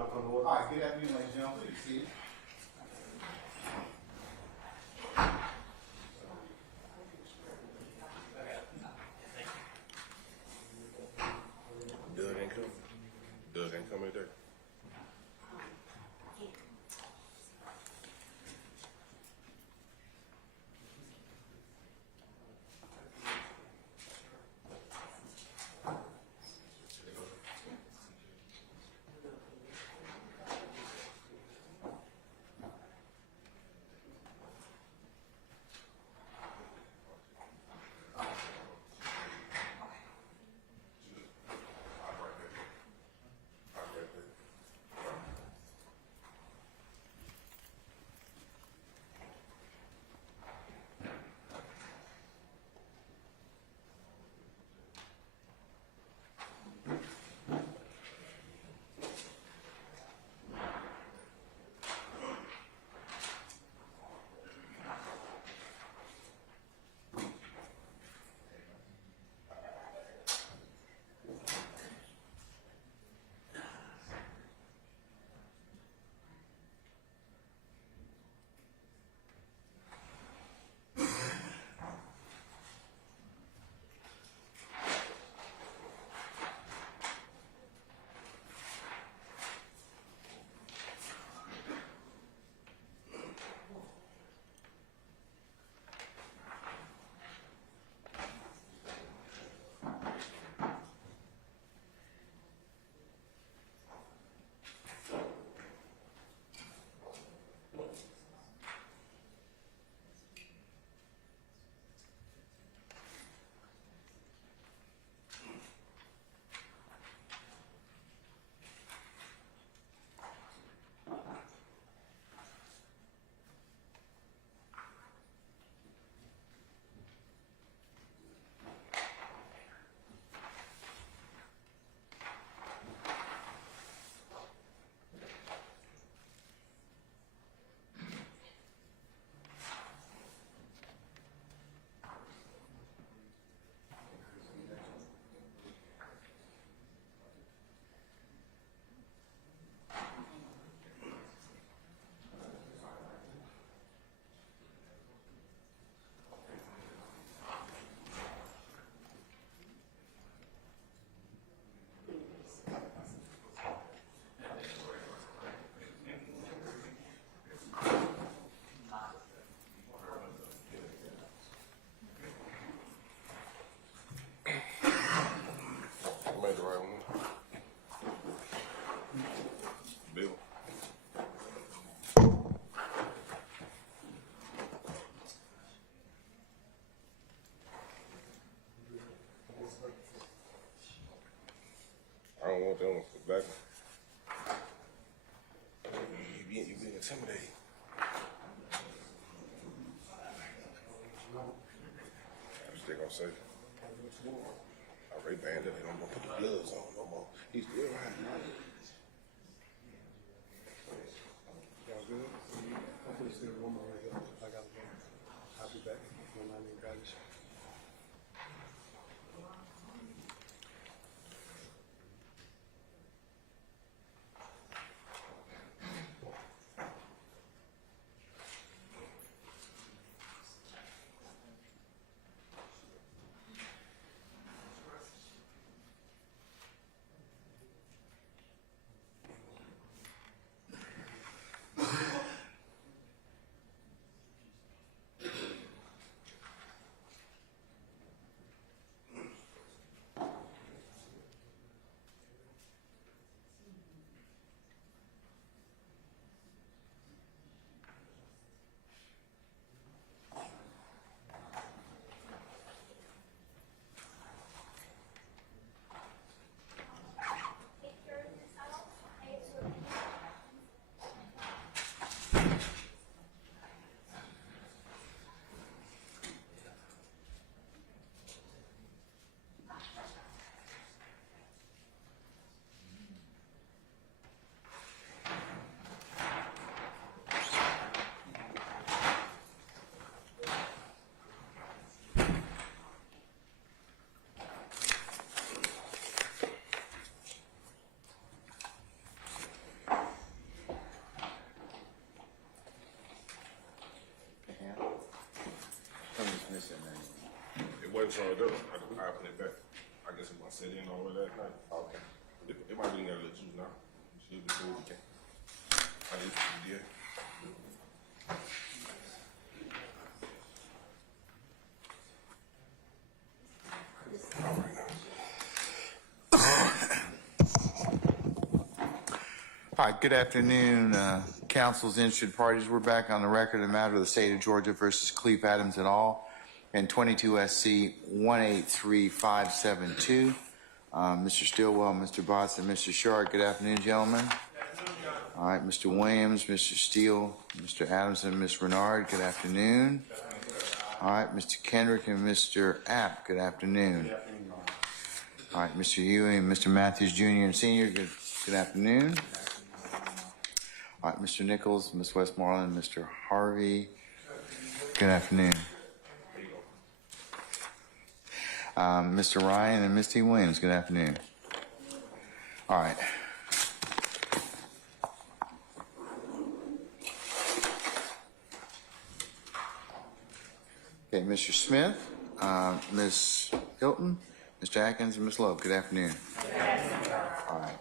All right, good afternoon, ladies and gentlemen. Please be seated. Doug ain't coming there. I don't want them back. You being intimidated. I'm still gonna say. I already banned it. They don't put the gloves on no more. He's still right. Y'all good? I'm gonna say one more right here. I gotta go. I'll be back. When I need guys. missing name. It wasn't showing up. I opened it back. I guess it was set in over that night. Okay. It might be in there to let you now. You should be cool. Okay. I used to do that. All right, good afternoon, council's interested parties. We're back on the record in the matter of the state of Georgia versus Cleve Adams et al. and 22 SC 183572. Mr. Stillwell, Mr. Botts, and Mr. Sharp. Good afternoon, gentlemen. All right, Mr. Williams, Mr. Steele, Mr. Adams, and Ms. Renard. Good afternoon. All right, Mr. Kendrick and Mr. App. Good afternoon. All right, Mr. Ewing, Mr. Matthews, Jr. and Sr. Good afternoon. All right, Mr. Nichols, Ms. Westmoreland, Mr. Harvey. Good afternoon. Mr. Ryan and Ms. T. Williams. Good afternoon. All right. Okay, Mr. Smith, Ms. Hilton, Mr. Atkins, and Ms. Loeb. Good afternoon. All right.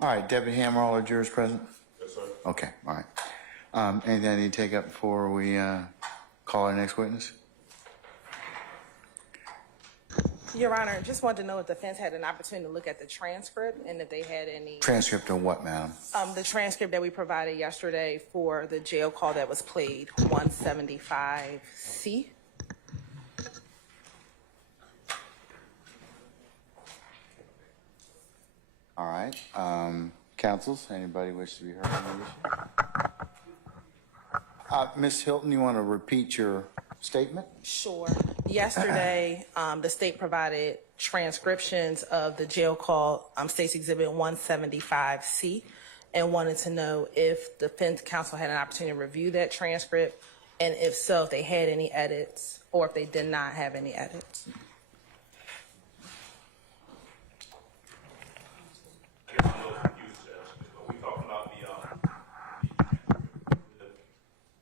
All right, Deputy Hammer, all our jurors present? Yes, sir. Okay, all right. Anything I need to take up before we call our next witness? Your Honor, just wanted to know if the defense had an opportunity to look at the transcript and if they had any, Transcript of what, madam? the transcript that we provided yesterday for the jail call that was played, 175C. All right. Counsels, anybody wish to be heard on the issue? Ms. Hilton, you want to repeat your statement? Sure. Yesterday, the state provided transcriptions of the jail call, State's Exhibit 175C, and wanted to know if the defense counsel had an opportunity to review that transcript, and if so, if they had any edits, or if they did not have any edits. I guess I'm a little confused, Judge. Are we talking about the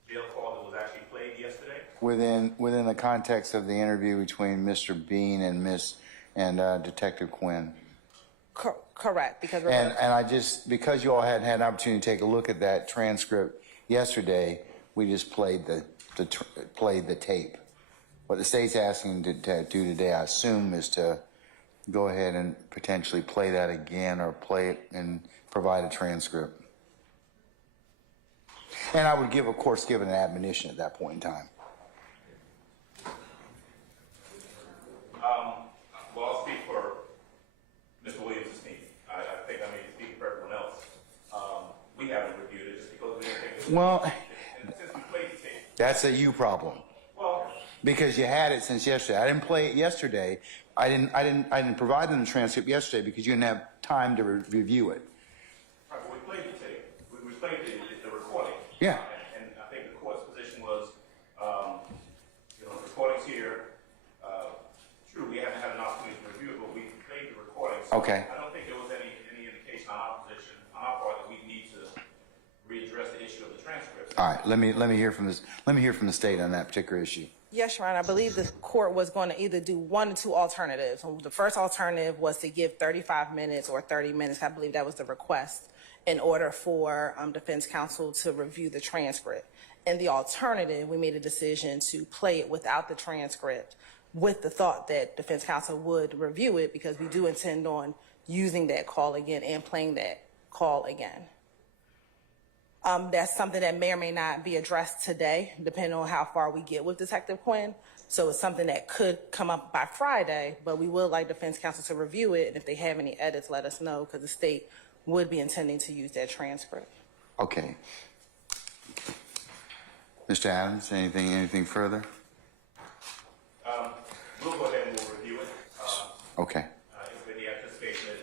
jail call that was actually played yesterday? Within the context of the interview between Mr. Bean and Detective Quinn. Correct, because And I just, because you all hadn't had an opportunity to take a look at that transcript yesterday, we just played the tape. What the state's asking to do today, I assume, is to go ahead and potentially play that again, or play it and provide a transcript. And I would give, of course, give an admonition at that point in time. Well, I'll speak for Mr. Williams' team. I think I may speak for everyone else. We haven't reviewed it just because we didn't think it was. Well, and since we played the tape. that's a you problem. Well, Because you had it since yesterday. I didn't play it yesterday. I didn't provide them the transcript yesterday because you didn't have time to review it. right, but we played the tape. We played the recording. Yeah. And I think the court's position was, the recording's here. True, we haven't had an opportunity to review it, but we played the recording. So Okay. I don't think there was any indication on our position, on our part, that we need to readdress the issue of the transcript. All right. Let me hear from this. Let me hear from the state on that particular issue. yes, Your Honor, I believe the court was going to either do one or two alternatives. The first alternative was to give 35 minutes or 30 minutes. I believe that was the request in order for defense counsel to review the transcript. And the alternative, we made a decision to play it without the transcript, with the thought that defense counsel would review it, because we do intend on using that call again and playing that call again. That's something that may or may not be addressed today, depending on how far we get with Detective Quinn. So it's something that could come up by Friday, but we would like defense counsel to review it, and if they have any edits, let us know, because the state would be intending to use that transcript. Okay. Mr. Adams, anything further? We'll go ahead and we'll review it. Okay. With the anticipation that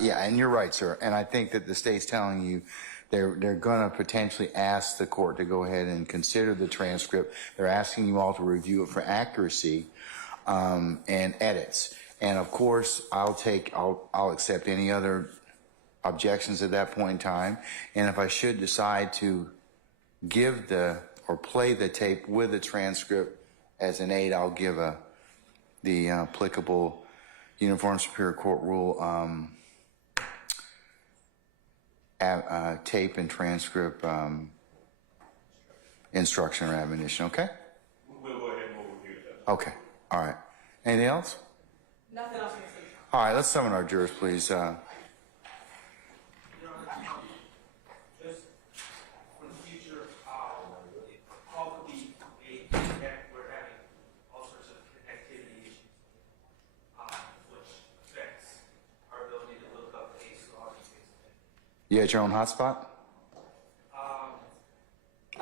Yeah, and you're right, sir. And I think that the state's telling you they're going to potentially ask the court to go ahead and consider the transcript. They're asking you all to review it for accuracy and edits. And of course, I'll accept any other objections at that point in time. And if I should decide to give or play the tape with the transcript as an aid, I'll give the applicable Uniform Superior Court Rule tape and transcript instruction or admonition. Okay. We'll go ahead and we'll review that. Okay. All right. Anything else? Nothing else, Mr. All right. Let's summon our jurors, please. Just for the future, call could be a connect. We're having all sorts of connectivity issues, which affects our ability to look up case law. You at your own hotspot?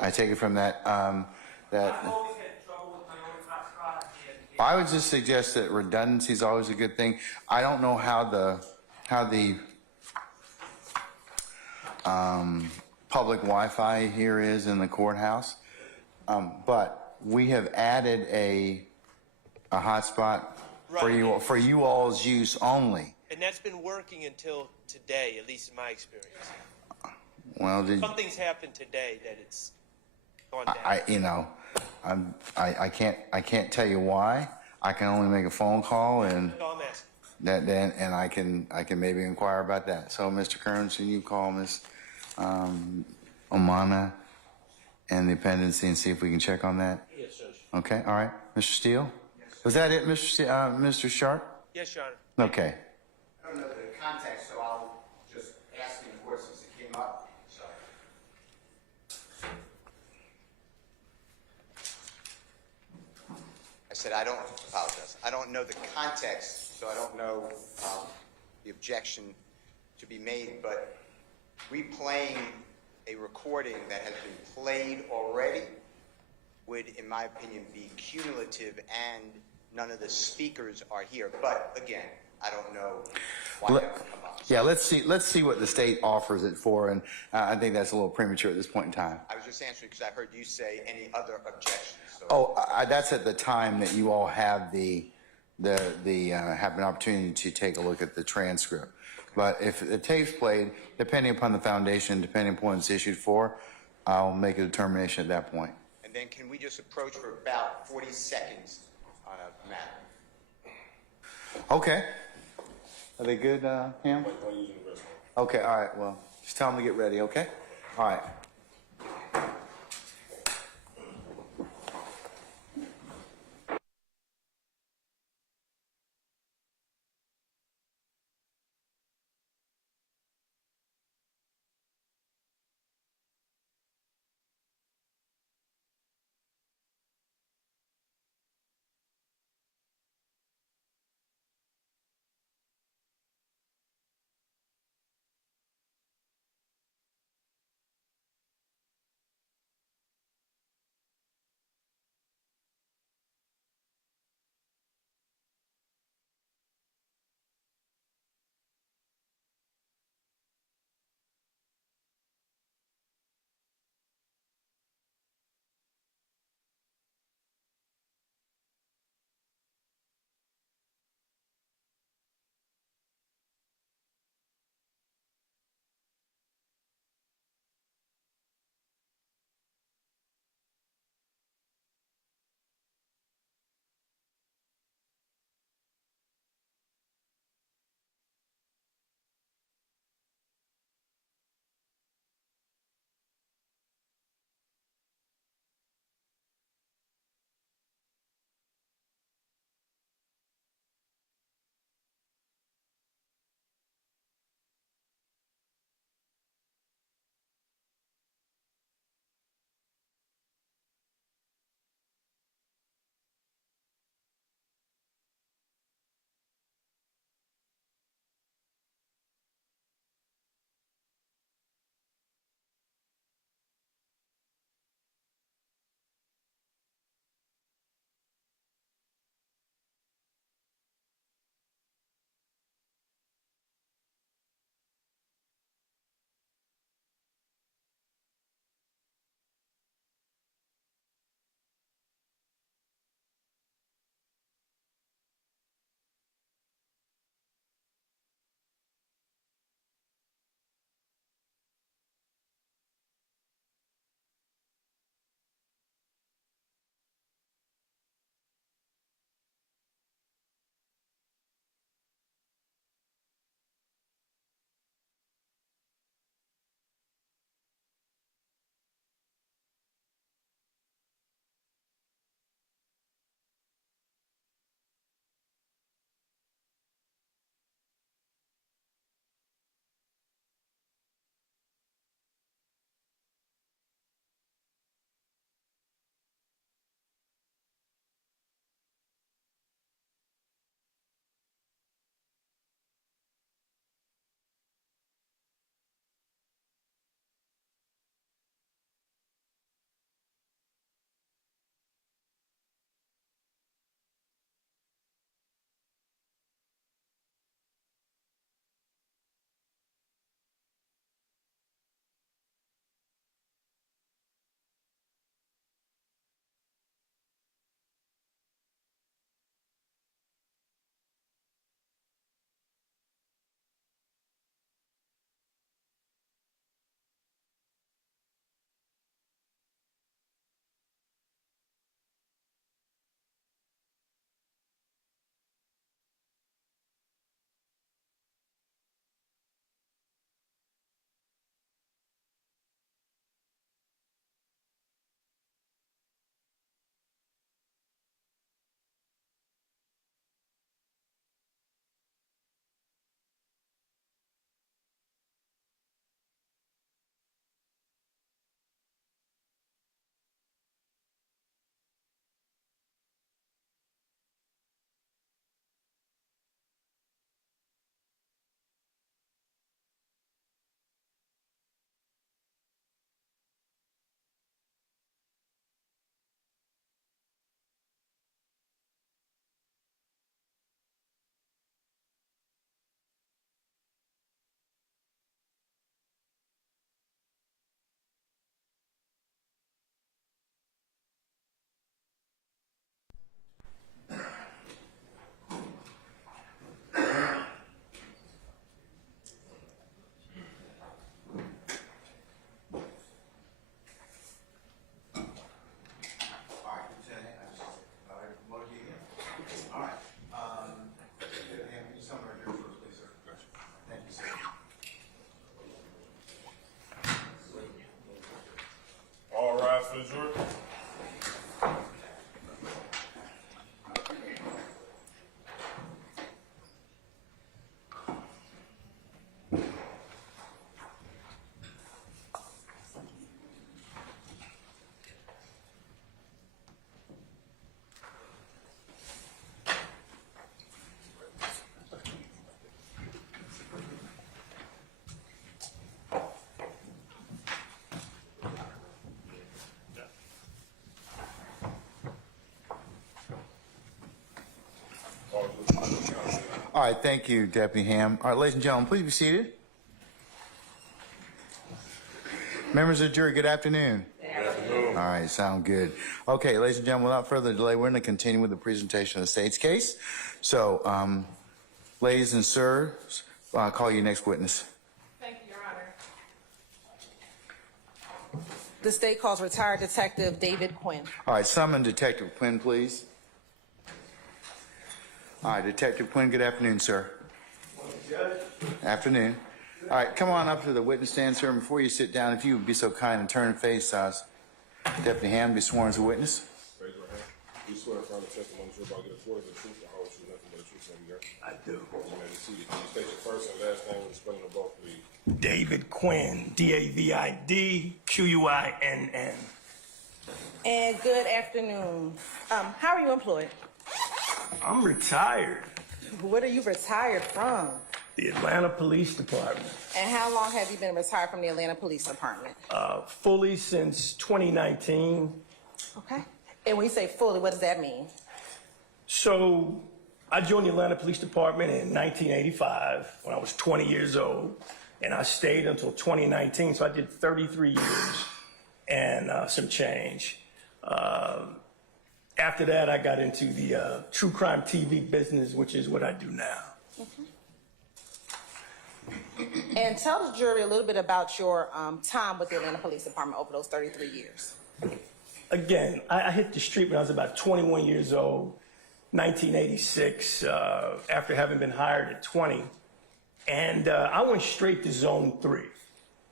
I take it from that. I've always had trouble with my own hotspot. I would just suggest that redundancy is always a good thing. I don't know how the public Wi-Fi here is in the courthouse, but we have added a hotspot for you all's use only. And that's been working until today, at least in my experience. Well, Something's happened today that it's gone down. I can't tell you why. I can only make a phone call and So I'm asking. and I can maybe inquire about that. So, Mr. Kearns, can you call Ms. Omana and the appendice and see if we can check on that? Yes, Judge. Okay, all right. Mr. Steele? Was that it, Mr. Sharp? Yes, Your Honor. Okay. I don't know the context, so I'll just ask the court since it came up. So. I said, I don't apologize. I don't know the context, so I don't know the objection to be made, but replaying a recording that has been played already would, in my opinion, be cumulative, and none of the speakers are here. But again, I don't know why that would come up. Yeah, let's see what the state offers it for, and I think that's a little premature at this point in time. I was just answering because I heard you say any other objections. So Oh, that's at the time that you all have have an opportunity to take a look at the transcript. But if the tape's played, depending upon the foundation, depending upon what it's issued for, I'll make a determination at that point. And then can we just approach for about 40 seconds on a matter? Okay. Are they good, Ham? Okay, all right. Well, just tell them to get ready, okay? All right. All right, thank you, Deputy Ham. All right, ladies and gentlemen, please be seated. Members of the jury, good afternoon. Good afternoon. All right, sound good. Okay, ladies and gentlemen, without further delay, we're going to continue with the presentation of the state's case. So, ladies and sirs, I'll call you next witness. Thank you, Your Honor. The state calls retired Detective David Quinn. All right, summon Detective Quinn, please. All right, Detective Quinn, good afternoon, sir. Afternoon. All right, come on up to the witness stand, sir. And before you sit down, if you would be so kind and turn and face us, Deputy Ham, be sworn as a witness. Raise your hand. You swear to affirm the testimony you're about to give forth the truth, the whole truth, nothing but the truth, so you got? I do. You may be seated. Can you state your first and last name and spelling of both, please? David Quinn, D-A-V-I-D-Q-U-I-N-N. And good afternoon. How are you employed? I'm retired. What are you retired from? The Atlanta Police Department. And how long have you been retired from the Atlanta Police Department? Fully since 2019. Okay. And when you say fully, what does that mean? So I joined the Atlanta Police Department in 1985 when I was 20 years old. And I stayed until 2019. So I did 33 years and some change. After that, I got into the true crime TV business, which is what I do now. And tell the jury a little bit about your time with the Atlanta Police Department over those 33 years. Again, I hit the street when I was about 21 years old, 1986, after having been hired at 20. And I went straight to Zone 3.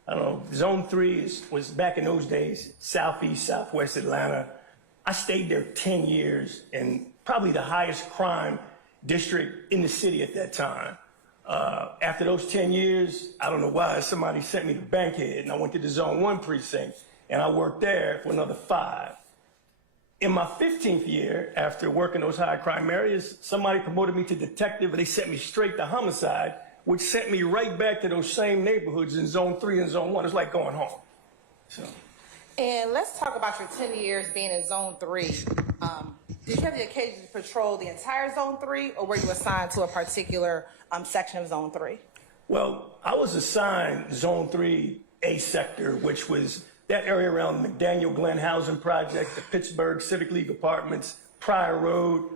I don't know, Zone 3 was back in those days, southeast, southwest Atlanta. I stayed there 10 years in probably the highest crime district in the city at that time. After those 10 years, I don't know why, somebody sent me to Bankhead, and I went to the Zone 1 precinct, and I worked there for another 5. In my 15th year, after working those high crime areas, somebody promoted me to detective, and they sent me straight to homicide, which sent me right back to those same neighborhoods in Zone 3 and Zone 1. It's like going home. So. And let's talk about your 10 years being in Zone 3. Did you have the occasion to patrol the entire Zone 3, or were you assigned to a particular section of Zone 3? Well, I was assigned Zone 3 A sector, which was that area around the McDaniel Glen Housing Project, the Pittsburgh Civic League Apartments, Pryor Road,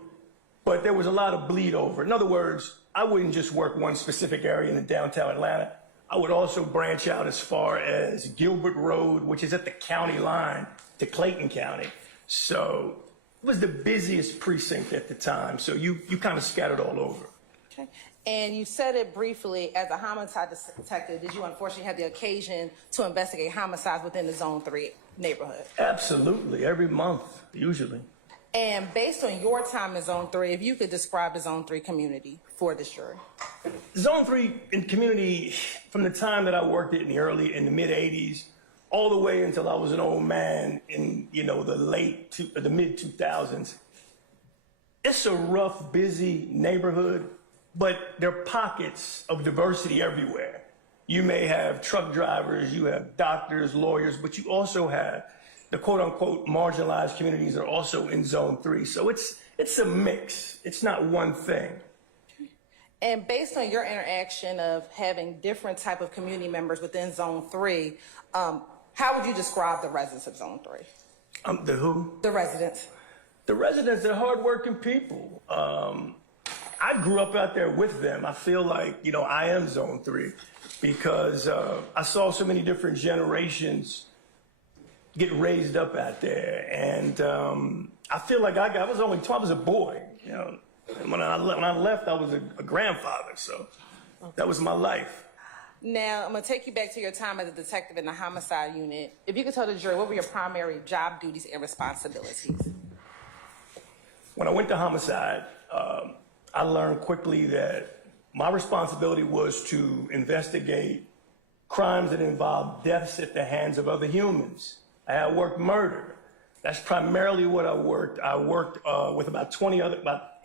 but there was a lot of bleed over. In other words, I wouldn't just work one specific area in downtown Atlanta. I would also branch out as far as Gilbert Road, which is at the county line, to Clayton County. So it was the busiest precinct at the time. So you kind of scattered all over. Okay. And you said it briefly, as a homicide detective, did you unfortunately have the occasion to investigate homicides within the Zone 3 neighborhood? Absolutely, every month, usually. And based on your time in Zone 3, if you could describe the Zone 3 community for this jury. Zone 3 in community, from the time that I worked it in the mid 80s, all the way until I was an old man in, the mid 2000s. It's a rough, busy neighborhood, but there are pockets of diversity everywhere. You may have truck drivers, you have doctors, lawyers, but you also have the quote-unquote marginalized communities that are also in Zone 3. So it's a mix. It's not one thing. And based on your interaction of having different type of community members within Zone 3, how would you describe the residents of Zone 3? The who? The residents. The residents are hardworking people. I grew up out there with them. I feel like, I am Zone 3 because I saw so many different generations get raised up out there. And I feel like I was only 12, I was a boy, And when I left, I was a grandfather, so that was my life. Now, I'm going to take you back to your time as a detective in the homicide unit. If you could tell the jury, what were your primary job duties and responsibilities? When I went to homicide, I learned quickly that my responsibility was to investigate crimes that involved deaths at the hands of other humans. I had worked murder. That's primarily what I worked. I worked with about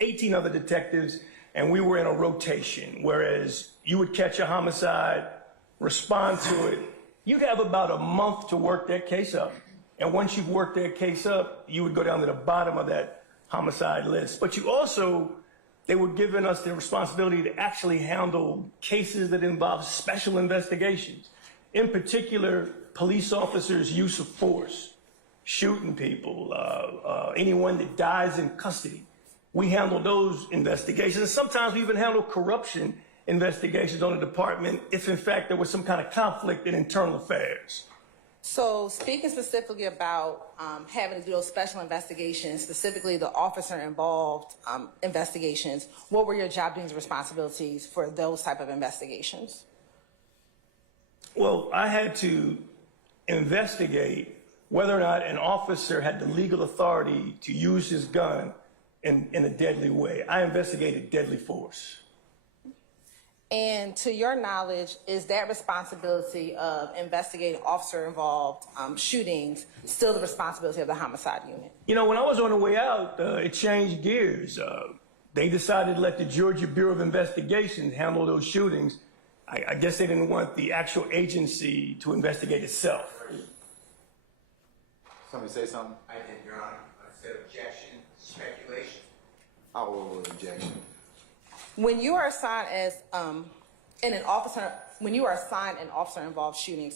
18 other detectives, and we were in a rotation. Whereas you would catch a homicide, respond to it. You'd have about a month to work that case up. And once you've worked that case up, you would go down to the bottom of that homicide list. But you also they were giving us the responsibility to actually handle cases that involve special investigations. In particular, police officers' use of force, shooting people, anyone that dies in custody. We handle those investigations. And sometimes we even handle corruption investigations on the department if, in fact, there was some kind of conflict in internal affairs. So speaking specifically about having to do those special investigations, specifically the officer-involved investigations, what were your job duties and responsibilities for those type of investigations? Well, I had to investigate whether or not an officer had the legal authority to use his gun in a deadly way. I investigated deadly force. And to your knowledge, is that responsibility of investigating officer-involved shootings still the responsibility of the homicide unit? You know, when I was on the way out, it changed gears. They decided to let the Georgia Bureau of Investigation handle those shootings. I guess they didn't want the actual agency to investigate itself. Somebody say something? I did, Your Honor. I said objection, speculation. I will objection. When you are assigned as when you are assigned an officer-involved shooting,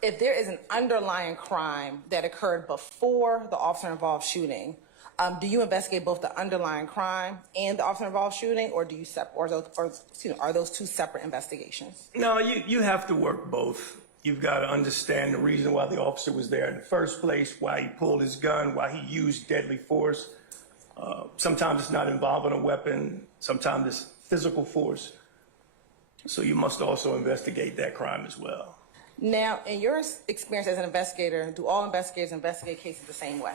if there is an underlying crime that occurred before the officer-involved shooting, do you investigate both the underlying crime and the officer-involved shooting, or do you are those two separate investigations? No, you have to work both. You've got to understand the reason why the officer was there in the first place, why he pulled his gun, why he used deadly force. Sometimes it's not involving a weapon. Sometimes it's physical force. So you must also investigate that crime as well. Now, in your experience as an investigator, do all investigators investigate cases the same way?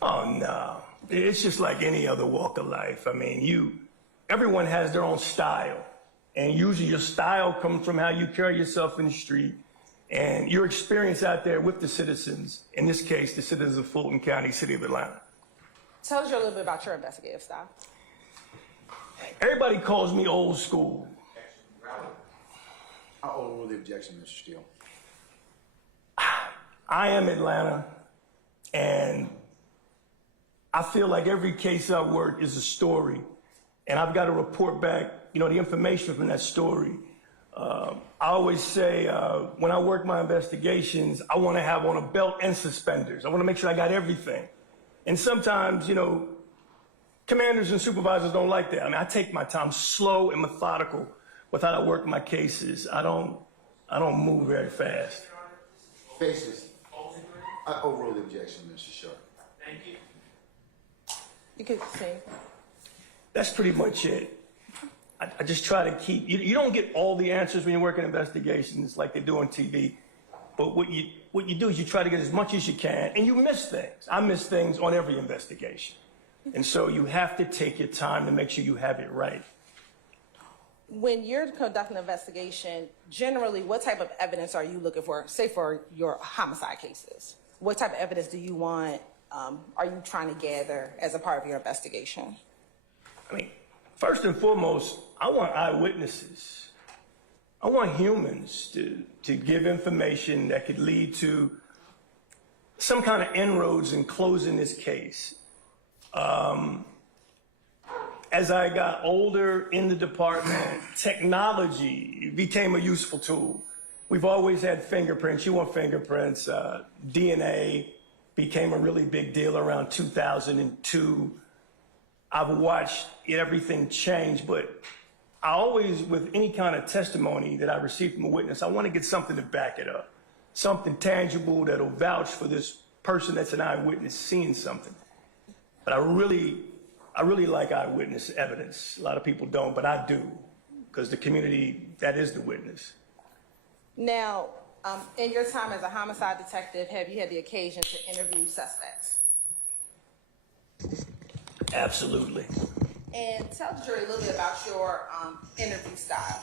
Oh, no. It's just like any other walk of life. I mean, everyone has their own style. And usually your style comes from how you carry yourself in the street and your experience out there with the citizens, in this case, the citizens of Fulton County, City of Atlanta. Tell us a little bit about your investigative style. Everybody calls me old school. I'll overrule the objection, Mr. Steele. I am Atlanta, and I feel like every case I work is a story, and I've got to report back, the information from that story. I always say when I work my investigations, I want to have on a belt and suspenders. I want to make sure I got everything. And sometimes, commanders and supervisors don't like that. I mean, I take my time, slow and methodical with how I work my cases. I don't move very fast. Faces. I overrule the objection, Mr. Sharp. Thank you. You could say. That's pretty much it. I just try to keep, you don't get all the answers when you work in investigations like they do on TV. But what you do is you try to get as much as you can, and you miss things. I miss things on every investigation. And so you have to take your time to make sure you have it right. When you're conducting an investigation, generally, what type of evidence are you looking for, say for your homicide cases? What type of evidence do you want, are you trying to gather as a part of your investigation? I mean, first and foremost, I want eyewitnesses. I want humans to give information that could lead to some kind of inroads in closing this case. As I got older in the department, technology became a useful tool. We've always had fingerprints. You want fingerprints. DNA became a really big deal around 2002. I've watched everything change, but I always, with any kind of testimony that I receive from a witness, I want to get something to back it up, something tangible that'll vouch for this person that's an eyewitness seeing something. But I really like eyewitness evidence. A lot of people don't, but I do, because the community, that is the witness. Now, in your time as a homicide detective, have you had the occasion to interview suspects? Absolutely. And tell the jury a little bit about your interview style.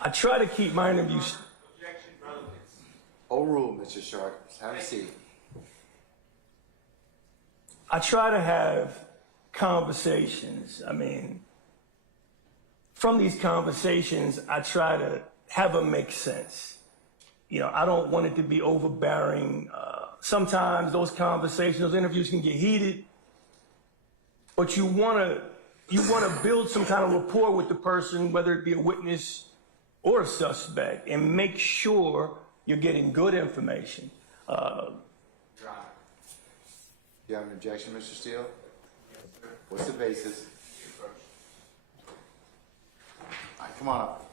I try to keep my interviews. Objection, relevance. Overrule, Mr. Sharp. Have a seat. I try to have conversations. I mean, from these conversations, I try to have them make sense. I don't want it to be overbearing. Sometimes those conversations, those interviews can get heated, but you wanna build some kind of rapport with the person, whether it be a witness or a suspect, and make sure you're getting good information. Your Honor. Do you have an objection, Mr. Steele? Yes, sir. What's the basis? All right, come on up.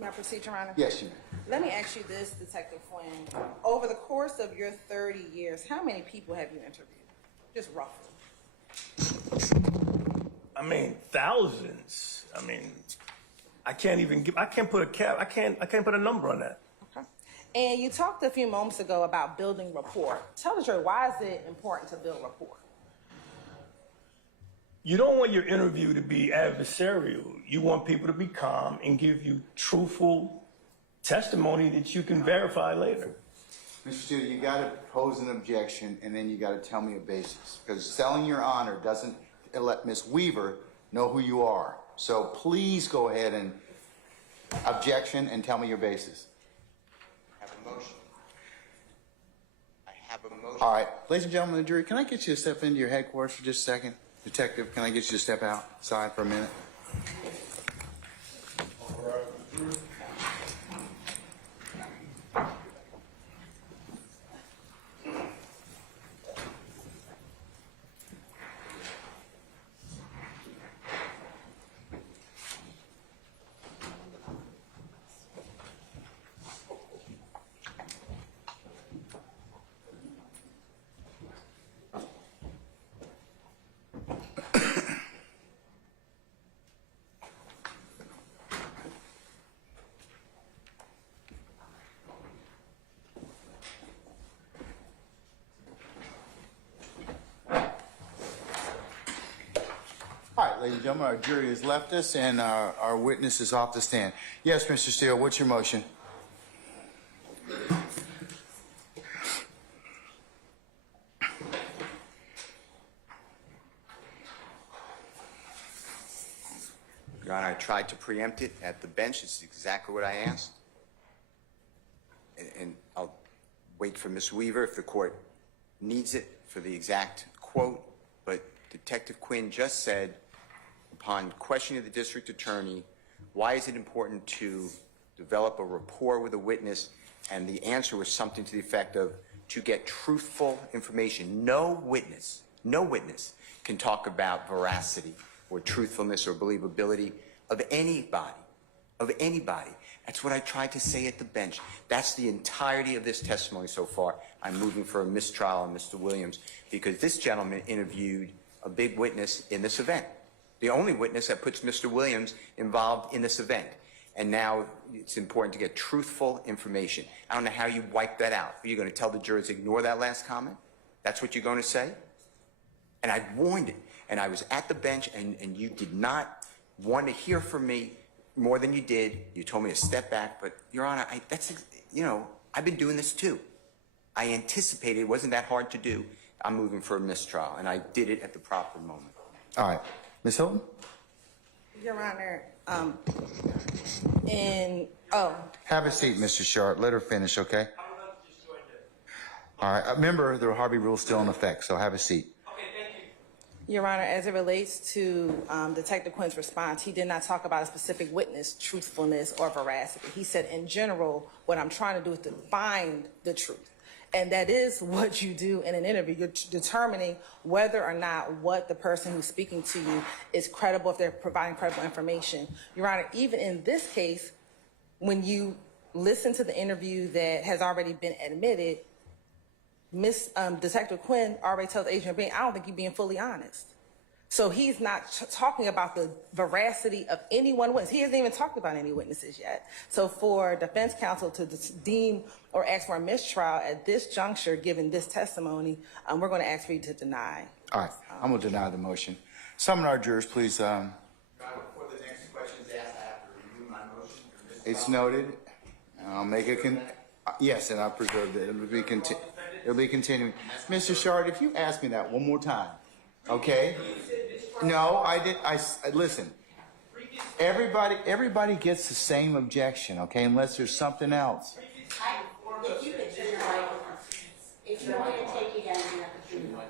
May I proceed, Your Honor? Yes, you may. Let me ask you this, Detective Quinn. Over the course of your 30 years, how many people have you interviewed? Just roughly. I mean, thousands. I mean, I can't put a number on that. Okay. And you talked a few moments ago about building rapport. Tell the jury, why is it important to build rapport? You don't want your interview to be adversarial. You want people to be calm and give you truthful testimony that you can verify later. Mr. Steele, you got to pose an objection, and then you got to tell me a basis. Because selling your honor doesn't let Miss Weaver know who you are. So please go ahead and objection and tell me your basis. I have a motion. I have a motion. All right, ladies and gentlemen of the jury, can I get you to step into your headquarters for just a second? Detective, can I get you to step outside for a minute? All right. ladies and gentlemen, our jury has left us and our witness is off the stand. Yes, Mr. Steele, what's your motion? Your Honor, I tried to preempt it at the bench. It's exactly what I asked. And I'll wait for Ms. Weaver if the court needs it for the exact quote. But Detective Quinn just said, upon questioning the district attorney, why is it important to develop a rapport with a witness? And the answer was something to the effect of, to get truthful information. No witness can talk about veracity or truthfulness or believability of anybody. That's what I tried to say at the bench. That's the entirety of this testimony so far. I'm moving for a mistrial on Mr. Williams because this gentleman interviewed a big witness in this event. The only witness that puts Mr. Williams involved in this event. And now it's important to get truthful information. I don't know how you wipe that out. Are you going to tell the jurors ignore that last comment? That's what you're going to say? And I warned it. And I was at the bench, and you did not want to hear from me more than you did. You told me to step back. But, Your Honor, I've been doing this too. I anticipated it wasn't that hard to do. I'm moving for a mistrial, and I did it at the proper moment. All right. Ms. Hilton? Your Honor, Have a seat, Mr. Sharp. Let her finish, okay? All right. Remember, the Harvey rule is still in effect, so have a seat. Your Honor, as it relates to Detective Quinn's response, he did not talk about a specific witness, truthfulness, or veracity. He said, in general, what I'm trying to do is to find the truth. And that is what you do in an interview. You're determining whether or not what the person who's speaking to you is credible, if they're providing credible information. Your Honor, even in this case, when you listen to the interview that has already been admitted, Detective Quinn already tells Agent Bain, I don't think you're being fully honest. So he's not talking about the veracity of any one witness. He hasn't even talked about any witnesses yet. So for defense counsel to deem or ask for a mistrial at this juncture, given this testimony, we're going to ask for you to deny. All right. I'm going to deny the motion. Summon our jurors, please. Your Honor, before the next question is asked, I have to review my motion for mistrial. It's noted. I'll make a yes, and I'll preserve it. It'll be continuing. Mr. Shard, if you ask me that one more time, okay? No, I didn't. Listen. Everybody gets the same objection, okay? Unless there's something else. If you could just if you want to take it down, you have to do it.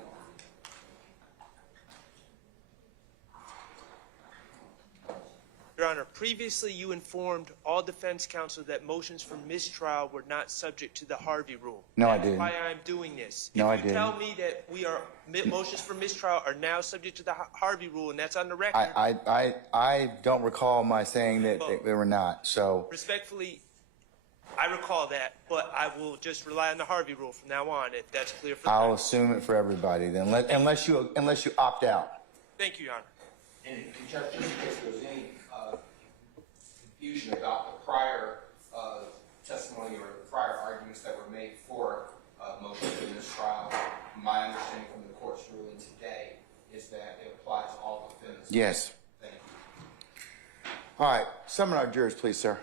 Your Honor, previously you informed all defense counsel that motions for mistrial were not subject to the Harvey rule. No, I didn't. That's why I'm doing this. No, I If you didn't. tell me that motions for mistrial are now subject to the Harvey rule, and that's on the record. I don't recall my saying that they were not. So Respectfully, I recall that, but I will just rely on the Harvey rule from now on, if that's clear for the I'll record. assume it for everybody then, unless you opt out. Thank you, Your Honor. And just in case there's any confusion about the prior testimony or the prior arguments that were made for motion for mistrial, my understanding from the court's ruling today is that it applies to all defendants. Yes. Thank you. All right. Summon our jurors, please, sir.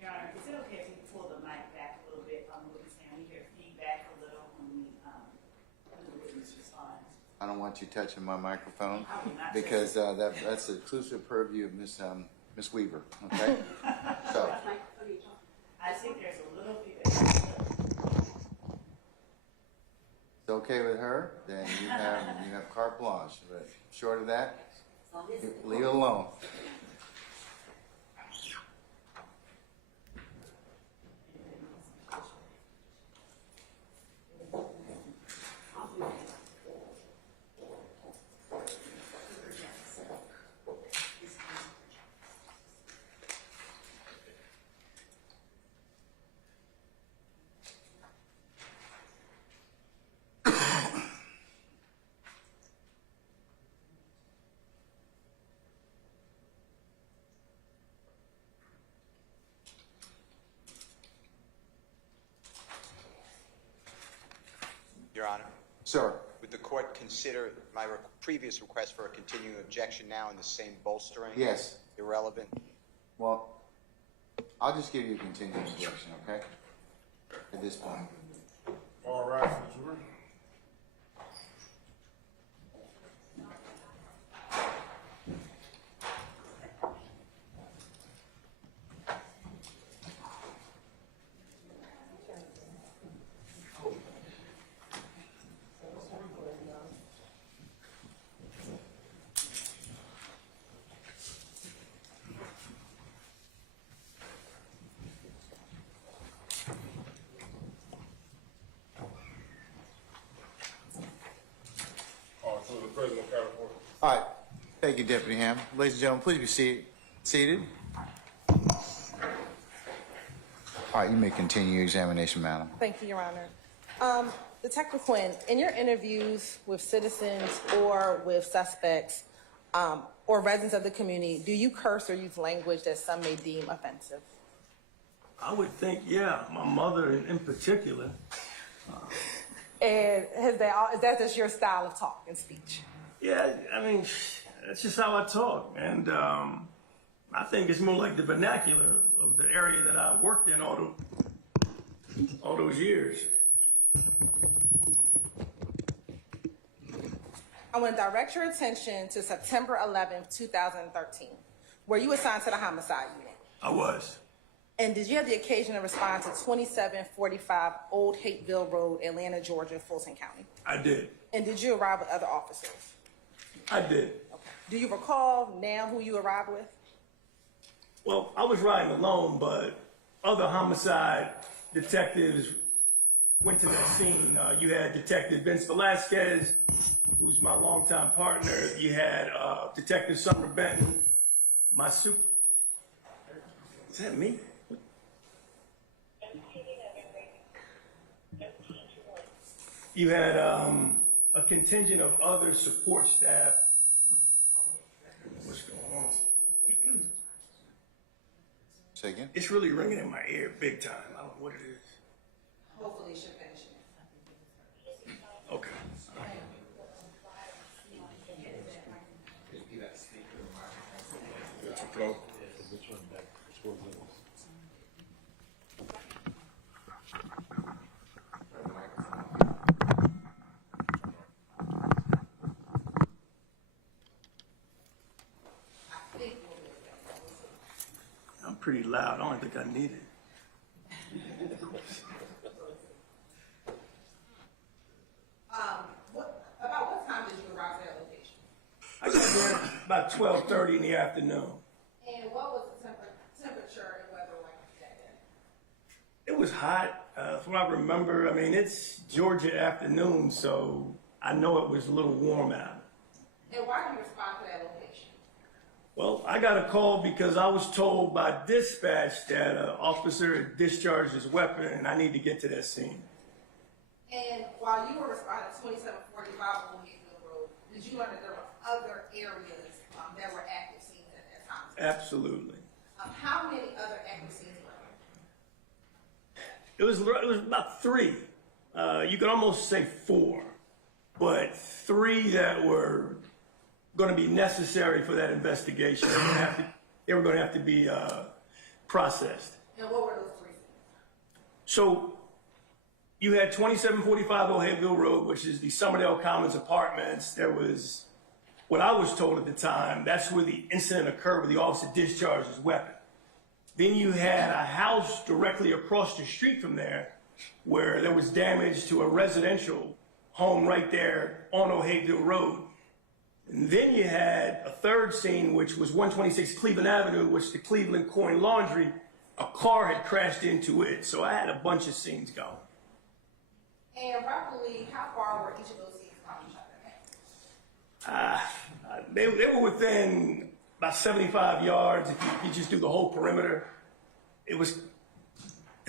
Your Honor, is it okay if we pull the mic back a little bit on the witness stand? We hear feedback a little when the witness responds. I don't want you touching my microphone I will not because that's the exclusive purview of Miss Weaver. Okay. So. I think there's a little feedback. it's okay with her, then you have carte blanche. But short of that, leave it alone. Your Honor, Sir, would the court consider my previous request for a continuing objection now in the same bolstering? yes. Irrelevant? Well, I'll just give you a continuing objection, okay? At this point. All right, Mr. Williams. To the President of California. All right. Thank you, Deputy Ham. Ladies and gentlemen, please be seated. All right, you may continue your examination, madam. Thank you, Your Honor. Detective Quinn, in your interviews with citizens or with suspects or residents of the community, do you curse or use language that some may deem offensive? I would think, yeah, my mother in particular. And is that just your style of talk and speech? Yeah, I mean, that's just how I talk. And I think it's more like the vernacular of the area that I worked in all those years. I want to direct your attention to September 11th, 2013. Were you assigned to the homicide unit? I was. And did you have the occasion to respond to 2745 Old Hateville Road, Atlanta, Georgia, Fulton County? I did. And did you arrive with other officers? I did. Okay. Do you recall now who you arrived with? Well, I was riding alone, but other homicide detectives went to that scene. You had Detective Vince Velasquez, who's my longtime partner. You had Detective Summer Benton, my super. Is that me? You had a contingent of other support staff. What's going on? Say again? It's really ringing in my ear big time. I don't know what it is. Hopefully you should finish it. Okay. Get your flow. I'm pretty loud. I don't think I need it. About what time did you arrive at that location? I got there about 12:30 in the afternoon. And what was the temperature and weather like that day? It was hot. From what I remember, I mean, it's Georgia afternoon, so I know it was a little warm out. And why did you respond to that location? Well, I got a call because I was told by dispatch that an officer had discharged his weapon and I need to get to that scene. And while you were responding to 2745 Old Hateville Road, did you learn that there were other areas that were active scenes at that time? Absolutely. How many other active scenes were there? It was about 3. You could almost say 4, but 3 that were going to be necessary for that investigation. They were going to have to be processed. And what were those 3 scenes? So you had 2745 Old Hateville Road, which is the Summerdale Commons apartments. There was, what I was told at the time, that's where the incident occurred where the officer discharged his weapon. Then you had a house directly across the street from there where there was damage to a residential home right there on O'Hayville Road. And then you had a third scene, which was 126 Cleveland Avenue, which the Cleveland Coin Laundry, a car had crashed into it. So I had a bunch of scenes going. And roughly, how far were each of those scenes from each other? They were within about 75 yards. If you just do the whole perimeter, it's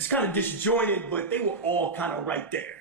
kind of disjointed, but they were all kind of right there.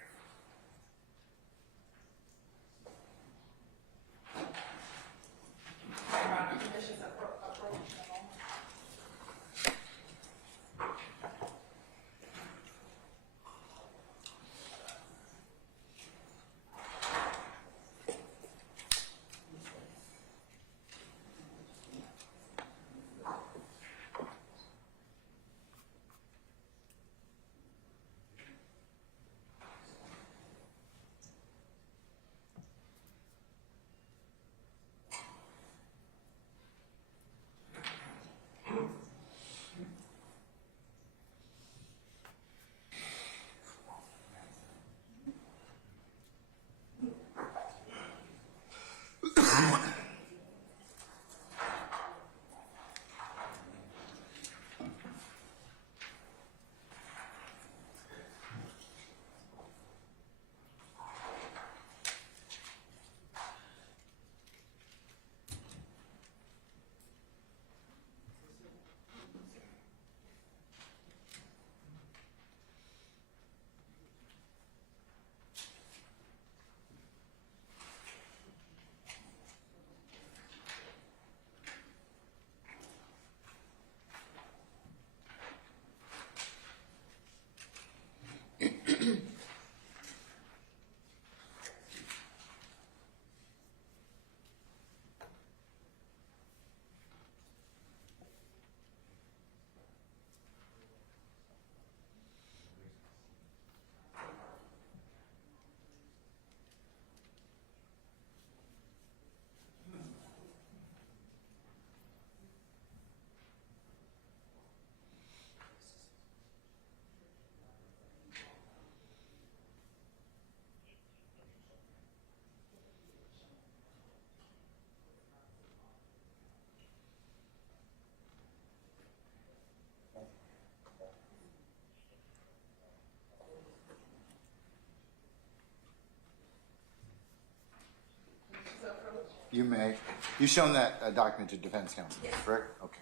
You may. You've shown that document to defense counsel, Yes. correct? Okay.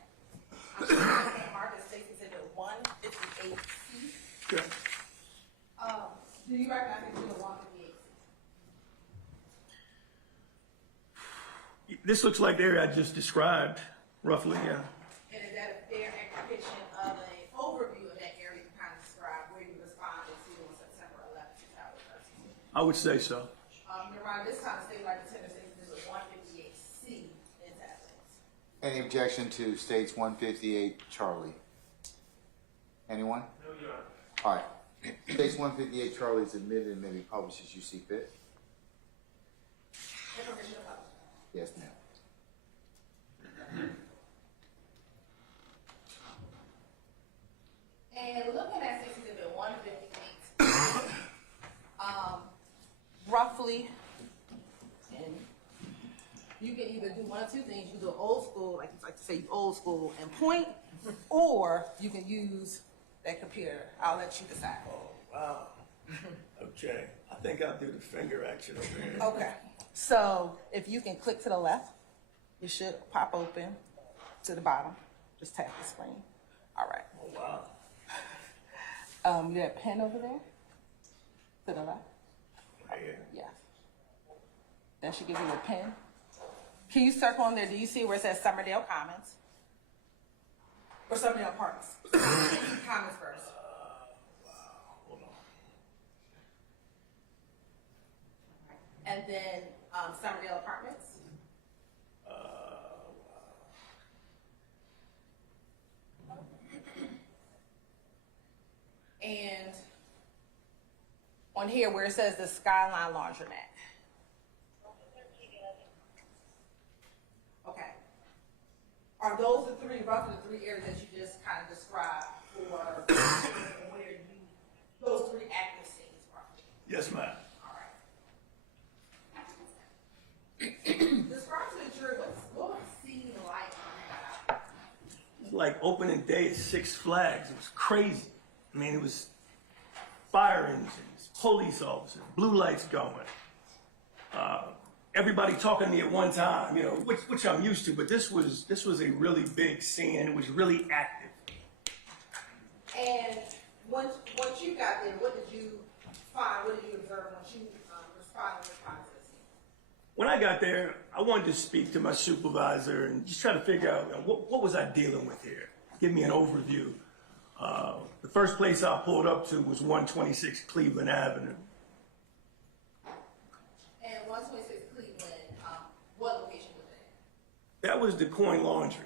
Marcus States Exhibit 158C. Good. Do you recognize Exhibit 158C? This looks like the area I just described, roughly, yeah. And is that a fair depiction of an overview of that area you kind of described where you responded to on September 11th, 2013? I would say so. Around this time, the state like to Exhibit 158C is evidence. Any objection to states 158 Charlie? Anyone? No, Your Honor. All right. States 158 Charlie is admitted and may be published as you see fit. Information about Yes, ma'am. And looking at State Exhibit 158, roughly, and you can either do one of two things. You do old school, like you like to say, old school and point, or you can use that computer. I'll let you decide. Oh, wow. Okay. I think I'll do the finger action over here. Okay. So if you can click to the left, it should pop open to the bottom. Just tap the screen. All right. Oh, wow. You have a pen over there? To the left? Right here. Yeah. That should give you a pen. Can you circle on there? Do you see where it says Summerdale Commons? Or Summerdale Apartments? Commons first. Wow. Hold on. And then Summerdale Apartments. And on here where it says the Skyline Laundromat. Okay. Are those the three, roughly the three areas that you just kind of described for where you, those three active scenes roughly? Yes, ma'am. All right. like opening day at Six Flags. It was crazy. I mean, it was fire engines, police officers, blue lights going. Everybody talking to me at one time, you know, which I'm used to, but this was a really big scene, and it was really active. And once you got there, what did you find? What did you observe once you responded to the scene? When I got there, I wanted to speak to my supervisor and just try to figure out, you know, what was I dealing with here? Give me an overview. The first place I pulled up to was 126 Cleveland Avenue. And 126 Cleveland, what location was that? That was the Coin Laundry.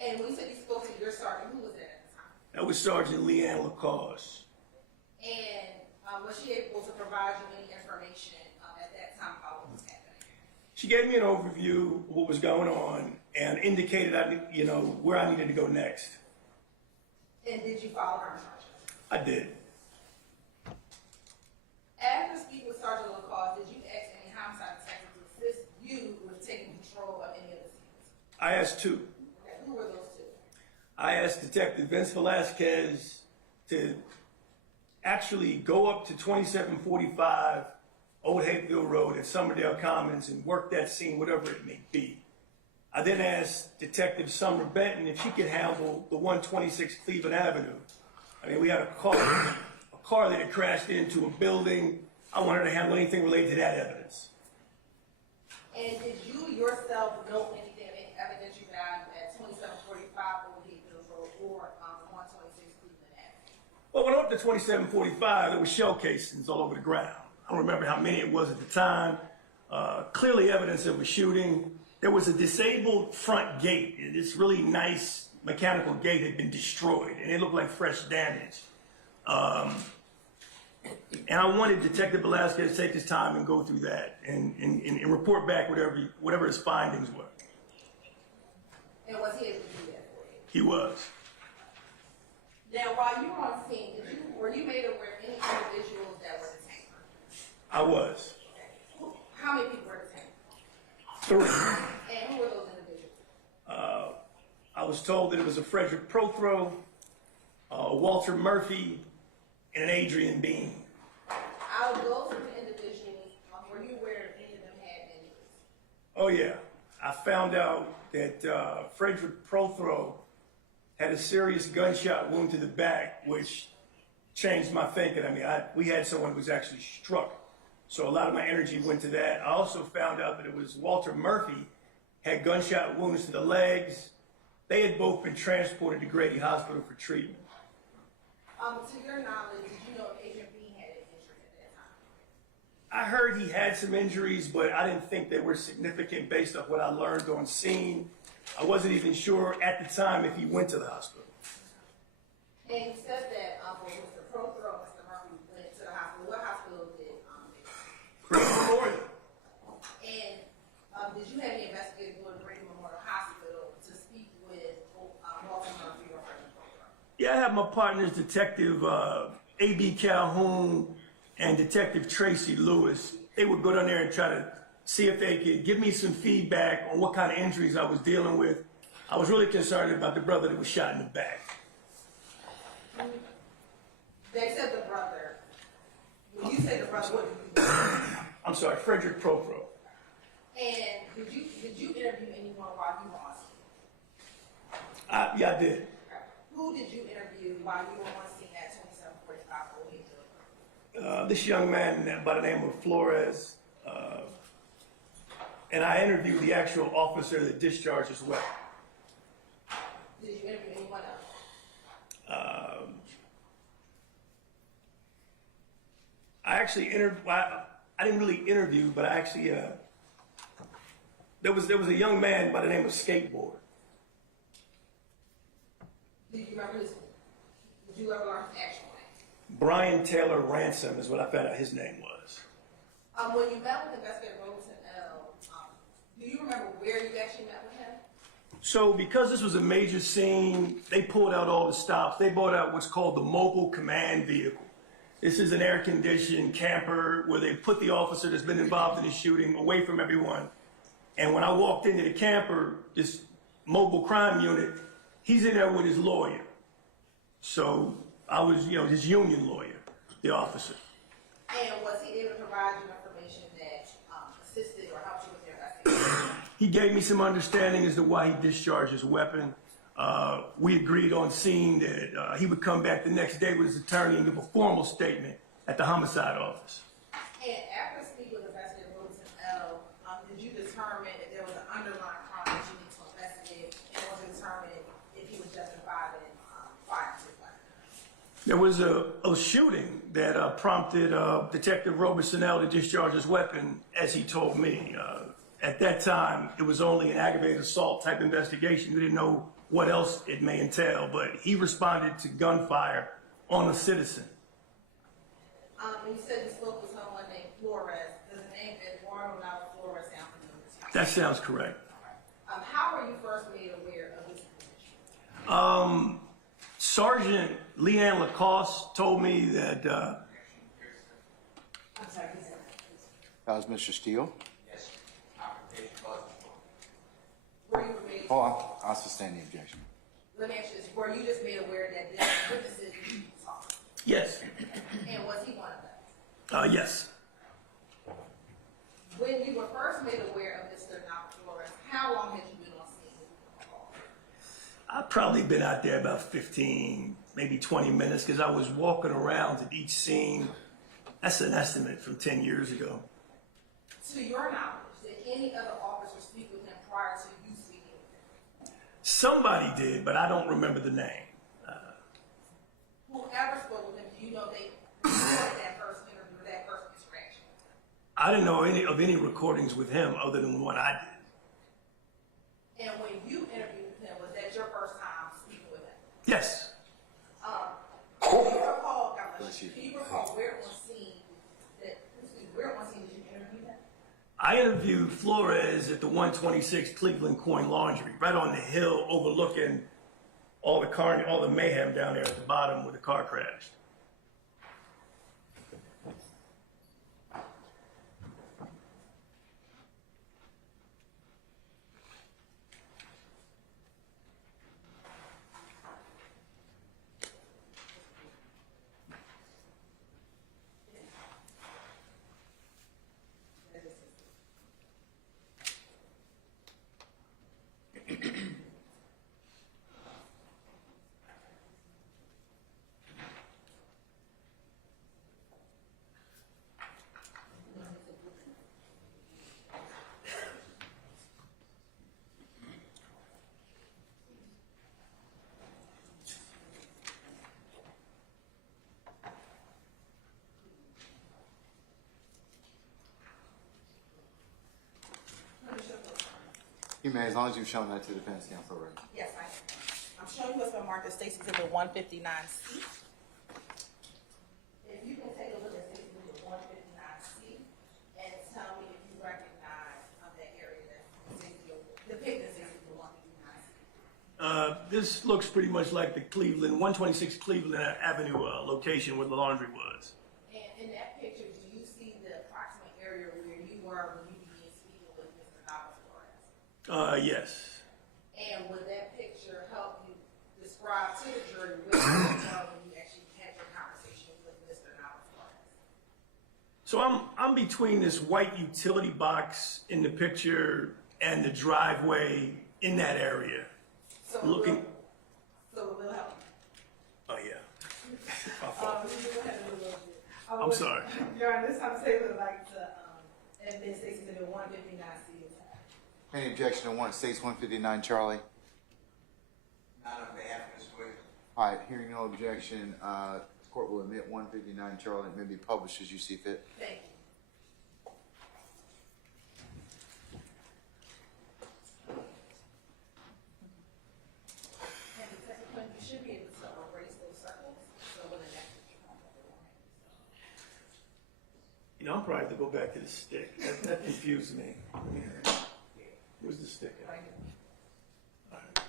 And when you said you spoke to your sergeant, who was that at the time? That was Sergeant Leanne Lacoste. And was she able to provide you any information at that time about what was happening? She gave me an overview of what was going on and indicated, where I needed to go next. And did you follow her instructions? I did. After speaking with Sergeant Lacoste, did you ask any homicide detective to assist you with taking control of any of the scenes? I asked two. Okay, who were those two? I asked Detective Vince Velasquez to actually go up to 2745 Old Hapeville Road at Summerdale Commons and work that scene, whatever it may be. I then asked Detective Summer Benton if she could handle the 126 Cleveland Avenue. I mean, we had a car that had crashed into a building. I wanted to handle anything related to that evidence. And did you yourself note anything of any evidence you found at 2745 Old Hapeville Road or 126 Cleveland Avenue? Well, when I went up to 2745, there were shell casings all over the ground. I don't remember how many it was at the time. Clearly evidence of a shooting. There was a disabled front gate. This really nice mechanical gate had been destroyed, and it looked like fresh damage. And I wanted Detective Velasquez to take his time and go through that and report back whatever his findings were. And was he able to do that for you? He was. Now, while you were on scene, were you made aware of any individuals that were detained? I was. Okay. How many people were detained? 3. And who were those individuals? I was told that it was a Frederick Prothrow, Walter Murphy, and an Adrian Bean. Out of those individuals, were you aware if any of them had injuries? Oh yeah, I found out that Frederick Prothrow had a serious gunshot wound to the back, which changed my thinking. I mean, we had someone who was actually struck, so a lot of my energy went to that. I also found out that it was Walter Murphy had gunshot wounds to the legs. They had both been transported to Grady Hospital for treatment. To your knowledge, did you know if Adrian Bean had an injury at that time? I heard he had some injuries, but I didn't think they were significant based off what I learned on scene. I wasn't even sure at the time if he went to the hospital. And you said that both Mr. Prothrow and Mr. Murphy went to the hospital. What hospital did they go to? Grady Memorial. And did you have any investigators go to Grady Memorial Hospital to speak with Walter Murphy or Frederick Prothrow? Yeah, I have my partners, Detective A.B. Calhoun and Detective Tracy Lewis. They would go down there and try to see if they could give me some feedback on what kind of injuries I was dealing with. I was really concerned about the brother that was shot in the back. They said the brother. When you said the brother, what did you do? I'm sorry, Frederick Prothrow. And did you interview anyone while you were on scene? Yeah, I did. Who did you interview while you were on scene at 2745 Old Hapeville? This young man by the name of Flores, and I interviewed the actual officer that discharged as well. Did you interview anyone else? I actually I didn't really interview, but I actually there was a young man by the name of Skateboard. Do you remember his? Did you ever learn his actual name? Brian Taylor Ransom is what I found out his name was. When you met with Investigator Robertson L., do you remember where you actually met with him? So because this was a major scene, they pulled out all the stops. They brought out what's called the mobile command vehicle. This is an air-conditioned camper where they put the officer that's been involved in the shooting away from everyone. And when I walked into the camper, this mobile crime unit, he's in there with his lawyer. So I was, his union lawyer, the officer. And was he able to provide you information that assisted or helped you with your investigation? He gave me some understanding as to why he discharged his weapon. We agreed on scene that he would come back the next day with his attorney and give a formal statement at the homicide office. And after speaking with Investigator Wilson L., did you determine if there was an underlying crime that you need to investigate, and was it determined if he was justified in firing his weapon? There was a shooting that prompted Detective Robertson L. to discharge his weapon, as he told me. At that time, it was only an aggravated assault type investigation. We didn't know what else it may entail, but he responded to gunfire on a citizen. When you said you spoke with someone named Flores, does the name Eduardo Flores sound familiar to you? That sounds correct. How were you first made aware of this position? Sergeant Leanne Lacoste told me that I'm sorry, he said That was Mr. Steele. Yes, application was. were you made? I'll sustain the objection. Let me ask you this: were you just made aware that this witnesses you saw? yes, And was he one of them? yes. When you were first made aware of Mr. Flores, how long had you been on scene? I've probably been out there about 15, maybe 20 minutes because I was walking around at each scene. That's an estimate from 10 years ago. To your knowledge, did any other officer speak with him prior to you speaking with him? Somebody did, but I don't remember the name. Whoever spoke with him, do you know they recorded that first interview or that first interaction? I didn't know any recordings with him other than what I did. And when you interviewed with him, was that your first time speaking with him? Yes. Do you recall, God bless you, do you recall where on scene did you interview him? I interviewed Flores at the 126 Cleveland Coin Laundry, right on the hill overlooking all the mayhem down there at the bottom where the car crashed. You may, as long as you've shown that to the defense counsel, right? Yes, I am. I'm showing you what's been marked as Stacy's Exhibit 159C. If you can take a look at Stacy's Exhibit 159C and tell me if you recognize that area that's depicted in Stacy's Exhibit 159C. This looks pretty much like the 126 Cleveland Avenue location where the laundry was. And in that picture, do you see the approximate area where you were when you began speaking with Mr. Flores? Yes. And would that picture help you describe to the jury where you were when you actually had your conversation with Mr. Flores? So I'm between this white utility box in the picture and the driveway in that area. So Looking. it will help. Oh yeah. I'm sorry. Your Honor, this conversation would like to admit Stacy to the 159C attack. Any objection to States 159, Charlie? Not on behalf of Ms. Williams. All right, hearing no objection, the court will admit 159, Charlie. It may be published as you see fit. Thank you. And Detective Quinn, you should be able to erase those circles. So when the next picture comes up, it won't have I'm probably have to go back to the stick. That confused me. Where's the stick at? right here. All right.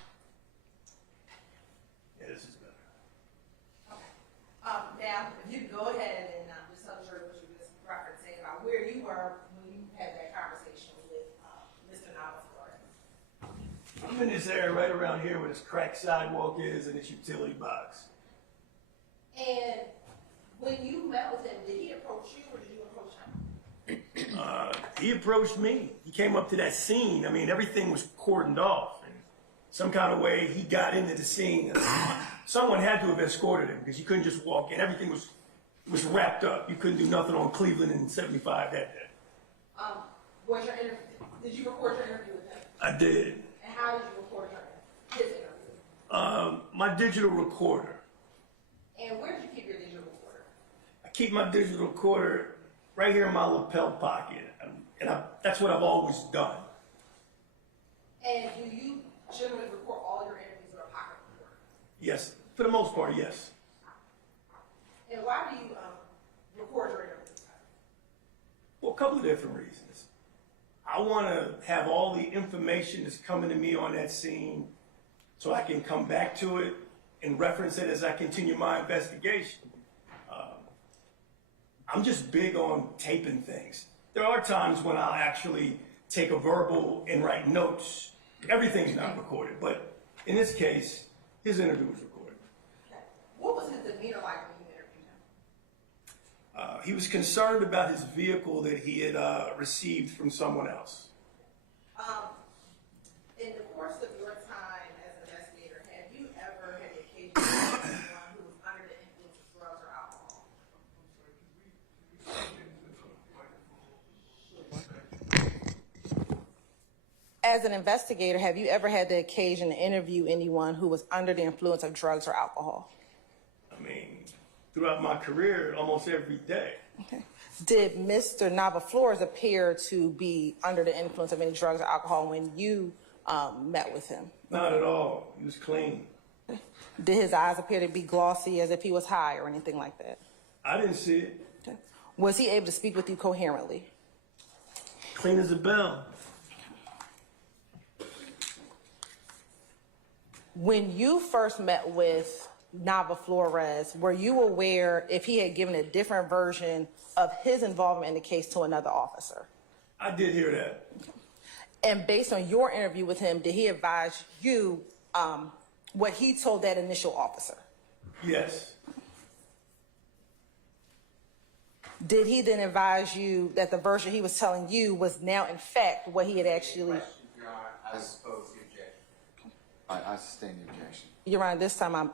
Yeah, this is better. Okay. Now, if you can go ahead and just tell the jury what you were just referencing about where you were when you had that conversation with Mr. Flores. I'm in this area right around here where this cracked sidewalk is and this utility box. And when you met with him, did he approach you or did you approach him? He approached me. He came up to that scene. I mean, everything was cordoned off. And some kind of way he got into the scene. Someone had to have escorted him because you couldn't just walk in. Everything was wrapped up. You couldn't do nothing on Cleveland in 75 that day. Was your interview, did you record your interview with him? I did. And how did you record his interview? My digital recorder. And where did you keep your digital recorder? I keep my digital recorder right here in my lapel pocket. That's what I've always done. And do you generally record all your interviews with a pocket recorder? Yes, for the most part, yes. And why do you record your interviews? Well, a couple of different reasons. I want to have all the information that's coming to me on that scene so I can come back to it and reference it as I continue my investigation. I'm just big on taping things. There are times when I'll actually take a verbal and write notes. Everything's not recorded, but in this case, his interview was recorded. Okay. What was his demeanor like when you interviewed him? He was concerned about his vehicle that he had received from someone else. In the course of your time as an investigator, have you ever had the occasion to meet someone who was under the influence of drugs or alcohol? As an investigator, have you ever had the occasion to interview anyone who was under the influence of drugs or alcohol? I mean, throughout my career, almost every day. Okay. Did Mr. Nava-Flores appear to be under the influence of any drugs or alcohol when you met with him? Not at all. He was clean. Did his eyes appear to be glossy as if he was high or anything like that? I didn't see it. Okay. Was he able to speak with you coherently? Clean as a bell. When you first met with Nava-Flores, were you aware if he had given a different version of his involvement in the case to another officer? I did hear that. And based on your interview with him, did he advise you what he told that initial officer? Yes. Did he then advise you that the version he was telling you was now in fact what he had actually... Your Honor, I suppose the objection. I sustain the objection. Your Honor, this time I'm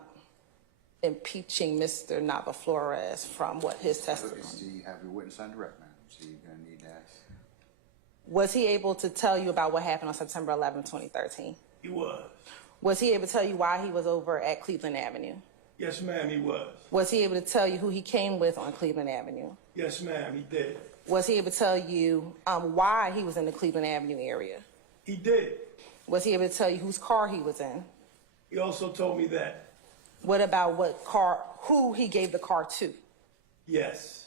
impeaching Mr. Nava-Flores from what his testimony. Do you have your witness on direct, ma'am? So you're going to need to ask. Was he able to tell you about what happened on September 11, 2013? He was. Was he able to tell you why he was over at Cleveland Avenue? Yes, ma'am, he was. Was he able to tell you who he came with on Cleveland Avenue? Yes, ma'am, he did. Was he able to tell you why he was in the Cleveland Avenue area? He did. Was he able to tell you whose car he was in? He also told me that. What about what car, who he gave the car to? Yes.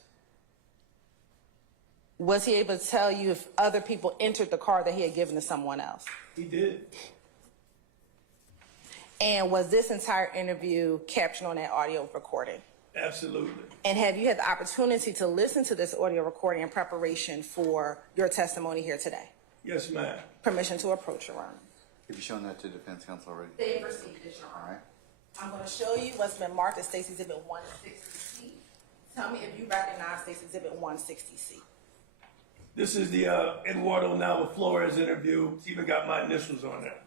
Was he able to tell you if other people entered the car that he had given to someone else? He did. And was this entire interview captured on that audio recording? Absolutely. And have you had the opportunity to listen to this audio recording in preparation for your testimony here today? Yes, ma'am. Permission to approach, Your Honor. Have you shown that to defense counsel already? They've received it, Your Honor. All right. I'm going to show you what's been marked as State's Exhibit 160C. Tell me if you recognize State's Exhibit 160C. This is the Eduardo Nava-Flores interview. It's even got my initials on there.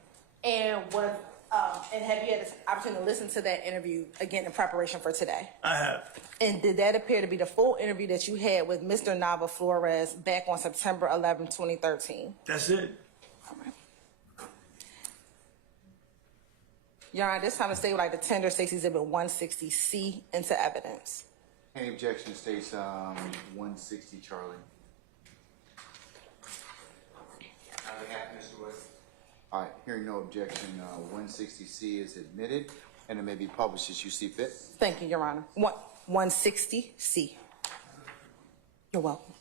And have you had the opportunity to listen to that interview again in preparation for today? I have. And did that appear to be the full interview that you had with Mr. Nava-Flores back on September 11, 2013? That's it. All right. Your Honor, this time the state would like to tender State's Exhibit 160C into evidence. Any objection to State's 160, Charlie? On behalf of Mr. Wood. All right, hearing no objection, 160C is admitted, and it may be published as you see fit. Thank you, Your Honor. 160C. You're welcome.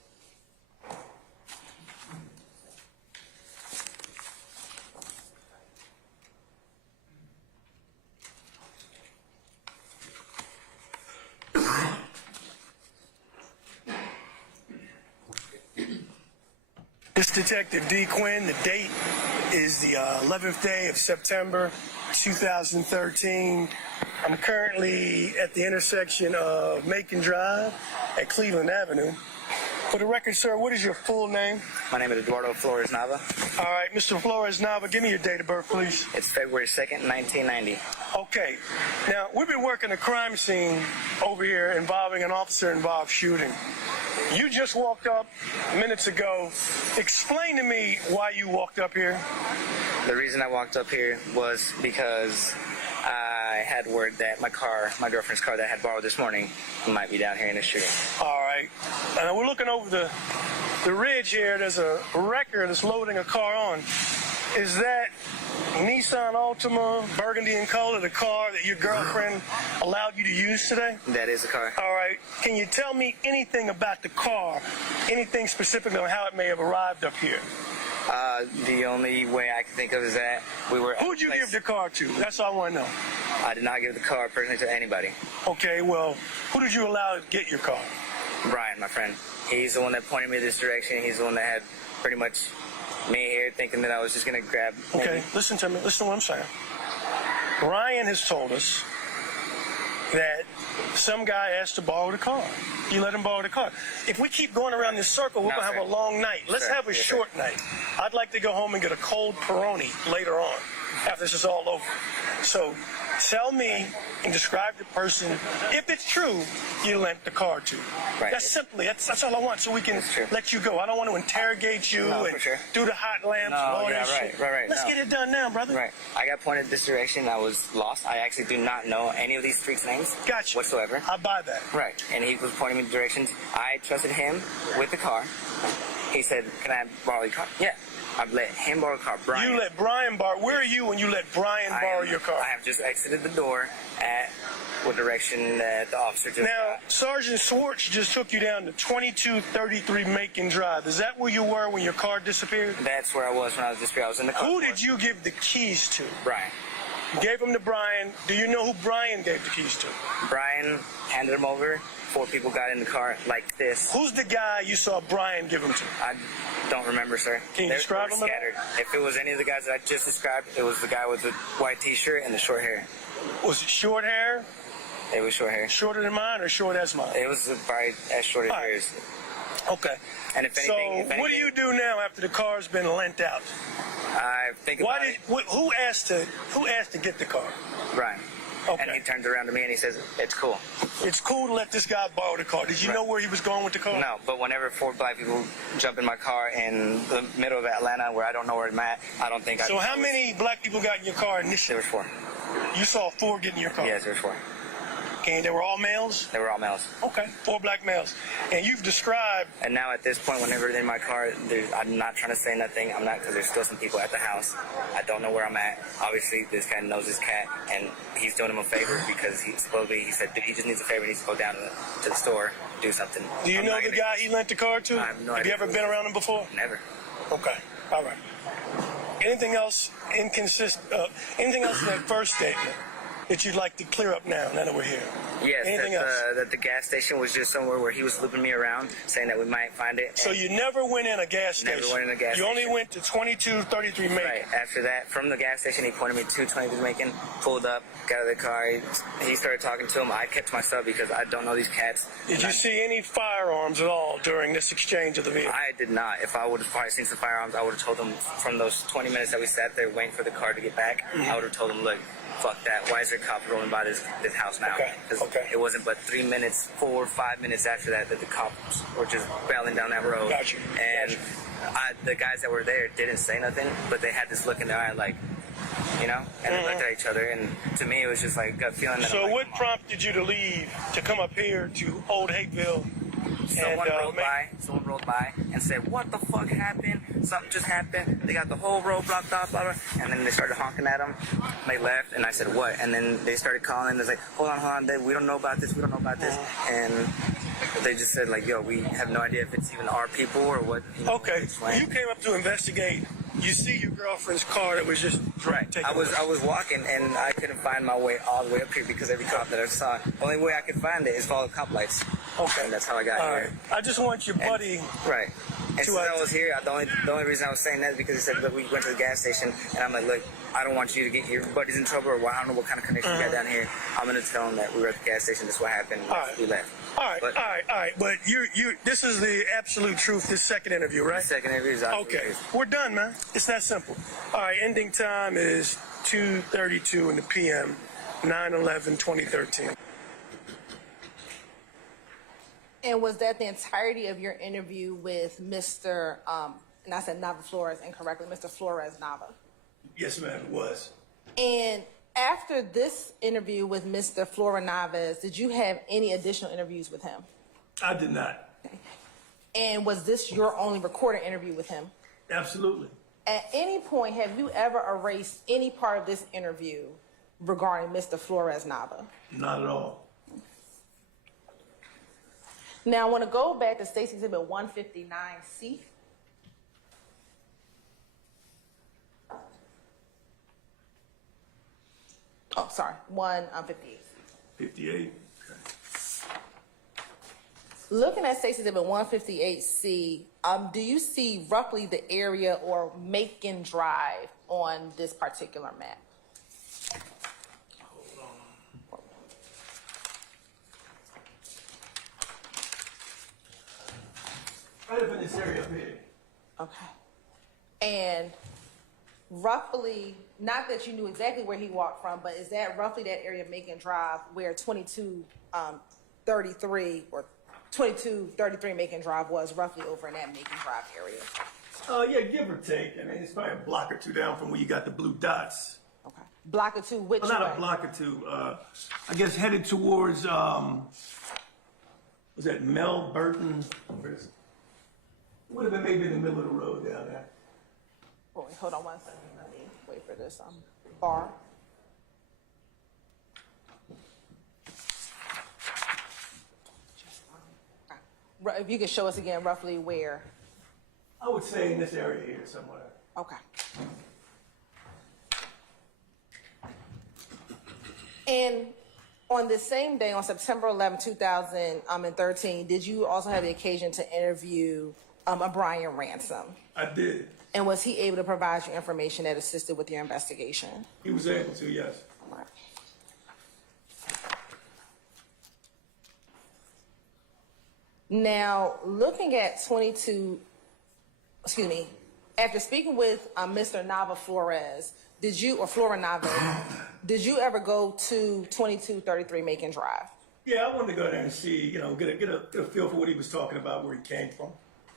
This Detective D. Quinn, the date is the 11th day of September 2013. I'm currently at the intersection of Macon Drive at Cleveland Avenue. For the record, sir, what is your full name? My name is Eduardo Flores Nava. All right, Mr. Flores Nava, give me your date of birth, please. It's February 2nd, 1990. Okay. Now, we've been working a crime scene over here involving an officer-involved shooting. You just walked up minutes ago. Explain to me why you walked up here. The reason I walked up here was because I had word that my girlfriend's car that I had borrowed this morning, might be down here in the shooting. All right. And we're looking over the ridge here. There's a wrecker that's loading a car on. Is that Nissan Altima, burgundy in color, the car that your girlfriend allowed you to use today? That is the car. All right. Can you tell me anything about the car? Anything specifically on how it may have arrived up here? The only way I can think of is that we were... Who'd you give the car to? That's all I want to know. I did not give the car personally to anybody. Okay, well, who did you allow to get your car? Brian, my friend. He's the one that pointed me this direction. He's the one that had pretty much me here thinking that I was just going to grab... Okay, maybe. listen to me. Listen to what I'm saying. Brian has told us that some guy asked to borrow the car. You let him borrow the car. If we keep going around this circle, we're going to have a long night. Let's have a short night. I'd like to go home and get a cold Peroni later on after this is all over. So tell me and describe the person, if it's true, you lent the car to. Right. That's all I want, so we can let you go. I don't want to interrogate you and do the hot lamps and all that shit. Right. Let's get it done now, brother. Right. I got pointed this direction. I was lost. I actually do not know any of these streets' names whatsoever. I buy that. Right. And he was pointing me directions. I trusted him with the car. He said, "Can I borrow your car?" Yeah. I let him borrow the car. Brian. You let Brian borrow. Where are you when you let Brian borrow your car? I have just exited the door at what direction that the officer just... Now, Sergeant Swartz just took you down to 2233 Macon Drive. Is that where you were when your car disappeared? That's where I was when I was disappeared. I was in the car. Who did you give the keys to? Brian. You gave them to Brian. Do you know who Brian gave the keys to? Brian handed them over. 4 people got in the car like this. Who's the guy you saw Brian give them to? I don't remember, sir. Can you describe him? Scattered. If it was any of the guys that I just described, it was the guy with the white T-shirt and the short hair. Was it short hair? It was short hair. Shorter than mine or short as mine? It was probably as short as yours. Okay. And if anything, what do you do now after the car's been lent out? I think about it. Who asked to get the car? Brian. Okay. And he turns around to me and he says, "It's cool. It's cool to let this guy borrow the car." Did you know where he was going with the car? No, but whenever 4 black people jump in my car in the middle of Atlanta where I don't know where I'm at, I don't think So how many black people got in your car initially? There was 4. You saw 4 get in your car? Yes, there was 4. And they were all males? They were all males. Okay, 4 black males. And you've described... And now at this point, whenever they're in my car, I'm not trying to say nothing. I'm not, because there's still some people at the house. I don't know where I'm at. Obviously, this guy knows his cat, and he's doing him a favor because he said he just needs a favor. He needs to go down to the store, do something. Do you know the guy he lent the car to? I have no idea. Have you ever been around him before? Never. Okay, all right. Anything else anything else in that first statement that you'd like to clear up now that we're here? Yes, Anything else? That the gas station was just somewhere where he was looping me around, saying that we might find it. So you never went in a gas station? Never went in a gas station. You only went to 2233 Macon? Right. After that, from the gas station, he pointed me to 22 Macon, pulled up, got out of the car. He started talking to him. I kept to myself because I don't know these cats. Did you see any firearms at all during this exchange of the vehicle? I did not. If I would have probably seen some firearms, I would have told them from those 20 minutes that we sat there waiting for the car to get back, I would have told them, look, fuck that. Why is there a cop rolling by this house now? Because it wasn't but 4 or 5 minutes after that the cops were just barreling down that road. Gotcha. And the guys that were there didn't say nothing, but they had this look in their eye like, you know, and they looked at each other, and to me it was just like a gut feeling that So what prompted you to leave, to come up here to Old Hateville? Someone rolled by and said, "What the fuck happened? Something just happened. They got the whole road blocked off." Blah, blah. And then they started honking at them. They left, and I said, "What?" And then they started calling. They're like, hold on, we don't know about this. We don't know about this. And they just said, like, yo, we have no idea if it's even our people or what. You know, okay, you came up to investigate. You see your girlfriend's car that was just I was walking, and I couldn't find my way all the way up here because every cop that I saw, the only way I could find it is follow cop lights. Okay. And that's how I got All here. right. I just want your buddy. Right. And To, since I was here, the only reason I was saying that is because he said, look, we went to the gas station, and I'm like, look, I don't want you to get your buddies in trouble, or I don't know what kind of connection you got down here. I'm going to tell him that we were at the gas station, this is what happened, and All right. we left. All right, But all right. But this is the absolute truth, this second interview, right? the second interview is absolutely Okay, crazy. we're done, man. It's that simple. All right, ending time is 2:32 in the p.m., 9/11/2013. And was that the entirety of your interview with Mr. And I said Nava Flores incorrectly, Mr. Flores Nava? Yes, ma'am, it was. And after this interview with Mr. Flora Naves, did you have any additional interviews with him? I did not. And was this your only recorded interview with him? Absolutely. At any point, have you ever erased any part of this interview regarding Mr. Flores Nava? Not at all. Now, I want to go back to Stacy Exhibit 159C. Oh, sorry, 158. 58. Looking at Stacy Exhibit 158C, do you see roughly the area or Macon Drive on this particular map? Right up in this area up here. Okay. And roughly, not that you knew exactly where he walked from, but is that roughly that area of Macon Drive where 2233 or 2233 Macon Drive was, roughly over in that Macon Drive area? Yeah, give or take. I mean, it's probably a block or two down from where you got the blue dots. Okay. Block or two, which Well, not way? a block or two. I guess headed towards, was that Mel Burton? Would have been maybe in the middle of the road down there. Oh, wait, hold on one second. Let me wait for this bar. If you could show us again roughly where. I would say in this area here somewhere. Okay. And on the same day, on September 11, 2013, did you also have the occasion to interview Brian Ransom? I did. And was he able to provide you information that assisted with your investigation? He was able to, yes. All right. Now, looking at after speaking with Mr. Nava Flores, Flora Nava, did you ever go to 2233 Macon Drive? Yeah, I wanted to go there and see, get a feel for what he was talking about, where he came from.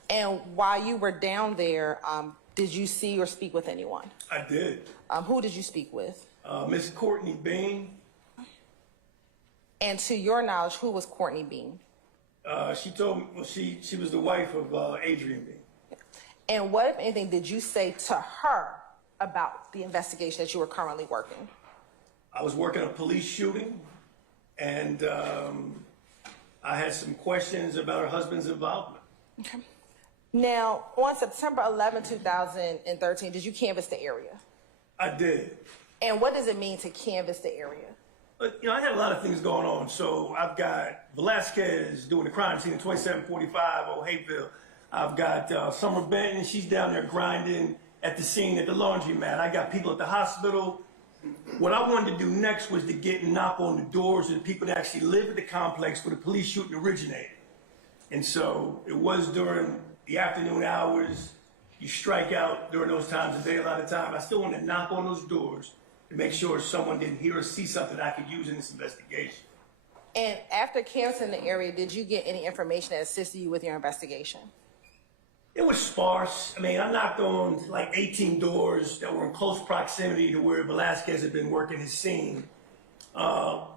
And while you were down there, did you see or speak with anyone? I did. Who did you speak with? Miss Courtney Bean. And to your knowledge, who was Courtney Bean? She told me, she was the wife of Adrian Bean. And what, if anything, did you say to her about the investigation that you were currently working? I was working a police shooting, and I had some questions about her husband's involvement. Okay. Now, on September 11, 2013, did you canvass the area? I did. And what does it mean to canvass the area? But, I had a lot of things going on. So I've got Velasquez doing the crime scene in 2745 Old Hayville. I've got Summer Benton, she's down there grinding at the scene at the laundromat. I got people at the hospital. What I wanted to do next was to get and knock on the doors of the people that actually live at the complex where the police shooting originated. And so it was during the afternoon hours. You strike out during those times of day a lot of time. I still wanted to knock on those doors to make sure someone didn't hear or see something I could use in this investigation. And after canvassing the area, did you get any information that assisted you with your investigation? It was sparse. I mean, I knocked on like 18 doors that were in close proximity to where Velasquez had been working his scene.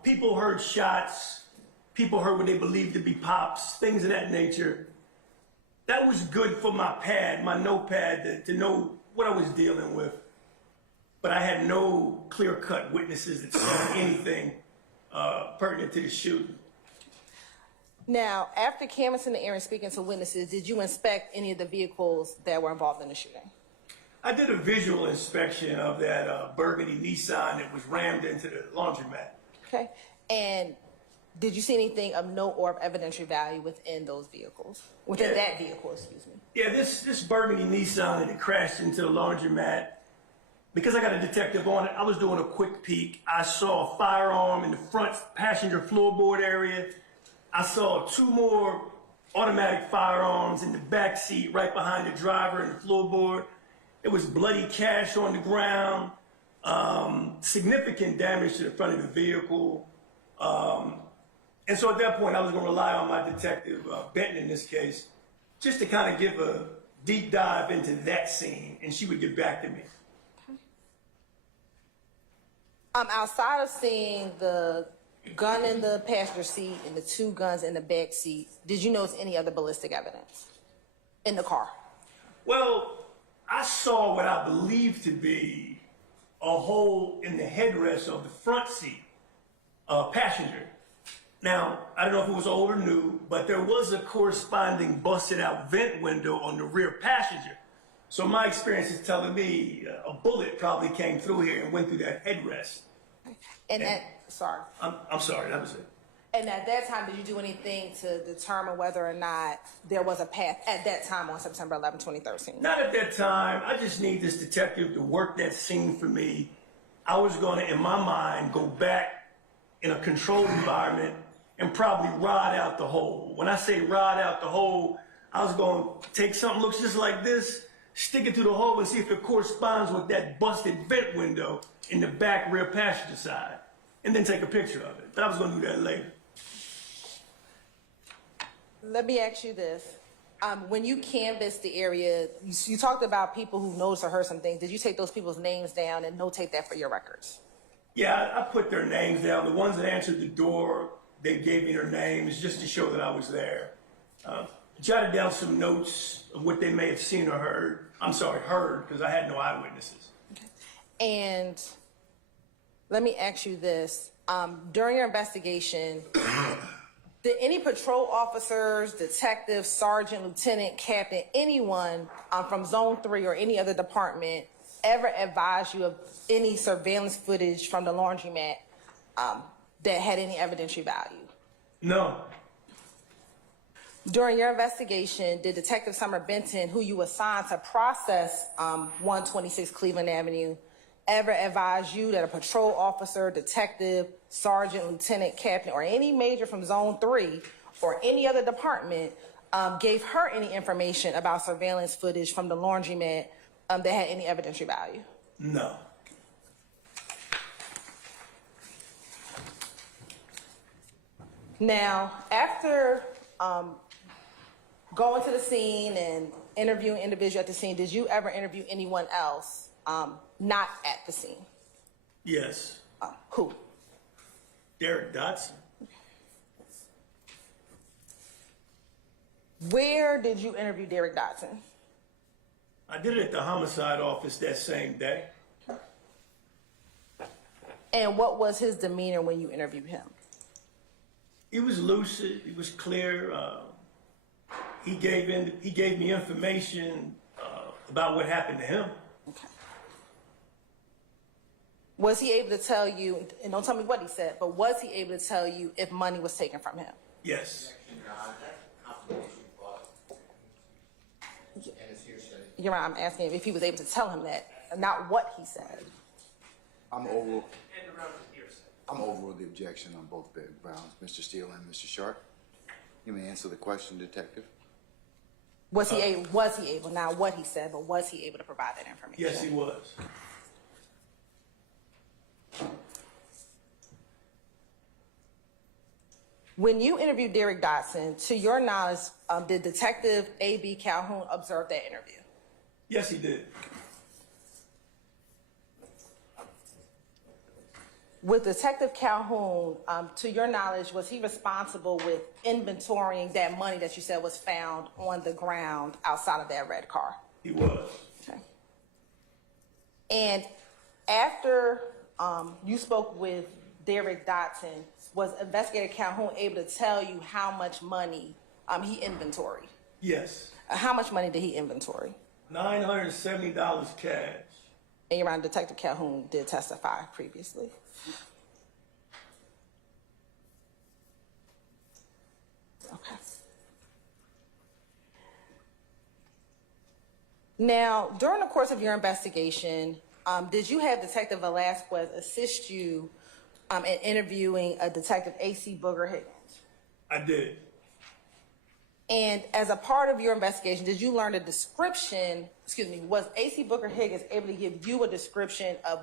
People heard shots. People heard what they believed to be pops, things of that nature. That was good for my notepad, to know what I was dealing with. But I had no clear-cut witnesses that saw anything pertinent to the shooting. Now, after canvassing the area and speaking to witnesses, did you inspect any of the vehicles that were involved in the shooting? I did a visual inspection of that burgundy Nissan that was rammed into the laundromat. Okay. And did you see anything of note or of evidentiary value within those vehicles? Within that vehicle, excuse me. Yeah, this burgundy Nissan that had crashed into the laundromat, because I got a detective on it, I was doing a quick peek. I saw a firearm in the front passenger floorboard area. I saw 2 more automatic firearms in the back seat right behind the driver and the floorboard. There was bloody cash on the ground, significant damage to the front of the vehicle. And so at that point, I was going to rely on my detective, Benton in this case, just to kind of give a deep dive into that scene, and she would get back to me. Outside of seeing the gun in the passenger seat and the 2 guns in the back seat, did you notice any other ballistic evidence in the car? Well, I saw what I believe to be a hole in the headrest of the front seat, passenger. Now, I don't know if it was old or new, but there was a corresponding busted out vent window on the rear passenger. So my experience is telling me a bullet probably came through here and went through that headrest. And sorry. I'm sorry, that was it. And at that time, did you do anything to determine whether or not there was a path at that time on September 11, 2013? Not at that time. I just need this detective to work that scene for me. I was going to, in my mind, go back in a controlled environment and probably rod out the hole. When I say rod out the hole, I was going to take something that looks just like this, stick it through the hole and see if it corresponds with that busted vent window in the back rear passenger side, and then take a picture of it. But I was going to do that later. Let me ask you this. When you canvassed the area, you talked about people who noticed or heard some things. Did you take those people's names down and notate that for your records? Yeah, I put their names down. The ones that answered the door, they gave me their names just to show that I was there. Jotted down some notes of what they may have seen or heard. I'm sorry, heard, because I had no eyewitnesses. Okay. And let me ask you this. During your investigation, did any patrol officers, detectives, sergeant, lieutenant, captain, anyone from Zone 3 or any other department ever advise you of any surveillance footage from the laundromat that had any evidentiary value? No. During your investigation, did Detective Summer Benton, who you assigned to process 126 Cleveland Avenue, ever advise you that a patrol officer, detective, sergeant, lieutenant, captain, or any major from Zone 3 or any other department gave her any information about surveillance footage from the laundromat that had any evidentiary value? No. Now, after going to the scene and interviewing individuals at the scene, did you ever interview anyone else not at the scene? Yes. Who? Derek Dotson. Where did you interview Derek Dotson? I did it at the homicide office that same day. And what was his demeanor when you interviewed him? He was lucid. He was clear. He gave me information about what happened to him. Okay. Was he able to tell you, and don't tell me what he said, but was he able to tell you if money was taken from him? Yes. You're right, I'm asking if he was able to tell him that, not what he said. I'm over the objection on both grounds, Mr. Steele and Mr. Sharp. You may answer the question, Detective. Was he able, not what he said, but was he able to provide that information? Yes, he was. When you interviewed Derek Dotson, to your knowledge, did Detective A.B. Calhoun observe that interview? Yes, he did. With Detective Calhoun, to your knowledge, was he responsible with inventorying that money that you said was found on the ground outside of that red car? He was. Okay. And after you spoke with Derek Dotson, was Investigator Calhoun able to tell you how much money he inventoried? Yes. How much money did he inventory? $970 cash. And your Honor, Detective Calhoun did testify previously. Okay. Now, during the course of your investigation, did you have Detective Velasquez assist you in interviewing a Detective A.C. Booger Higgins? I did. And as a part of your investigation, did you learn a description, was A.C. Booger Higgins able to give you a description of,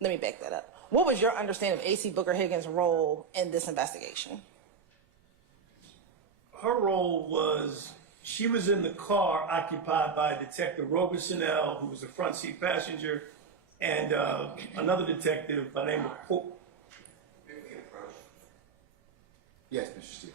let me back that up. What was your understanding of A.C. Booger Higgins' role in this investigation? Her role was, she was in the car occupied by Detective Roberson L., who was a front seat passenger, and another detective by the name of Yes, Mr. Steele.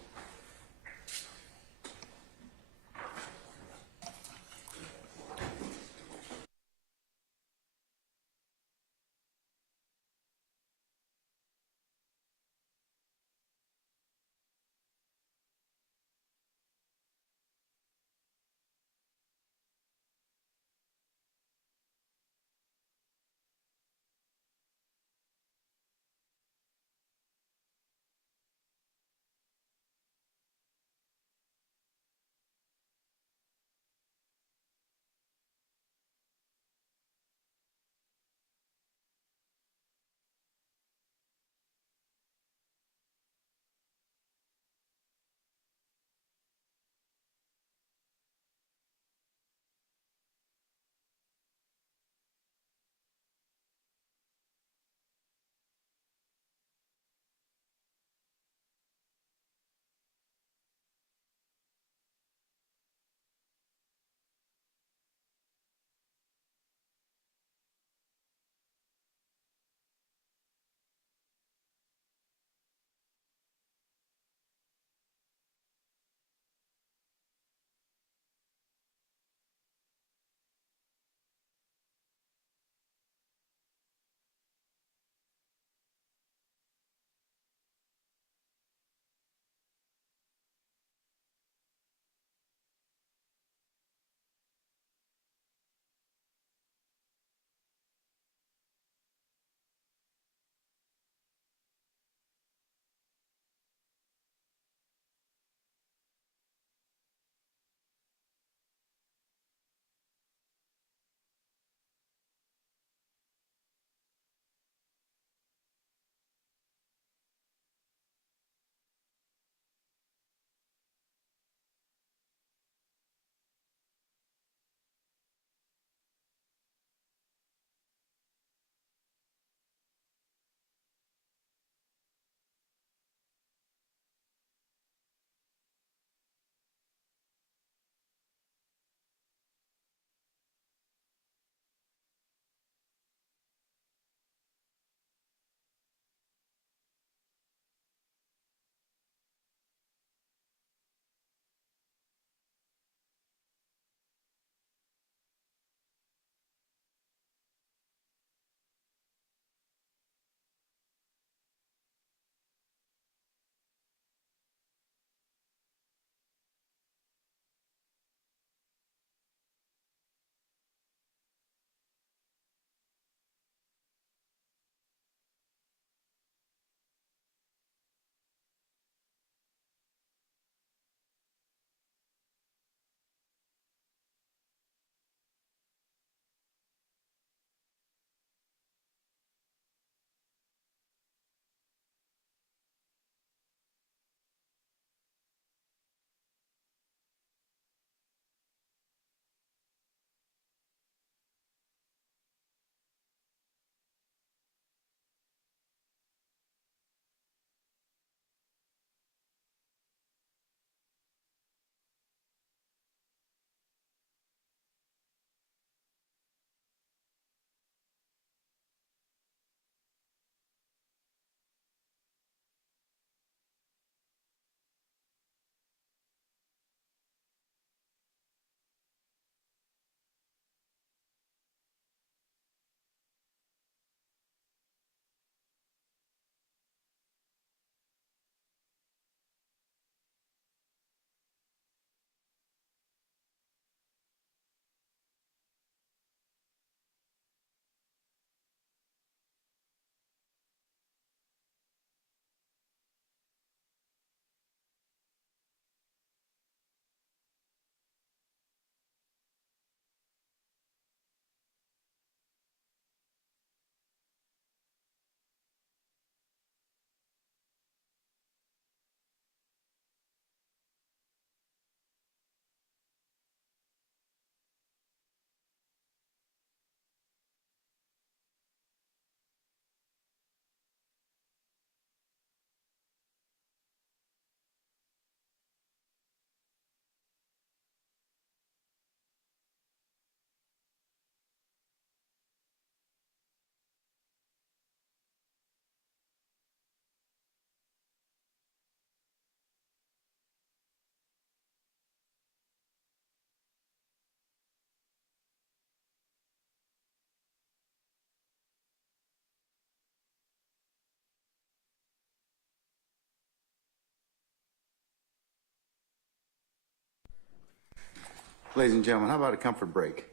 Ladies and gentlemen, how about a comfort break?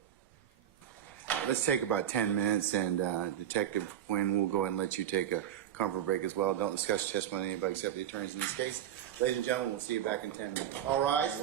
Let's take about 10 minutes, and Detective Quinn will go ahead and let you take a comfort break as well. Don't discuss testimony of anybody except the attorneys in this case. Ladies and gentlemen, we'll see you back in 10 minutes. All rise.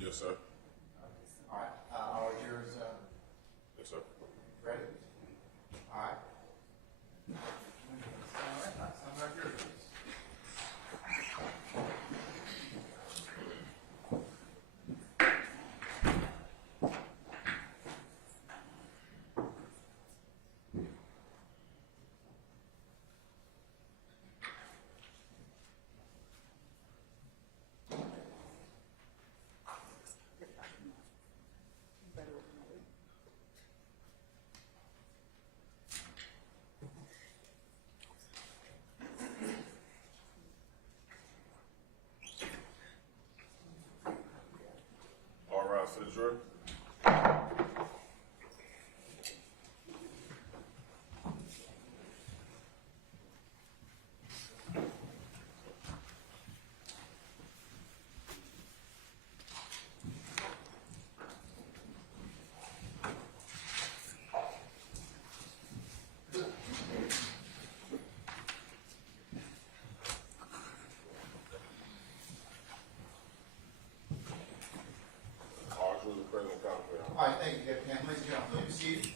Yes, sir. All right, all yours, Yes, sir. ready? All right. All right, sounds like yours. All right, for the jury. Marshal, the president, counsel. All right, thank you, Deputy Ham. Ladies and gentlemen, please be seated.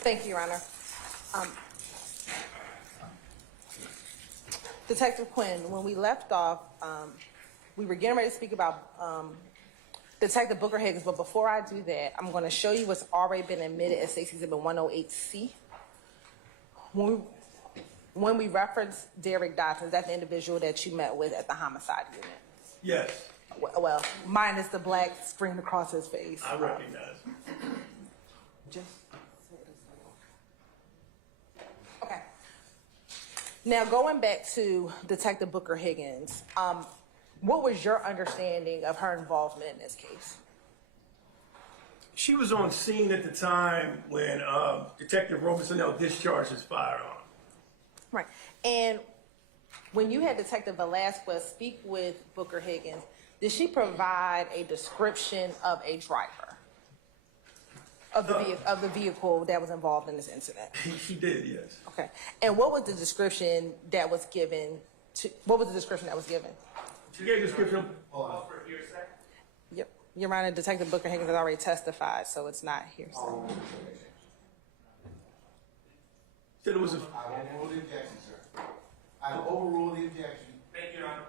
Thank you, Your Honor. Detective Quinn, when we left off, we were getting ready to speak about Detective Booker Higgins, but before I do that, I'm going to show you what's already been admitted as State's Exhibit 108C. When we reference Derek Dodson, that's the individual that you met with at the homicide unit. Yes, Well, minus the black screen across his face. I recognize. Just okay. Now going back to Detective Booker Higgins, what was your understanding of her involvement in this case? She was on scene at the time when Detective Robinson discharged his firearm. Right. And when you had Detective Velasquez speak with Booker Higgins, did she provide a description of a driver of the vehicle that was involved in this incident? She did, yes. Okay. And what was the description that was given to? What was the description that was given? She gave a description. Yep. Your Honor, Detective Booker Higgins has already testified, so it's not hearsay. Said it was a. I will overrule the objection, sir. I will overrule the objection. Thank you, Your Honor.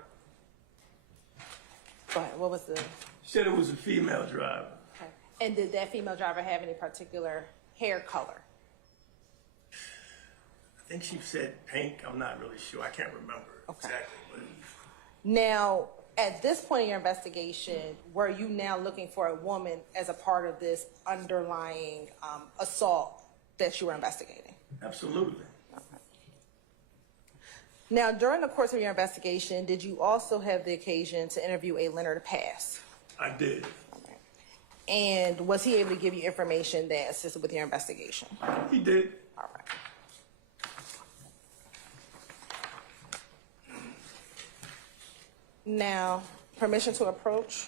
Go ahead. What was the? Said it was a female driver. Okay. And did that female driver have any particular hair color? I think she said pink. I'm not really sure. I can't remember exactly. But Now, at this point in your investigation, were you now looking for a woman as a part of this underlying assault that you were investigating? absolutely. Now, during the course of your investigation, did you also have the occasion to interview a Leonard Pass? I did. And was he able to give you information that assisted with your investigation? He did. All right. Now, permission to approach?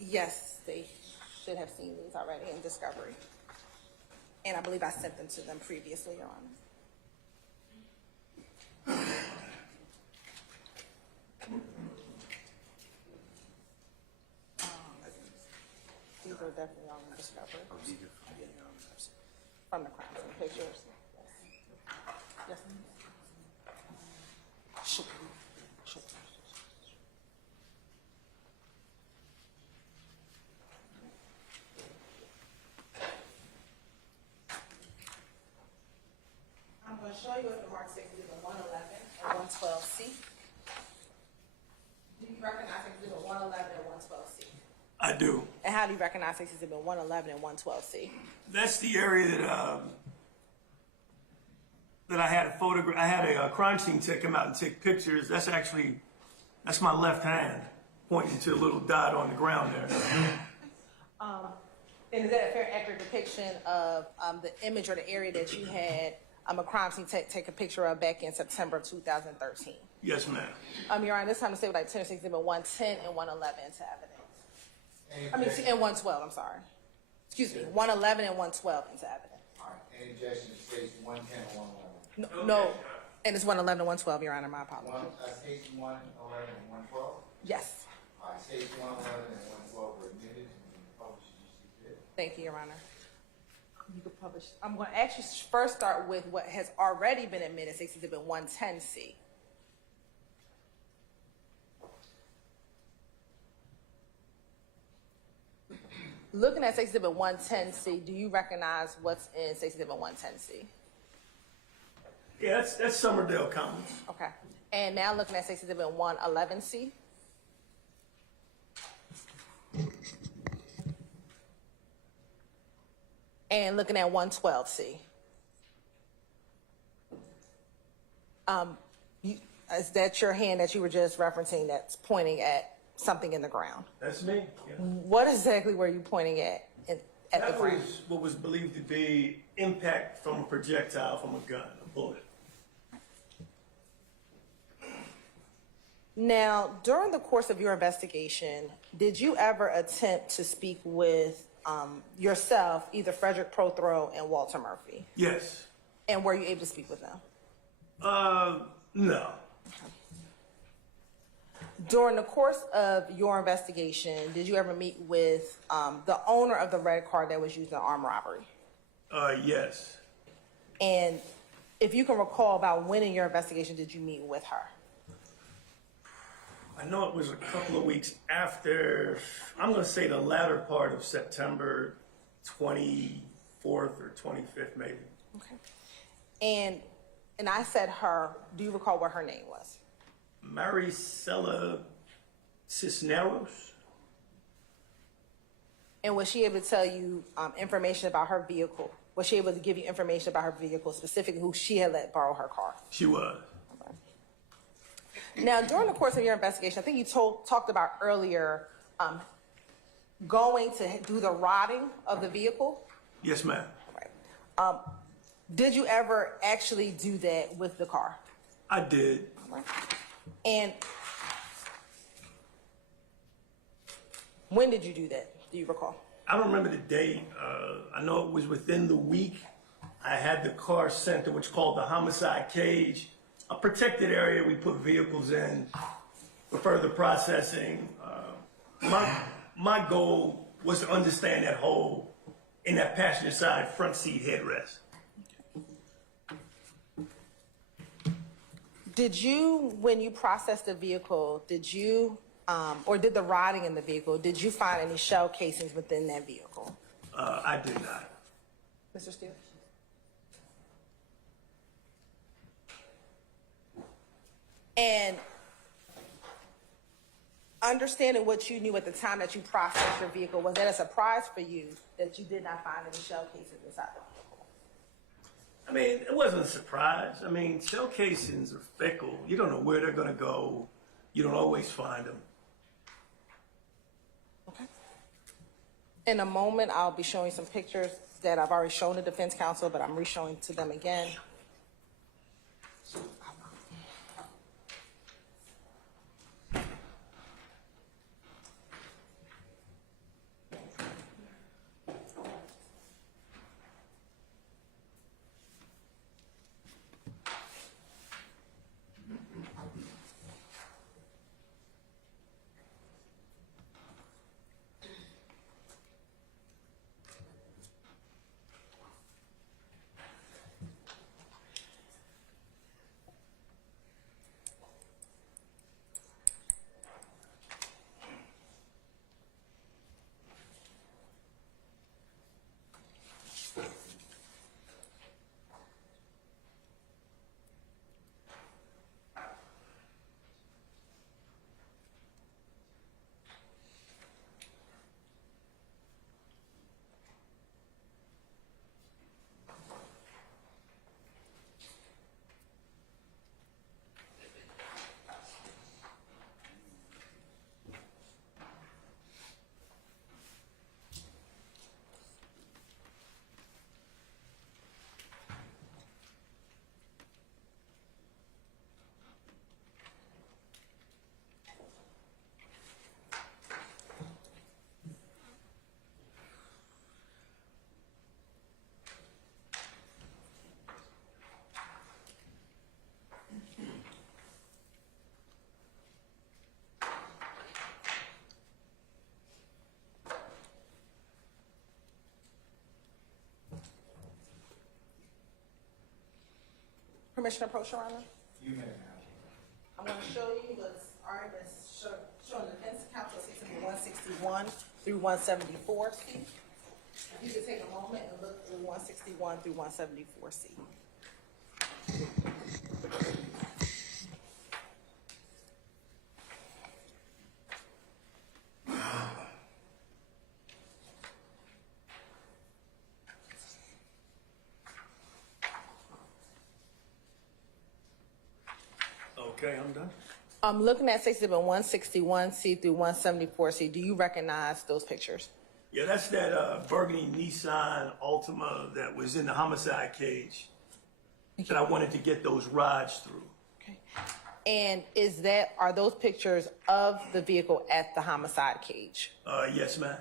Yes, they should have seen these already in discovery. And I believe I sent them to them previously, Your Honor. These are definitely all in discovery. From the crime scene pictures. Yes. Shoot. Shoot. I'm going to show you what the mark 6 is in 111 and 112C. Do you recognize Exhibit 111 and 112C? I do. And how do you recognize Exhibit 111 and 112C? That's the area that I had a photograph. I had a crime scene tech come out and take pictures. That's my left hand pointing to a little dot on the ground there. And is that a fair, accurate depiction of the image or the area that you had a crime scene tech take a picture of back in September of 2013? Yes, ma'am. Your Honor, this time to say like Tennessee Exhibit 110 and 111 into evidence. I mean, and 112, I'm sorry. Excuse me, 111 and 112 into evidence. All right, any objection to states 110 or 111? No, And it's 111 and 112, Your Honor, my apologies. Page 111 and 112? Yes. All right, page 111 and 112 were admitted and published as you see fit. Thank you, Your Honor. You could publish. I'm going to actually first start with what has already been admitted, Exhibit 110C. Looking at Exhibit 110C, do you recognize what's in Exhibit 110C? Yeah, that's Somerdale Commons. Okay. And now looking at Exhibit 111C. And looking at 112C. Is that your hand that you were just referencing that's pointing at something in the ground? That's me. Yeah. What exactly were you pointing at the That ground? was what was believed to be impact from a projectile from a gun, a bullet. Now, during the course of your investigation, did you ever attempt to speak with yourself, either Frederick Prothrow and Walter Murphy? Yes. And were you able to speak with them? No. During the course of your investigation, did you ever meet with the owner of the red car that was used in the armed robbery? Yes. And if you can recall, about when in your investigation did you meet with her? I know it was a couple of weeks after, I'm going to say the latter part of September 24th or 25th, maybe. Okay. And I said her, do you recall what her name was? Maricela Cisneros. And was she able to tell you information about her vehicle? Was she able to give you information about her vehicle, specifically who she had let borrow her car? She was. Now, during the course of your investigation, I think you talked about earlier going to do the rodding of the vehicle. Yes, ma'am. Right. Did you ever actually do that with the car? I did. Right. And when did you do that? Do you recall? I don't remember the date. I know it was within the week. I had the car sent to what's called the homicide cage, a protected area we put vehicles in for further processing. My goal was to understand that hole in that passenger side front seat headrest. Did you, when you processed the vehicle, did you, or did the rodding in the vehicle, did you find any shell casings within that vehicle? I did not. Mr. Steele? And understanding what you knew at the time that you processed your vehicle, was that a surprise for you that you did not find any shell casings inside the vehicle? I mean, it wasn't a surprise. I mean, shell casings are fickle. You don't know where they're going to go. You don't always find them. Okay. In a moment, I'll be showing some pictures that I've already shown the defense counsel, but I'm re-showing to them again. permission to approach, Your Honor? You may have. I'm going to show you what's already been showing the defense counsel 161 through 174C. If you could take a moment and look through 161 through 174C. Okay, I'm done. I'm looking at Exhibit 161C through 174C. Do you recognize those pictures? Yeah, that's that burgundy Nissan Altima that was in the homicide cage that I wanted to get those rods through. Okay. And are those pictures of the vehicle at the homicide cage? Yes, ma'am.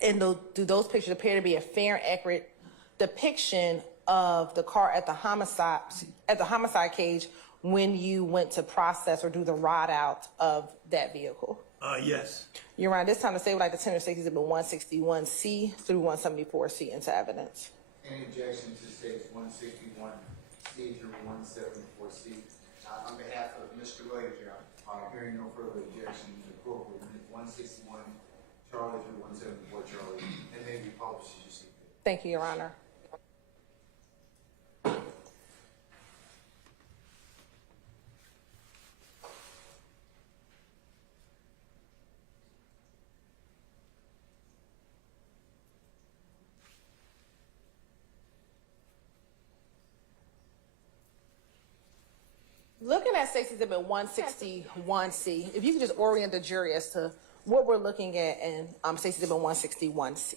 And do those pictures appear to be a fair and accurate depiction of the car at the homicide cage when you went to process or do the rod out of that vehicle? Yes. Your Honor, this time the state would like to tender Exhibit 161C through 174C into evidence. Any objection to states 161C through 174C? On behalf of Mr. Williams, Your Honor, hearing no further objection, the court will admit 161 Charlie through 174 Charlie, and they be published as you see fit. Thank you, Your Honor. Looking at State's Exhibit 161C, if you could just orient the jury as to what we're looking at in State's Exhibit 161C.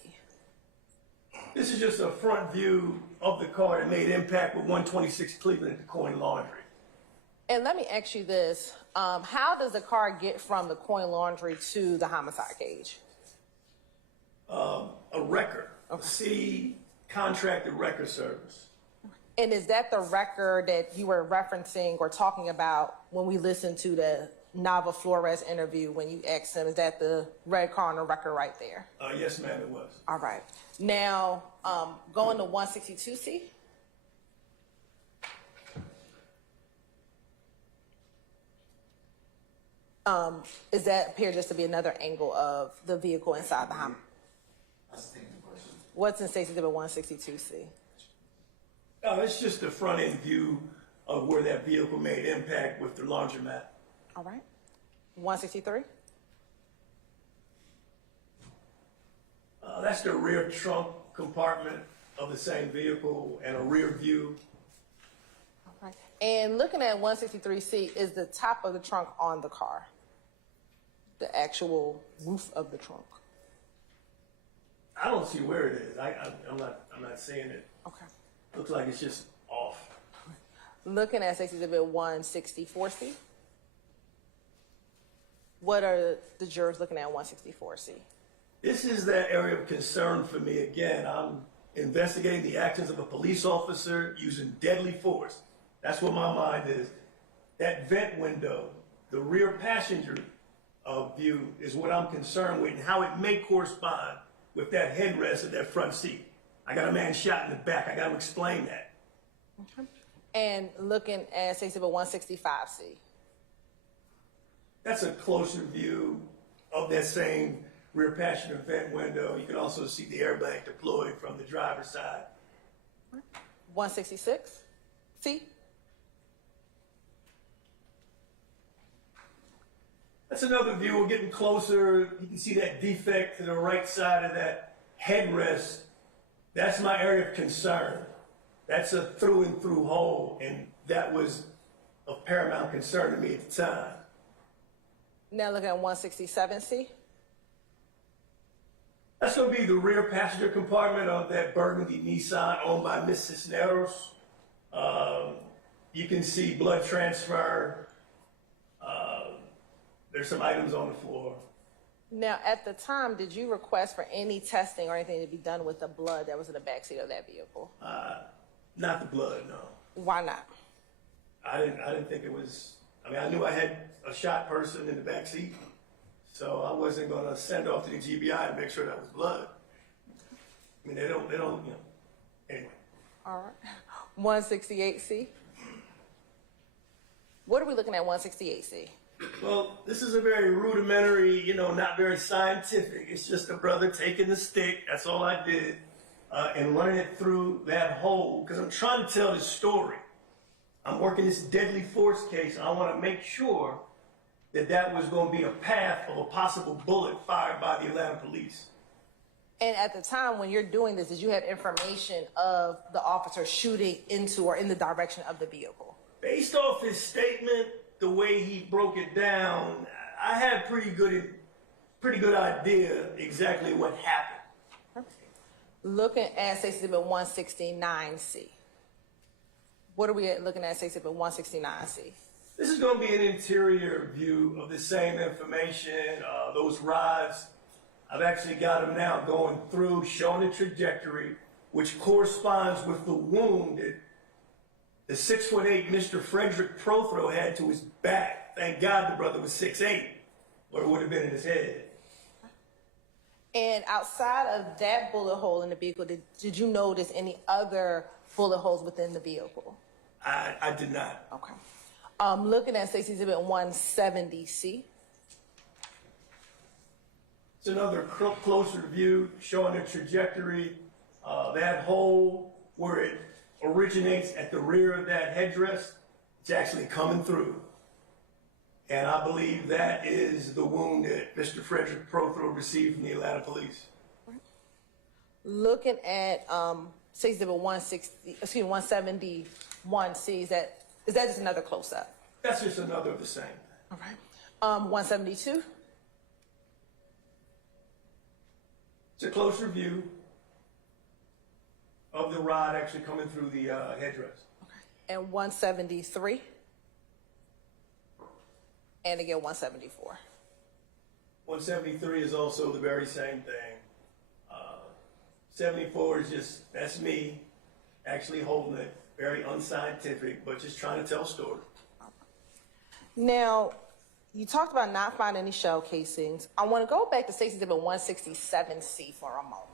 This is just a front view of the car that made impact with 126 Cleveland at the Coin Laundry. And let me ask you this. How does the car get from the Coin Laundry to the homicide cage? A wrecker, a city contracted wrecker service. And is that the record that you were referencing or talking about when we listened to the Nava Flores interview when you asked him, is that the red car on the record right there? Yes, ma'am, it was. All right. Now, going to 162C. Is that appear just to be another angle of the vehicle inside the home? That's the question. What's in State's Exhibit 162C? It's just the front end view of where that vehicle made impact with the laundromat. All right. 163? That's the rear trunk compartment of the same vehicle and a rear view. All right. And looking at 163C, is the top of the trunk on the car? The actual roof of the trunk? I don't see where it is. I'm not seeing it. Okay. Looks like it's just off. Looking at State's Exhibit 164C, what are the jurors looking at 164C? This is that area of concern for me. Again, I'm investigating the actions of a police officer using deadly force. That's what my mind is. That vent window, the rear passenger view is what I'm concerned with and how it may correspond with that headrest of that front seat. I got a man shot in the back. I got to explain that. Okay. And looking at State's Exhibit 165C. That's a closer view of that same rear passenger vent window. You can also see the airbag deployed from the driver's side. 166? See? That's another view. We're getting closer. You can see that defect to the right side of that headrest. That's my area of concern. That's a through and through hole, and that was of paramount concern to me at the time. Now looking at 167C. That's going to be the rear passenger compartment of that burgundy Nissan owned by Miss Cisneros. You can see blood transfer. There's some items on the floor. Now, at the time, did you request for any testing or anything to be done with the blood that was in the backseat of that vehicle? Not the blood, no. Why not? I didn't think it was. I mean, I knew I had a shot person in the back seat, so I wasn't going to send off to the GBI to make sure that was blood. I mean, they don't, anyway. All right. 168C. What are we looking at 168C? Well, this is a very rudimentary, not very scientific. It's just a brother taking the stick, that's all I did, and running it through that hole, because I'm trying to tell this story. I'm working this deadly force case, and I want to make sure that was going to be a path of a possible bullet fired by the Atlanta police. And at the time when you're doing this, did you have information of the officer shooting into or in the direction of the vehicle? Based off his statement, the way he broke it down, I had pretty good idea exactly what happened. Looking at State Exhibit 169C. What are we looking at State Exhibit 169C? This is going to be an interior view of the same information, those rods. I've actually got them now going through, showing the trajectory, which corresponds with the wound that the 6'8" Mr. Frederick Prothro had to his back. Thank God the brother was 6'8", or it would have been in his head. And outside of that bullet hole in the vehicle, did you notice any other bullet holes within the vehicle? I did not. Okay. Looking at State Exhibit 170C. It's another closer view showing the trajectory. That hole where it originates at the rear of that headdress, it's actually coming through. And I believe that is the wound that Mr. Frederick Prothro received from the Atlanta police. Looking at State Exhibit 171C, is that just another close-up? That's just another of the same. All right. 172. It's a closer view of the rod actually coming through the headdress. And 173. And again, 174. 173 is also the very same thing. 74 is that's me actually holding it. Very unscientific, but just trying to tell a story. Now, you talked about not finding any shell casings. I want to go back to State Exhibit 167C for a moment.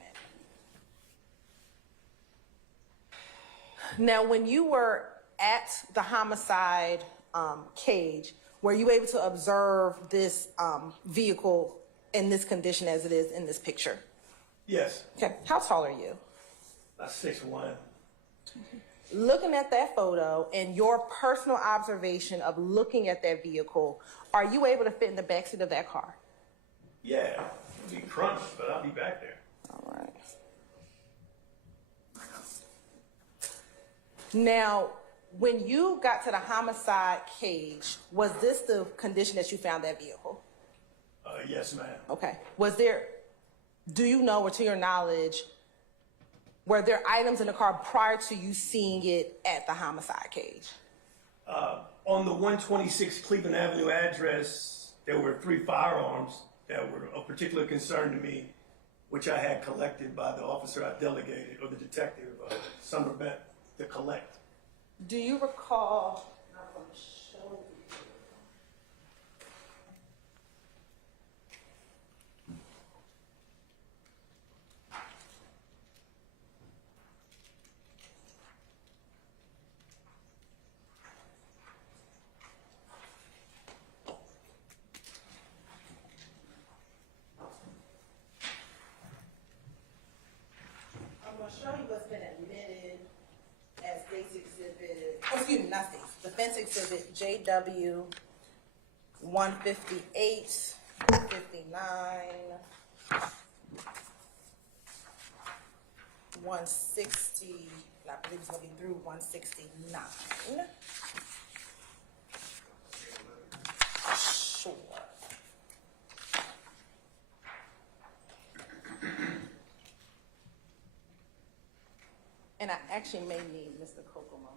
Now, when you were at the homicide cage, were you able to observe this vehicle in this condition as it is in this picture? Yes. Okay. How tall are you? About 6'1". Looking at that photo and your personal observation of looking at that vehicle, are you able to fit in the backseat of that car? Yeah, it'll be crunched, but I'll be back there. All right. Now, when you got to the homicide cage, was this the condition that you found that vehicle? Yes, ma'am. Okay. Do you know, or to your knowledge, were there items in the car prior to you seeing it at the homicide cage? On the 126 Cleveland Avenue address, there were 3 firearms that were of particular concern to me, which I had collected by the officer I delegated, or the detective, Summer Bent, to collect. Do you recall? I'm going to show you. I'm going to show you what's been admitted as defense exhibit JW 158, 59, 160, I believe it's going to be through 169. Sure. And I actually may need Mr. Kokomo.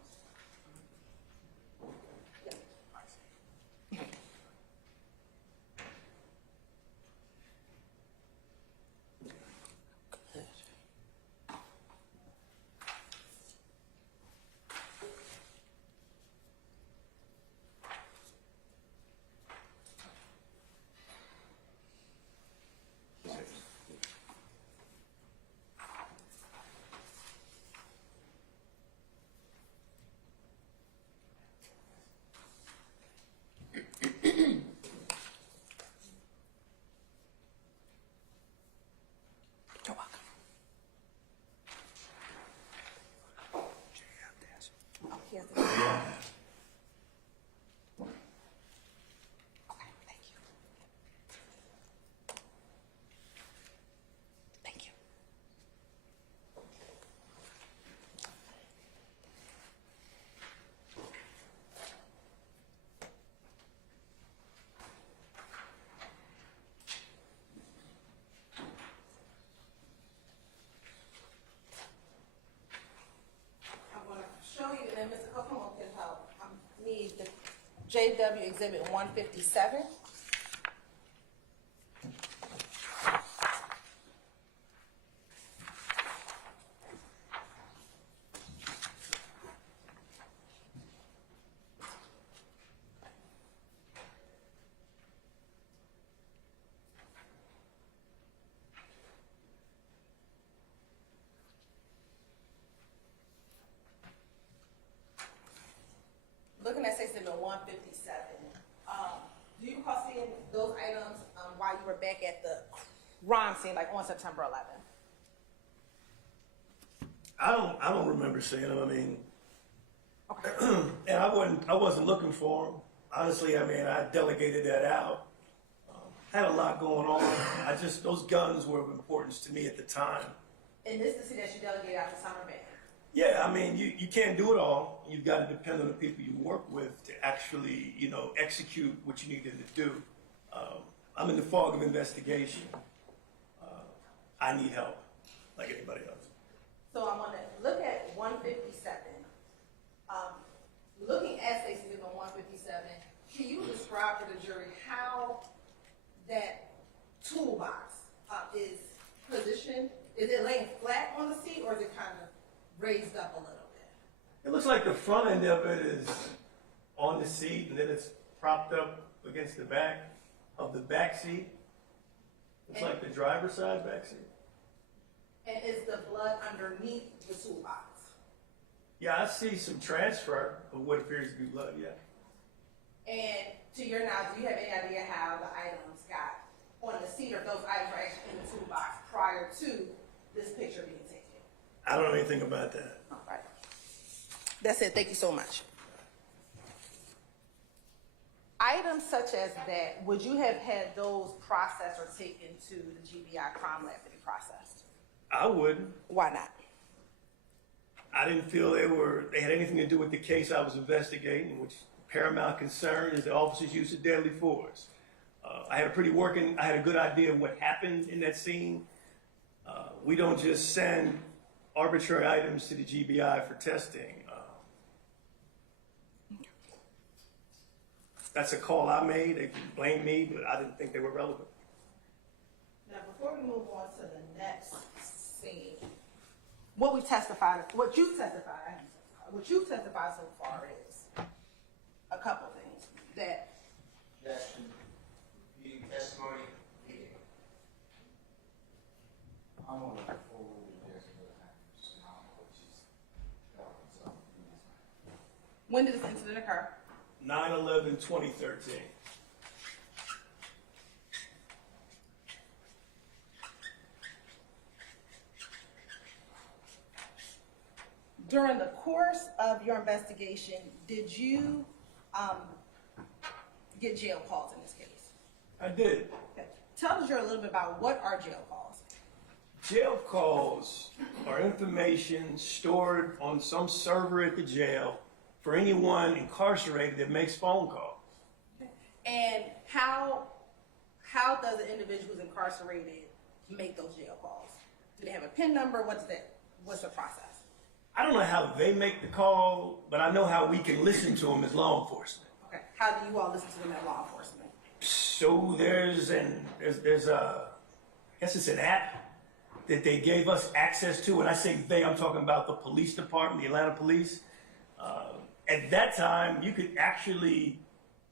he has the. Okay, thank you. Thank you. I'm going to show you, and then Mr. Kokomo can help. I need the JW Exhibit 157. Looking at Exhibit 157, do you recall seeing those items while you were back at the crime scene, like on September 11th? I don't remember seeing them. I mean, and I wasn't looking for them. Honestly, I mean, I delegated that out. Had a lot going on. Those guns were of importance to me at the time. And this is the that you delegated out to Summerman. Yeah, I mean, you can't do it all. You've got to depend on the people you work with to actually, execute what you needed to do. I'm in the fog of investigation. I need help, like anybody else. So I want to look at 157. Looking at Stacey on 157, can you describe for the jury how that toolbox is positioned? Is it laying flat on the seat, or is it kind of raised up a little bit? It looks like the front end of it is on the seat, and then it's propped up against the back of the back seat. It's like the driver's side back seat. And is the blood underneath the toolbox? Yeah, I see some transfer of what appears to be blood, yeah. And to your knowledge, do you have any idea how the items got on the seat, or if those items were actually in the toolbox prior to this picture being taken? I don't know anything about that. All right. That's it. Thank you so much. Items such as that, would you have had those processed or taken to the GBI crime lab to be processed? I wouldn't. Why not? I didn't feel they had anything to do with the case I was investigating, which paramount concern is the officer's use of deadly force. I had a good idea of what happened in that scene. We don't just send arbitrary items to the GBI for testing. That's a call I made. They can blame me, but I didn't think they were relevant. Now, before we move on to the next scene, what you've testified so far is a couple things that. Objection. Reading testimony. I'm on a full objection, but I don't know what she's talking about. When did this incident occur? 9/11/2013. During the course of your investigation, did you get jail calls in this case? I did. Okay. Tell the jury a little bit about what are jail calls. Jail calls are information stored on some server at the jail for anyone incarcerated that makes phone calls. And how does an individual who's incarcerated make those jail calls? Do they have a PIN number? What's the process? I don't know how they make the call, but I know how we can listen to them as law enforcement. Okay. How do you all listen to them as law enforcement? So there's I guess it's an app that they gave us access to. When I say they, I'm talking about the police department, the Atlanta police. At that time, you could actually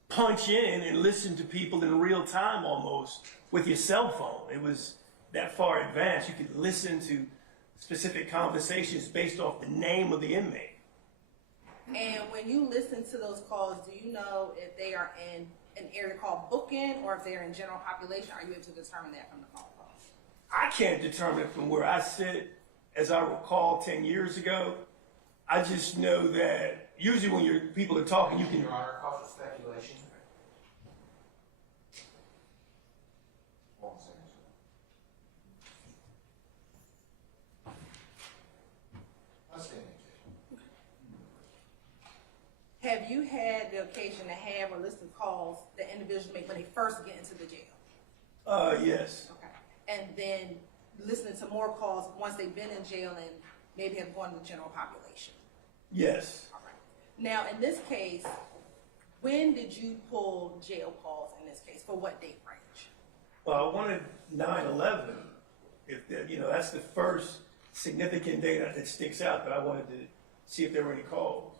punch in and listen to people in real time almost with your cell phone. It was that far advanced. You could listen to specific conversations based off the name of the inmate. And when you listen to those calls, do you know if they are in an area called booking or if they're in general population? Are you able to determine that from the phone calls? I can't determine it from where I sit. As I recall 10 years ago, I just know that usually when people are talking, you can. Your Honor, cause for speculation. Have you had the occasion to have or listen to calls that individuals make when they first get into the jail? Yes. Okay. And then listening to more calls once they've been in jail and maybe have gone to the general population? Yes. All right. Now, in this case, when did you pull jail calls in this case? For what date range? Well, I wanted 9/11. If that, that's the first significant date that sticks out that I wanted to see if there were any calls.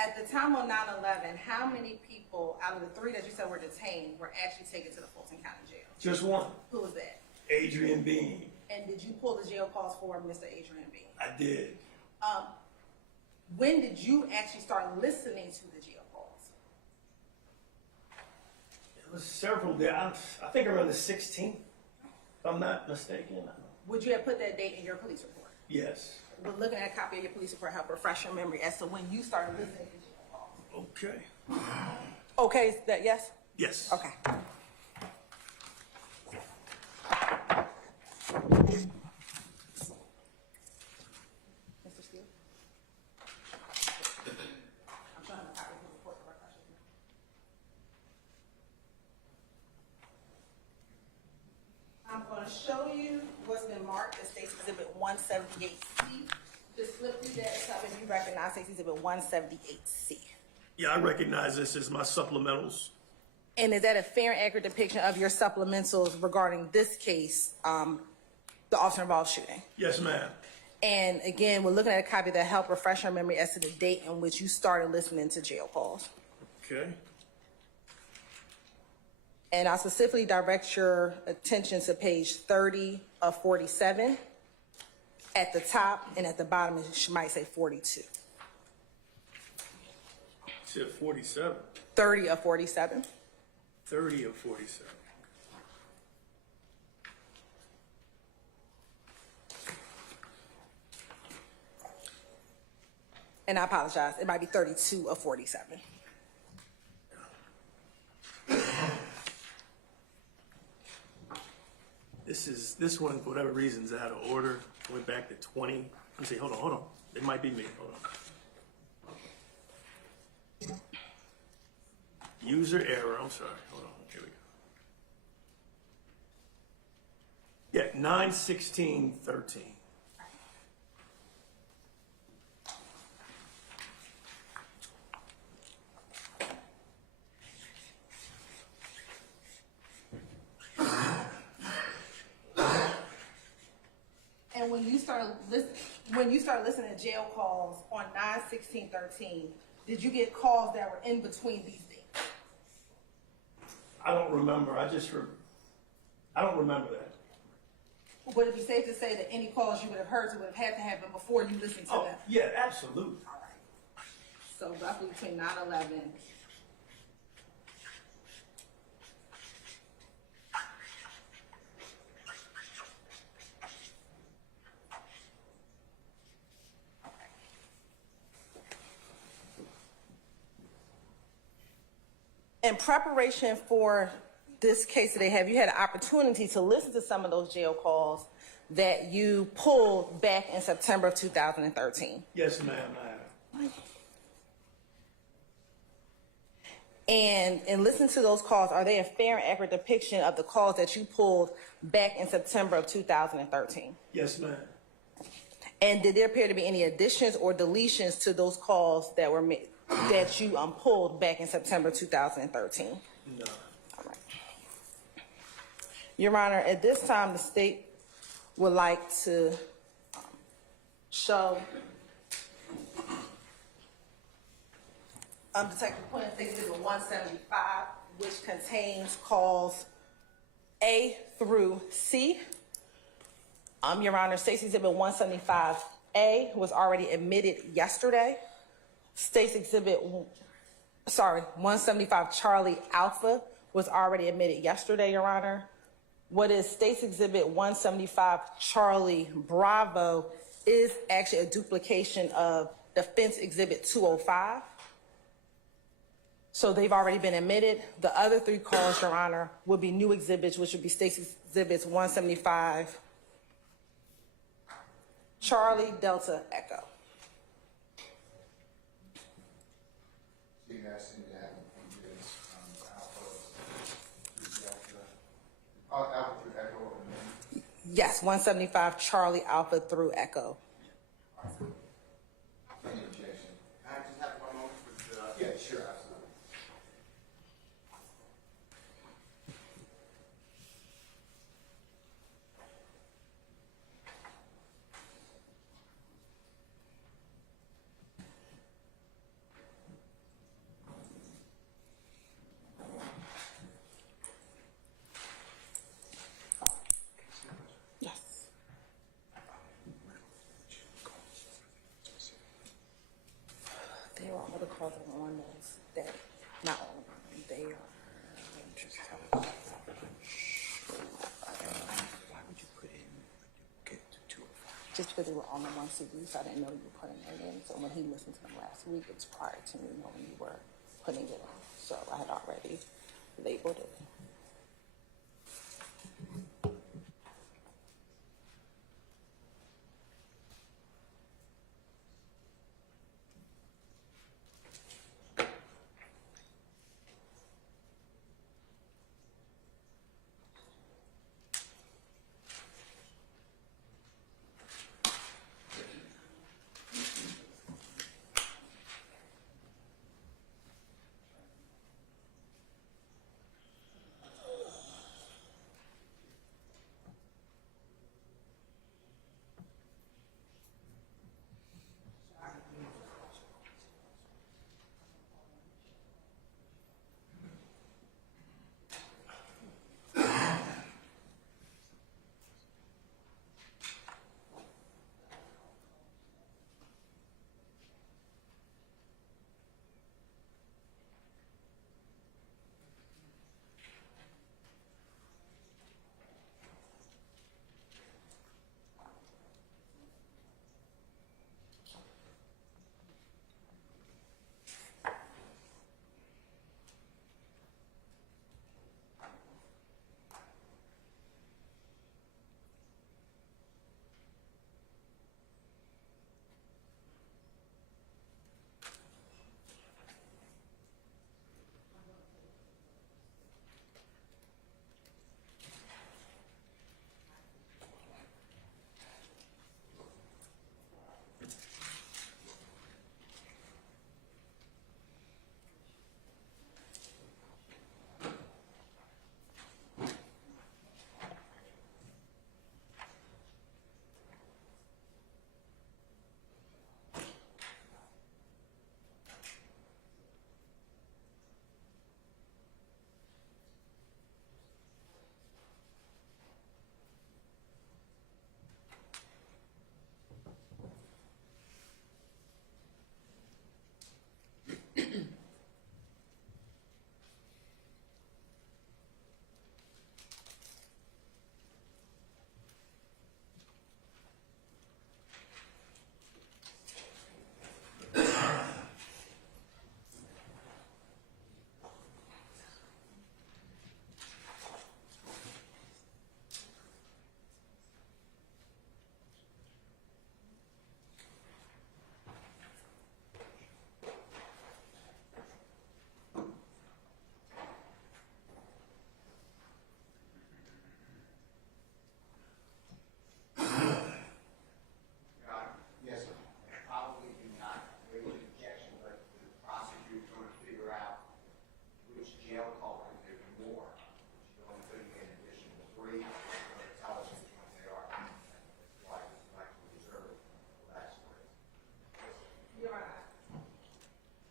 At the time on 9/11, how many people out of the 3 that you said were detained were actually taken to the Fulton County Jail? Just one. Who was that? Adrian Bean. And did you pull the jail calls for Mr. Adrian Bean? I did. When did you actually start listening to the jail calls? It was several days. I think around the 16th, if I'm not mistaken. Would you have put that date in your police report? Yes. We're looking at a copy of your police report, help refresh your memory as to when you started listening to jail calls. Okay. Okay, is that yes? Yes. Okay. Mr. Steele? I'm trying to copy the report to refresh your memory. I'm going to show you what's been marked as State's Exhibit 178C. Just flip through that stuff if you recognize State's Exhibit 178C. Yeah, I recognize this as my supplementals. And is that a fair and accurate depiction of your supplementals regarding this case, the officer-involved shooting? Yes, ma'am. And again, we're looking at a copy that helped refresh your memory as to the date in which you started listening to jail calls. Okay. And I'll specifically direct your attention to page 30 of 47. At the top and at the bottom, it might say 42. It said 47. 30 of 47. 30 of 47. And I apologize, it might be 32 of 47. This one, for whatever reasons, out of order. Went back to 20. Let me see. Hold on. It might be me. Hold on. User error. I'm sorry. Hold on. Here we go. Yeah, 9/16/13. And when you started listening to jail calls on 9/16/13, did you get calls that were in between these dates? I don't remember. I don't remember that. Would it be safe to say that any calls you would have heard would have had to happen before you listened to them? Yeah, absolutely. All right. So roughly between 9/11. In preparation for this case today, have you had an opportunity to listen to some of those jail calls that you pulled back in September of 2013? Yes, ma'am, I have. And in listening to those calls, are they a fair and accurate depiction of the calls that you pulled back in September of 2013? Yes, ma'am. And did there appear to be any additions or deletions to those calls that were made, that you pulled back in September 2013? No. All right. Your Honor, at this time, the state would like to show Detective Quinn State Exhibit 175, which contains calls A through C. Your Honor, State's Exhibit 175A was already admitted yesterday. State's Exhibit, 175 Charlie Alpha was already admitted yesterday, Your Honor. What is State's Exhibit 175 Charlie Bravo is actually a duplication of Defense Exhibit 205. So they've already been admitted. The other 3 calls, Your Honor, would be new exhibits, which would be State Exhibits 175, Charlie Delta Echo. So you're asking that exhibits, Alpha through Echo or Name? Yes, 175 Charlie Alpha through Echo. Any objection? Can I just have one moment with the... Yeah, sure, absolutely. Yes. They are all the calls that are on those that, not all of them, they are, just tell me. Why would you put in, get to 205? Just because they were on the one CD, so I didn't know you were putting it in. So when he listened to them last week, it was prior to me knowing you were putting it in. So I had already labeled it.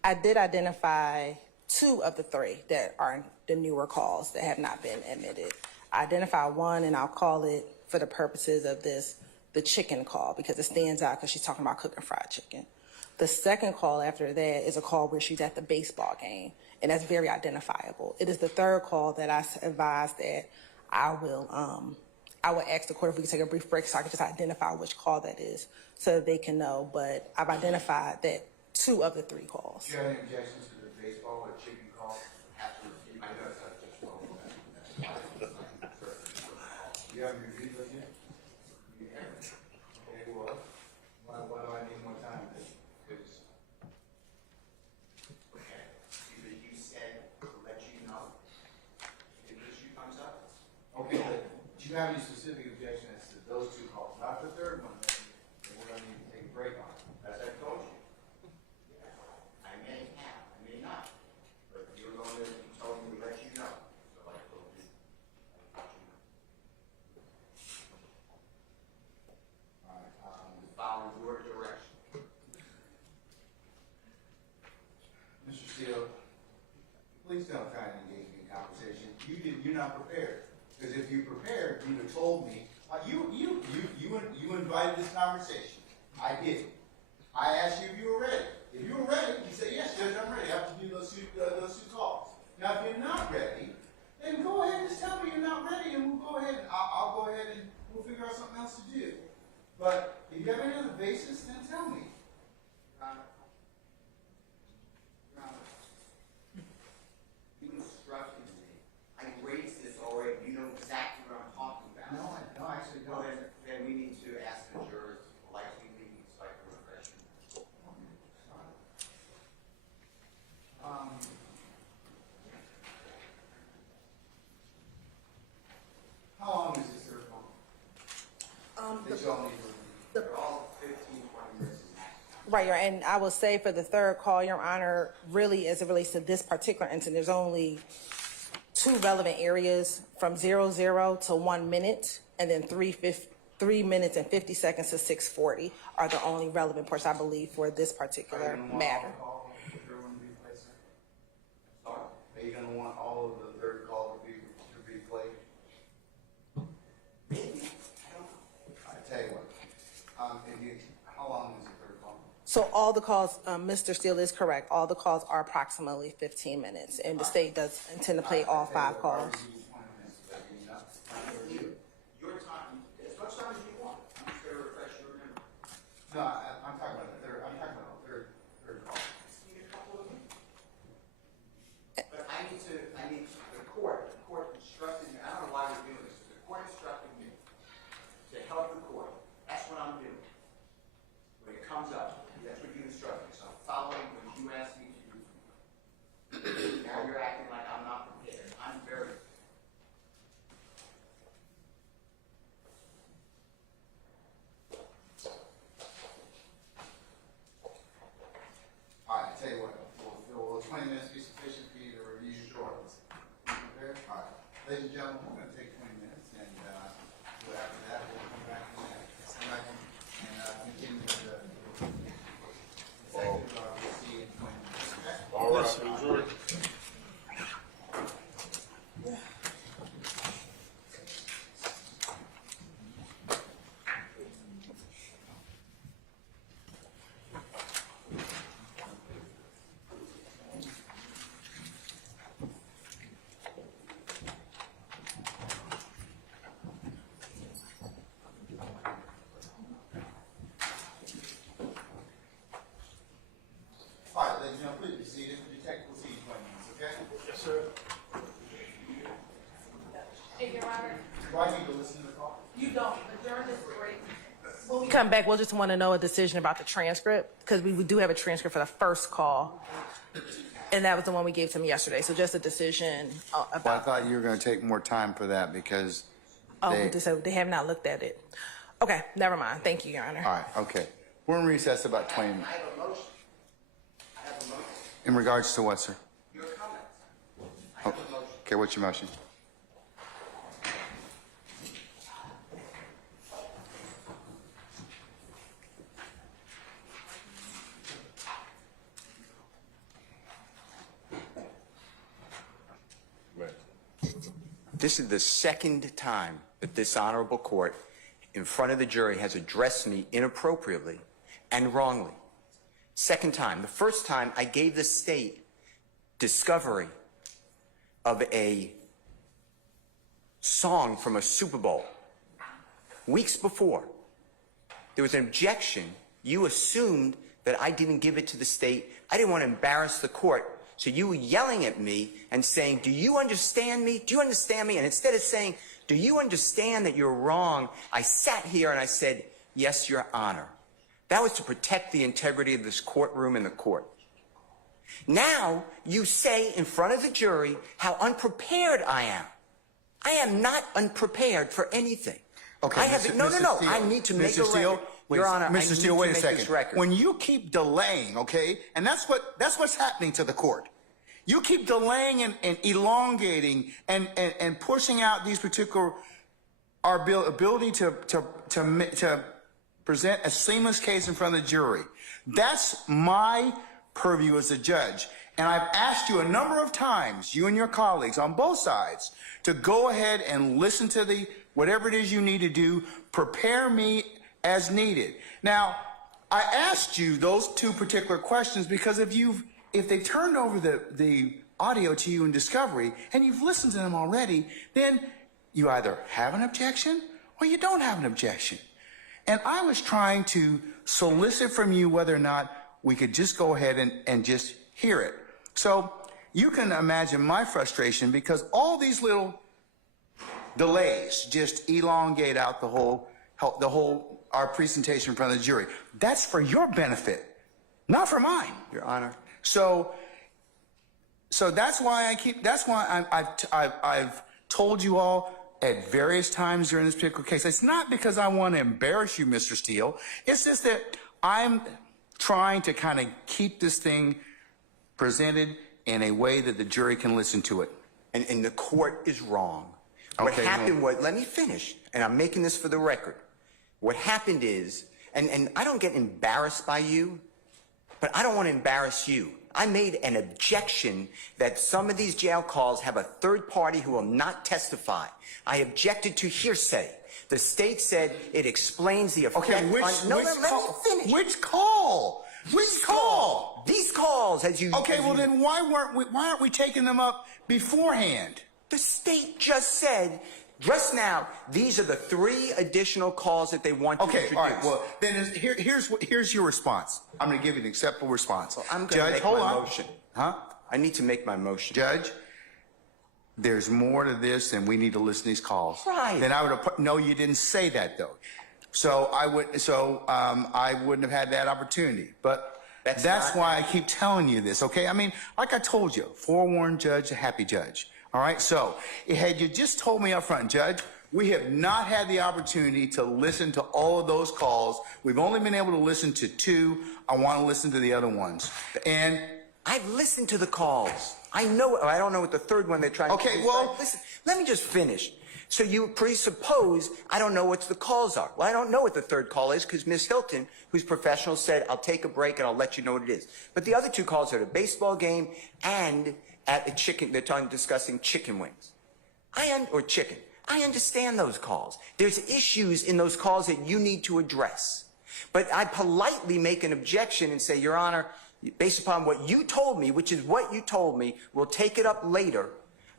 I did identify 2 of the 3 that are the newer calls that have not been admitted. I identified one, and I'll call it, for the purposes of this, the chicken call, because it stands out because she's talking about cooking fried chicken. The second call after that is a call where she's at the baseball game, and that's very identifiable. It is the third call that I advised that I I would ask the court if we could take a brief break so I can just identify which call that is so that they can know. But I've identified that 2 of the 3 calls. Do you have any objections to the baseball or chicken call? After review, I know it's not just one. You haven't reviewed those yet? You haven't? Okay, well, why do I need more time? Because, okay, either you said to let you know if the issue comes up. Okay, but do you have any specific objection as to those 2 calls? Not the third one that we're going to need to take a break on, as I told you. I may have, I may not, but you're going to, you told me to let you know, so I told you. All right, following your direction. Mr. Steele, please don't try to engage me in conversation. You're not prepared, because if you prepared, you'd have told me. You invited this conversation. I did. I asked you if you were ready. If you were ready, you say, yes, Judge, I'm ready. I have to do those two calls. Now, if you're not ready, then go ahead and just tell me you're not ready, and we'll go ahead and I'll go ahead and we'll figure out something else to do. But if you have any other basis, then tell me. You instructed me. I raised this already. You know exactly what I'm talking about. No, I actually don't. Well, then we need to ask the jurors to politely leave so I can refresh them. How long is this third one? They all need to leave. They're all 15, 20 minutes. Right, and I will say for the third call, Your Honor, really as it relates to this particular incident, there's only 2 relevant areas from 00 to 1 minute, and then 3 minutes and 50 seconds to 6:40 are the only relevant portions, I believe, for this particular matter. Are you going to want all of the third call to be played? Maybe. I don't know. I tell you what. How long is the third call? So all the calls, Mr. Steele is correct. All the calls are approximately 15 minutes, and the state does intend to play all 5 calls. Your time, as much time as you want. I'm just going to refresh your memory. No, I'm talking about the third. I'm talking about the third call. But I need the court instructed me. I don't know why we're doing this. The court instructed me to help the court. That's what I'm doing. When it comes up, that's what you instructed me. So I'm following what you asked me to do. Now you're acting like I'm not prepared. I'm very. All right, I tell you what. Will 20 minutes be sufficient for you to review your orders? Prepared? All right. Ladies and gentlemen, we're going to take 20 minutes, and after that, we'll come back and continue the executive proceeding in 20 minutes. Okay? All right. All right, ladies and gentlemen, please be seated. Would you take the proceeding 20 minutes, okay? Yes, sir. Hey, Your Honor. Do I need to listen to the call? You don't. During this break, when we come back, we'll just want to know a decision about the transcript, because we do have a transcript for the first call, and that was the one we gave to him yesterday. So just a decision Well, I about. thought you were going to take more time for that because They have not looked at it. Okay, never mind. Thank you, Your Honor. all right, okay. We're in recess about 20 minutes. I have a motion. I have a motion. In regards to what, sir? Your comments. I Oh, have a motion. okay, what's your motion? This is the second time that this honorable court in front of the jury has addressed me inappropriately and wrongly. Second time. The first time I gave the state discovery of a song from a Super Bowl weeks before, there was an objection. You assumed that I didn't give it to the state. I didn't want to embarrass the court. So you were yelling at me and saying, do you understand me? Do you understand me? And instead of saying, do you understand that you're wrong? I sat here and I said, yes, Your Honor. That was to protect the integrity of this courtroom and the court. Now you say in front of the jury how unprepared I am. I am not unprepared for anything. Okay, I have Mr. no. Steele, I need to make Mr. a Steele, record. wait, Your Honor, Mr. Steele, wait a second. Record. When you keep delaying, okay, and that's what's happening to the court. You keep delaying and elongating and pushing out these particular our ability to present a seamless case in front of the jury. That's my purview as a judge. And I've asked you a number of times, you and your colleagues on both sides, to go ahead and listen to whatever it is you need to do, prepare me as needed. Now, I asked you those two particular questions because if they turned over the audio to you in discovery and you've listened to them already, then you either have an objection or you don't have an objection. And I was trying to solicit from you whether or not we could just go ahead and just hear it. So you can imagine my frustration because all these little delays just elongate out our presentation in front of the jury. That's for your benefit, not for mine, Your Honor. So that's why I've told you all at various times during this particular case. It's not because I want to embarrass you, Mr. Steele. It's just that I'm trying to kind of keep this thing presented in a way that the jury can listen to it. And the court is wrong. What happened was, let me finish, and I'm making this for the record. What happened is, and I don't get embarrassed by you, but I don't want to embarrass you. I made an objection that some of these jail calls have a third party who will not testify. I objected to hearsay. The state said it explains the effect Okay, which call? Which call? These calls, as you... Okay, well then why aren't we taking them up beforehand? The state just said, just now, these are the 3 additional calls that they want to introduce. Okay, all right, well, then here's your response. I'm going to give you an acceptable response. Well, I'm going to make my motion. Huh? I need to make my motion. Judge, there's more to this than we need to listen to these calls. Right. Then I would have no, you didn't say that though. So I wouldn't have had that opportunity. But that's why I keep telling you this, okay? I mean, like I told you, forewarned judge, a happy judge. All right, so had you just told me up front, Judge, we have not had the opportunity to listen to all of those calls. We've only been able to listen to 2. I want to listen to the other ones. And I've listened to the calls. I know. I don't know what the third one they're trying to do. Okay, well, listen, let me just finish. So you presuppose I don't know what the calls are. Well, I don't know what the third call is because Ms. Hilton, who's professional, said, I'll take a break and I'll let you know what it is. But the other 2 calls are at a baseball game and at a chicken, they're discussing chicken wings. Or chicken. I understand those calls. There's issues in those calls that you need to address. But I politely make an objection and say, Your Honor, based upon what you told me, which is what you told me, we'll take it up later.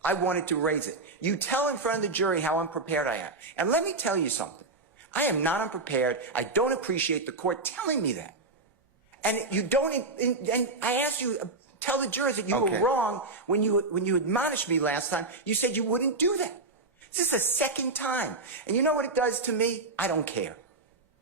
I wanted to raise it. You tell in front of the jury how unprepared I am. And let me tell you something. I am not unprepared. I don't appreciate the court telling me that. And you don't, and I asked you, tell the jurors that you were wrong when you admonished me last time. You said you wouldn't do that. This is the second time. And you know what it does to me? I don't care.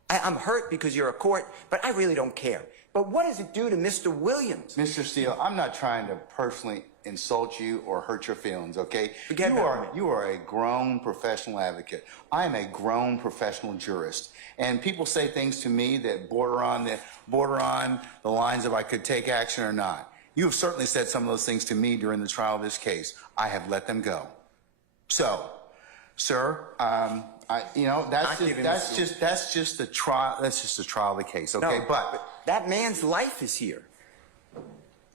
I'm hurt because you're a court, but I really don't care. But what does it do to Mr. Williams? Mr. Steele, I'm not trying to personally insult you or hurt your feelings, okay? You are a grown professional advocate. I am a grown professional jurist. And people say things to me that border on the lines of I could take action or not. You have certainly said some of those things to me during the trial of this case. I have let them go. So, sir, that's just the trial. That's just the trial of the case, okay? No, but that man's life is here.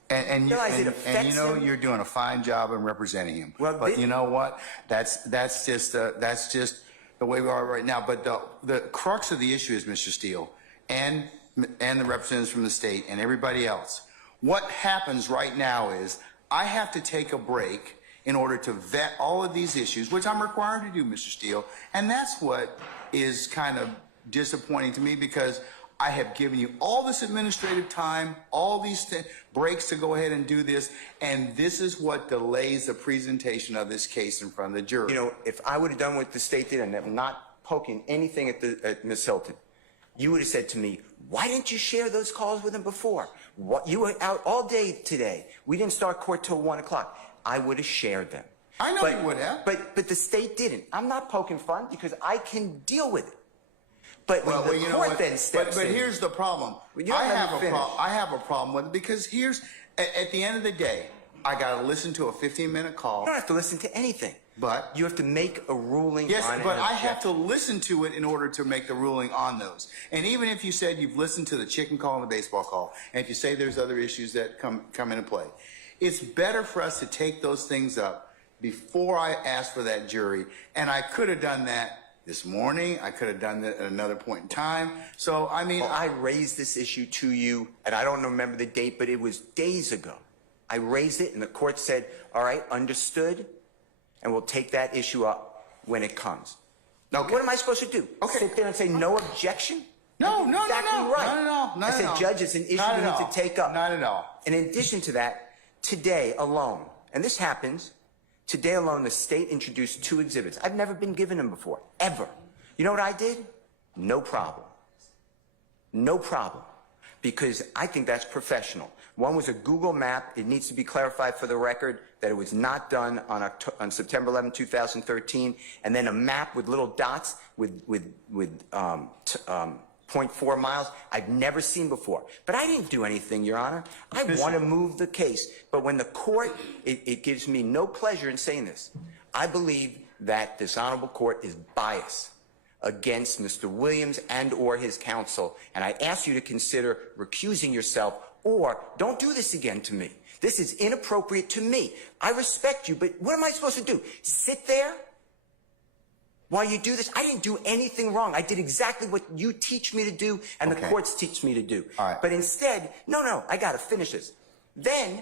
And you're doing a fine job in representing him. Well, but you know what? That's just the way we are right now. But the crux of the issue is, Mr. Steele, and the representatives from the state and everybody else. What happens right now is I have to take a break in order to vet all of these issues, which I'm required to do, Mr. Steele. And that's what is kind of disappointing to me, because I have given you all this administrative time, all these breaks to go ahead and do this, and this is what delays the presentation of this case in front of the jury. You know, if I would have done what the state did, and I'm not poking anything at Ms. Hilton, you would have said to me, why didn't you share those calls with him before? What, you were out all day today. We didn't start court till 1 o'clock. I would have shared them. I know you would have. But the state didn't. I'm not poking fun because I can deal with it. But when the court then steps in. But here's the problem. I have a problem with it, because here's, at the end of the day, I got to listen to a 15-minute call. You don't have to listen to anything. But you have to make a ruling yes, on it. Yes, but I have to listen to it in order to make the ruling on those. And even if you said you've listened to the chicken call and the baseball call, and if you say there's other issues that come into play, it's better for us to take those things up before I ask for that jury. And I could have done that this morning. I could have done that at another point in time. So, I mean... Well, I raised this issue to you, and I don't remember the date, but it was days ago. I raised it, and the court said, all right, understood, and we'll take that issue up when it comes. Now, what am I supposed to do? Okay. Sit there and say no objection? No, exactly right. Not at all. I said, Judge, it's an issue we need to take up. Not at all. And in addition to that, today alone, and this happens, today alone, the state introduced 2 exhibits. I've never been given them before, ever. You know what I did? No problem. No problem. Because I think that's professional. One was a Google map. It needs to be clarified for the record that it was not done on September 11, 2013. And then a map with little dots with 0.4 miles. I've never seen before. But I didn't do anything, Your Honor. I want to move the case. But when the court, it gives me no pleasure in saying this. I believe that this honorable court is biased against Mr. Williams and or his counsel. And I ask you to consider recusing yourself, or don't do this again to me. This is inappropriate to me. I respect you, but what am I supposed to do? Sit there while you do this? I didn't do anything wrong. I did exactly what you teach me to do and the courts teach me to do. All right. But instead, no, I got to finish this. Then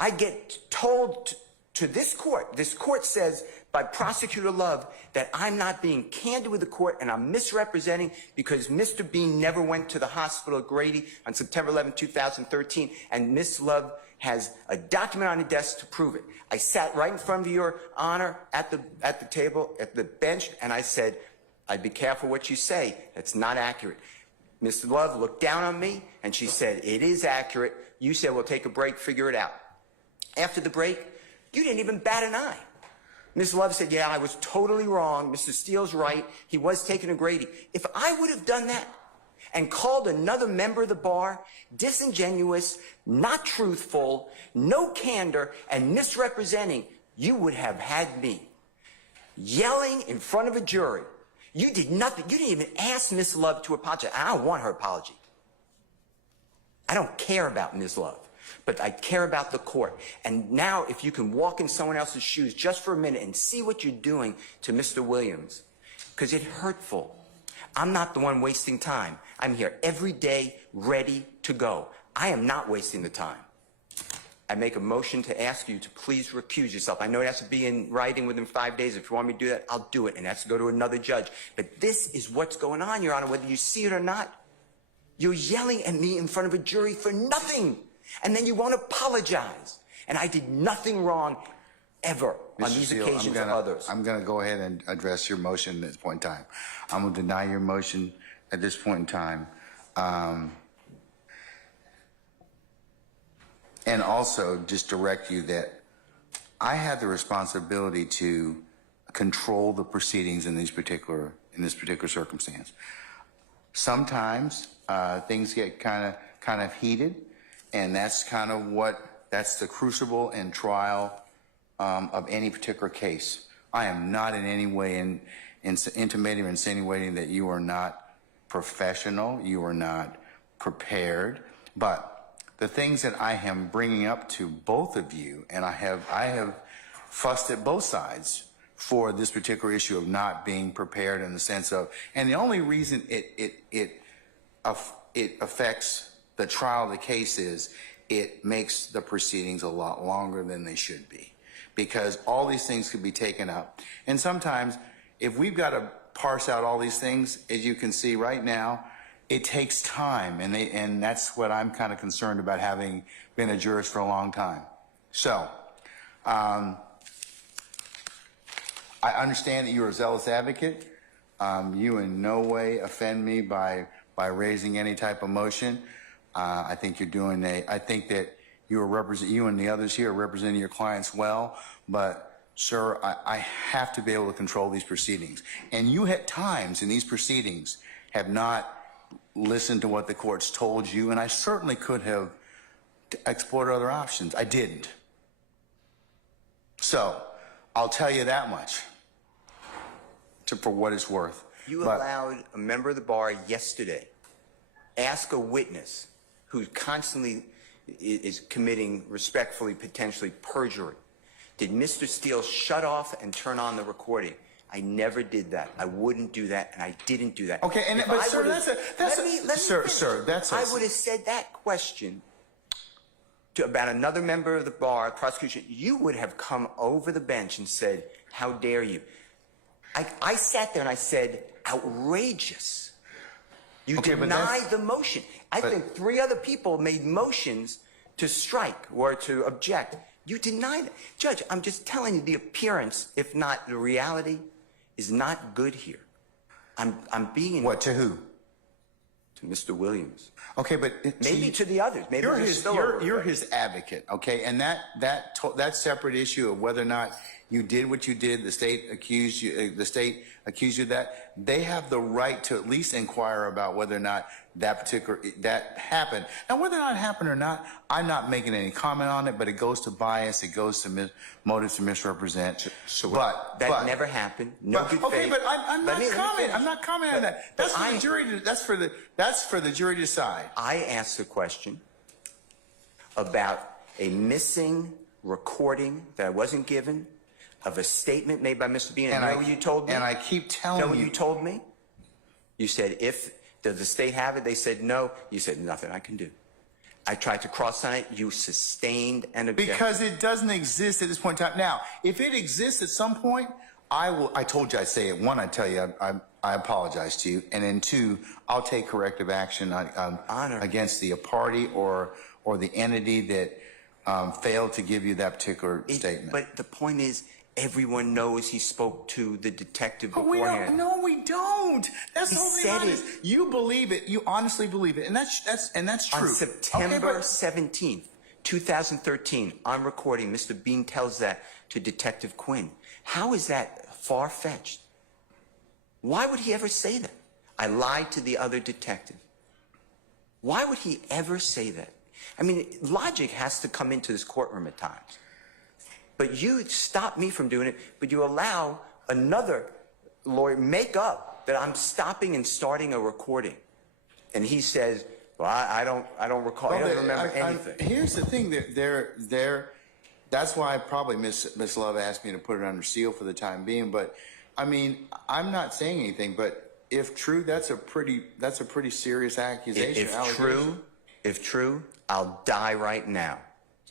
I get told to this court says by Prosecutor Love that I'm not being candid with the court and I'm misrepresenting because Mr. Bean never went to the hospital at Grady on September 11, 2013, and Ms. Love has a document on the desk to prove it. I sat right in front of Your Honor at the table, at the bench, and I said, I'd be careful what you say. That's not accurate. Ms. Love looked down on me and she said, it is accurate. You said, we'll take a break, figure it out. After the break, you didn't even bat an eye. Ms. Love said, yeah, I was totally wrong. Mr. Steele's right. He was taken to Grady. If I would have done that and called another member of the bar disingenuous, not truthful, no candor, and misrepresenting, you would have had me yelling in front of a jury. You did nothing. You didn't even ask Ms. Love to apologize. I don't want her apology. I don't care about Ms. Love. But I care about the court. And now if you can walk in someone else's shoes just for a minute and see what you're doing to Mr. Williams, because it's hurtful. I'm not the one wasting time. I'm here every day ready to go. I am not wasting the time. I make a motion to ask you to please recuse yourself. I know it has to be in writing within 5 days. If you want me to do that, I'll do it. And it has to go to another judge. But this is what's going on, Your Honor, whether you see it or not. You're yelling at me in front of a jury for nothing. And then you won't apologize. And I did nothing wrong ever on these occasions or others. I'm going to go ahead and address your motion at this point in time. I'm going to deny your motion at this point in time. And also just direct you that I have the responsibility to control the proceedings in this particular circumstance. Sometimes things get kind of heated. And that's kind of that's the crucible and trial of any particular case. I am not in any way intimating or insinuating that you are not professional, you are not prepared. But the things that I am bringing up to both of you, and I have fussed at both sides for this particular issue of not being prepared in the sense of, and the only reason it affects the trial of the case is it makes the proceedings a lot longer than they should be. because all these things could be taken up. And sometimes, if we've got to parse out all these things, as you can see right now, it takes time, and that's what I'm kind of concerned about, having been a jurist for a long time. So, I understand that you're a zealous advocate. You in no way offend me by raising any type of motion. I think you're doing I think that you and the others here are representing your clients well, but sir, I have to be able to control these proceedings. And you at times in these proceedings have not listened to what the court's told you, and I certainly could have explored other options. I didn't. So, I'll tell you that much, for what it's worth. You allowed a member of the bar yesterday ask a witness who constantly is committing, respectfully, potentially perjury. Did Mr. Steele shut off and turn on the recording? I never did that. I wouldn't do that, and I didn't do that. Okay, and but sir, I would have said that question about another member of the bar, prosecution. You would have come over the bench and said, "How dare you?" I sat there and I said, "Outrageous." You denied the motion. I think 3 other people made motions to strike or to object. You denied it. Judge, I'm just telling you, the appearance, if not the reality, is not good here. I'm being... What, to who? To Mr. Williams. Okay, but... Maybe to the others. Maybe you're his advocate, okay? And that separate issue of whether or not you did what you did, the state accused you of that, they have the right to at least inquire about whether or not that happened. Now, whether or not it happened or not, I'm not making any comment on it, but it goes to bias, it goes to motives to misrepresent. That never happened. No good faith. Okay, but I'm not commenting on that. That's for the jury. That's for the jury to decide. I asked a question about a missing recording that I wasn't given of a statement made by Mr. Bean. And you know what you told me? And I keep telling you. You know what you told me? You said, does the state have it? They said no. You said, nothing I can do. I tried to cross on it. You sustained an objection. Because it doesn't exist at this point in time. Now, if it exists at some point, I told you I'd say it. 1, I tell you, I apologize to you. And then 2, I'll take corrective action against the party or the entity that failed to give you that particular statement. But the point is, everyone knows he spoke to the detective beforehand. No, we don't. That's the whole thing. You believe it. You honestly believe it, and that's true. On September 17th, 2013, on recording, Mr. Bean tells that to Detective Quinn. How is that far-fetched? Why would he ever say that? I lied to the other detective. Why would he ever say that? I mean, logic has to come into this courtroom at times. But you stop me from doing it, but you allow another lawyer make up that I'm stopping and starting a recording. And he says, well, I don't recall, I don't remember anything. Here's the thing, that's why probably Miss Love asked me to put it under seal for the time being, but I mean, I'm not saying anything, but if true, that's a pretty serious accusation. If true, I'll die right now.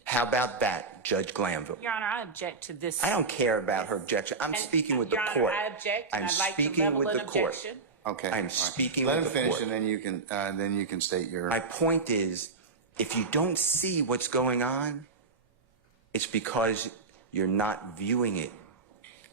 How about that, Judge Glanville? Your Honor, I object to this. I don't care about her objection. I'm speaking with the court. Your Honor, I object, and I'd like to level an objection. Okay. I'm speaking with the court. Let him finish, and then you can state your... My point is, if you don't see what's going on, it's because you're not viewing it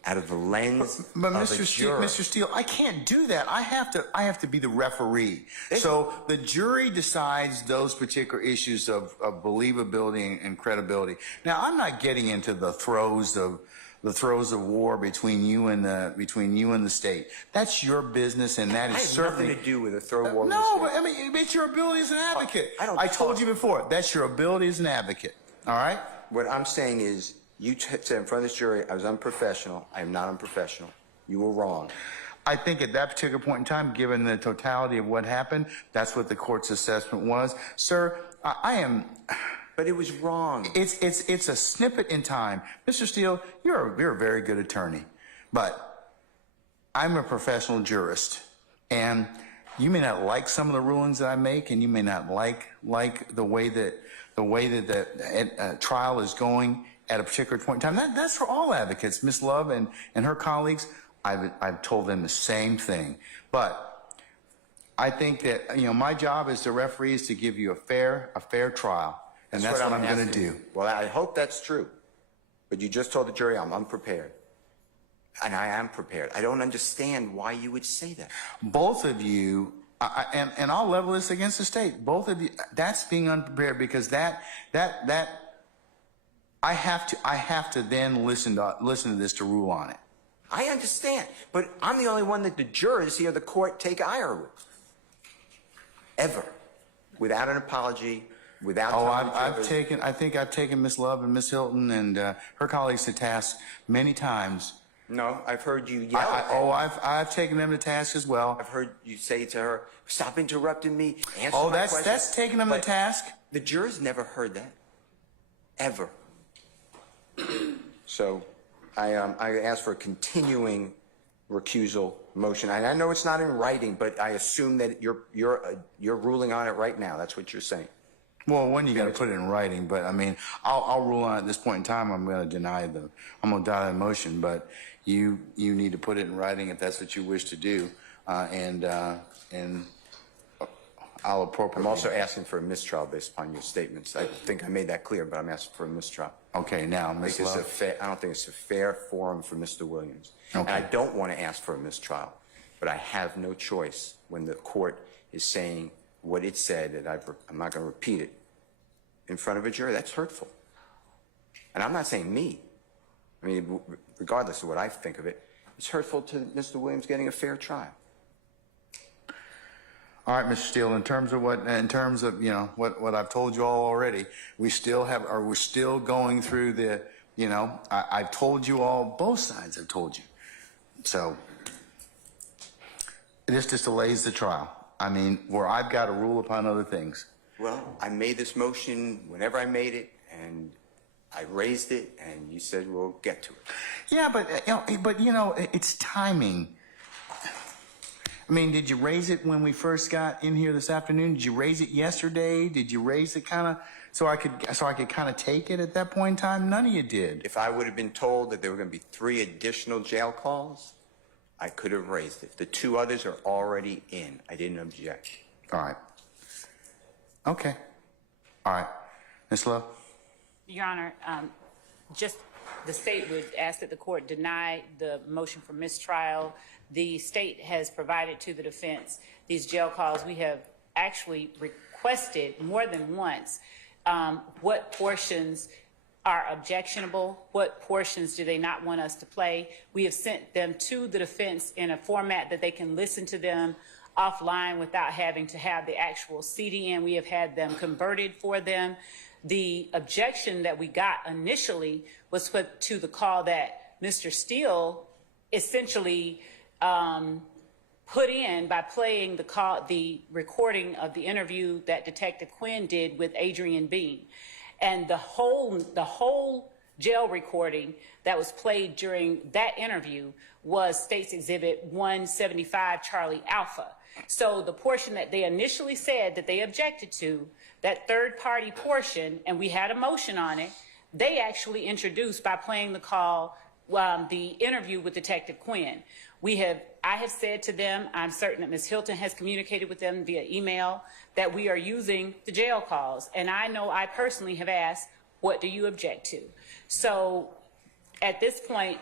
out of the lens but of a juror. Mr. Steele, I can't do that. I have to be the referee. So the jury decides those particular issues of believability and credibility. Now, I'm not getting into the throes of war between you and the state. That's your business, and that is certainly nothing to do with a throw war. No, but I mean, it's your ability as an advocate. I told you before. That's your ability as an advocate. All right. What I'm saying is, you said in front of this jury, I was unprofessional. I am not unprofessional. You were wrong. I think at that particular point in time, given the totality of what happened, that's what the court's assessment was. Sir, I am... But it was wrong. It's a snippet in time. Mr. Steele, you're a very good attorney, but I'm a professional jurist, and you may not like some of the rulings that I make, and you may not like the way that the trial is going at a particular point in time. That's for all advocates. Ms. Love and her colleagues, I've told them the same thing. But I think that, my job as the referee is to give you a fair trial. And that's what I'm going to do. Well, I hope that's true. But you just told the jury I'm unprepared. And I am prepared. I don't understand why you would say that. Both of you, and I'll level this against the state. Both of you, that's being unprepared, because that I have to then listen to this to rule on it. I understand, but I'm the only one that the jurors here, the court, take ire with. Ever. Without an apology, without... I think I've taken Ms. Love and Ms. Hilton and her colleagues to task many times. No, I've heard you yell. I've taken them to task as well. I've heard you say to her, stop interrupting me, answer my question. That's taking them to task? The jurors never heard that. Ever. So I ask for a continuing recusal motion. And I know it's not in writing, but I assume that you're ruling on it right now. That's what you're saying. Well, when you got to put it in writing, but I mean, I'll rule on it at this point in time. I'm going to deny the motion, but you need to put it in writing if that's what you wish to do, and I'll appropriately. I'm also asking for a mistrial based upon your statements. I think I made that clear, but I'm asking for a mistrial. Okay, now, Ms. Love. I don't think it's a fair forum for Mr. Williams. Okay. And I don't want to ask for a mistrial, but I have no choice when the court is saying what it said, and I'm not going to repeat it in front of a jury. That's hurtful. And I'm not saying me. I mean, regardless of what I think of it, it's hurtful to Mr. Williams getting a fair trial. All right, Mr. Steele, in terms of what I've told you all already, we're still going through the, I've told you all, both sides have told you. So this just delays the trial. I mean, where I've got to rule upon other things. Well, I made this motion whenever I made it, and I raised it, and you said we'll get to it. Yeah, but it's timing. I mean, did you raise it when we first got in here this afternoon? Did you raise it yesterday? Did you raise it kind of so I could kind of take it at that point in time? None of you did. If I would have been told that there were going to be 3 additional jail calls, I could have raised it. The 2 others are already in. I didn't object. All right. Okay. All right. Ms. Love? Your Honor, just the state would ask that the court deny the motion for mistrial. The state has provided to the defense these jail calls. We have actually requested more than once what portions are objectionable, what portions do they not want us to play. We have sent them to the defense in a format that they can listen to them offline without having to have the actual CD in. We have had them converted for them. The objection that we got initially was put to the call that Mr. Steele essentially put in by playing the recording of the interview that Detective Quinn did with Adrian Bean. And the whole jail recording that was played during that interview was State's Exhibit 175 Charlie Alpha. So the portion that they initially said that they objected to, that third-party portion, and we had a motion on it, they actually introduced by playing the call, the interview with Detective Quinn. I have said to them, I'm certain that Ms. Hilton has communicated with them via email, that we are using the jail calls. And I know I personally have asked, what do you object to? So at this point,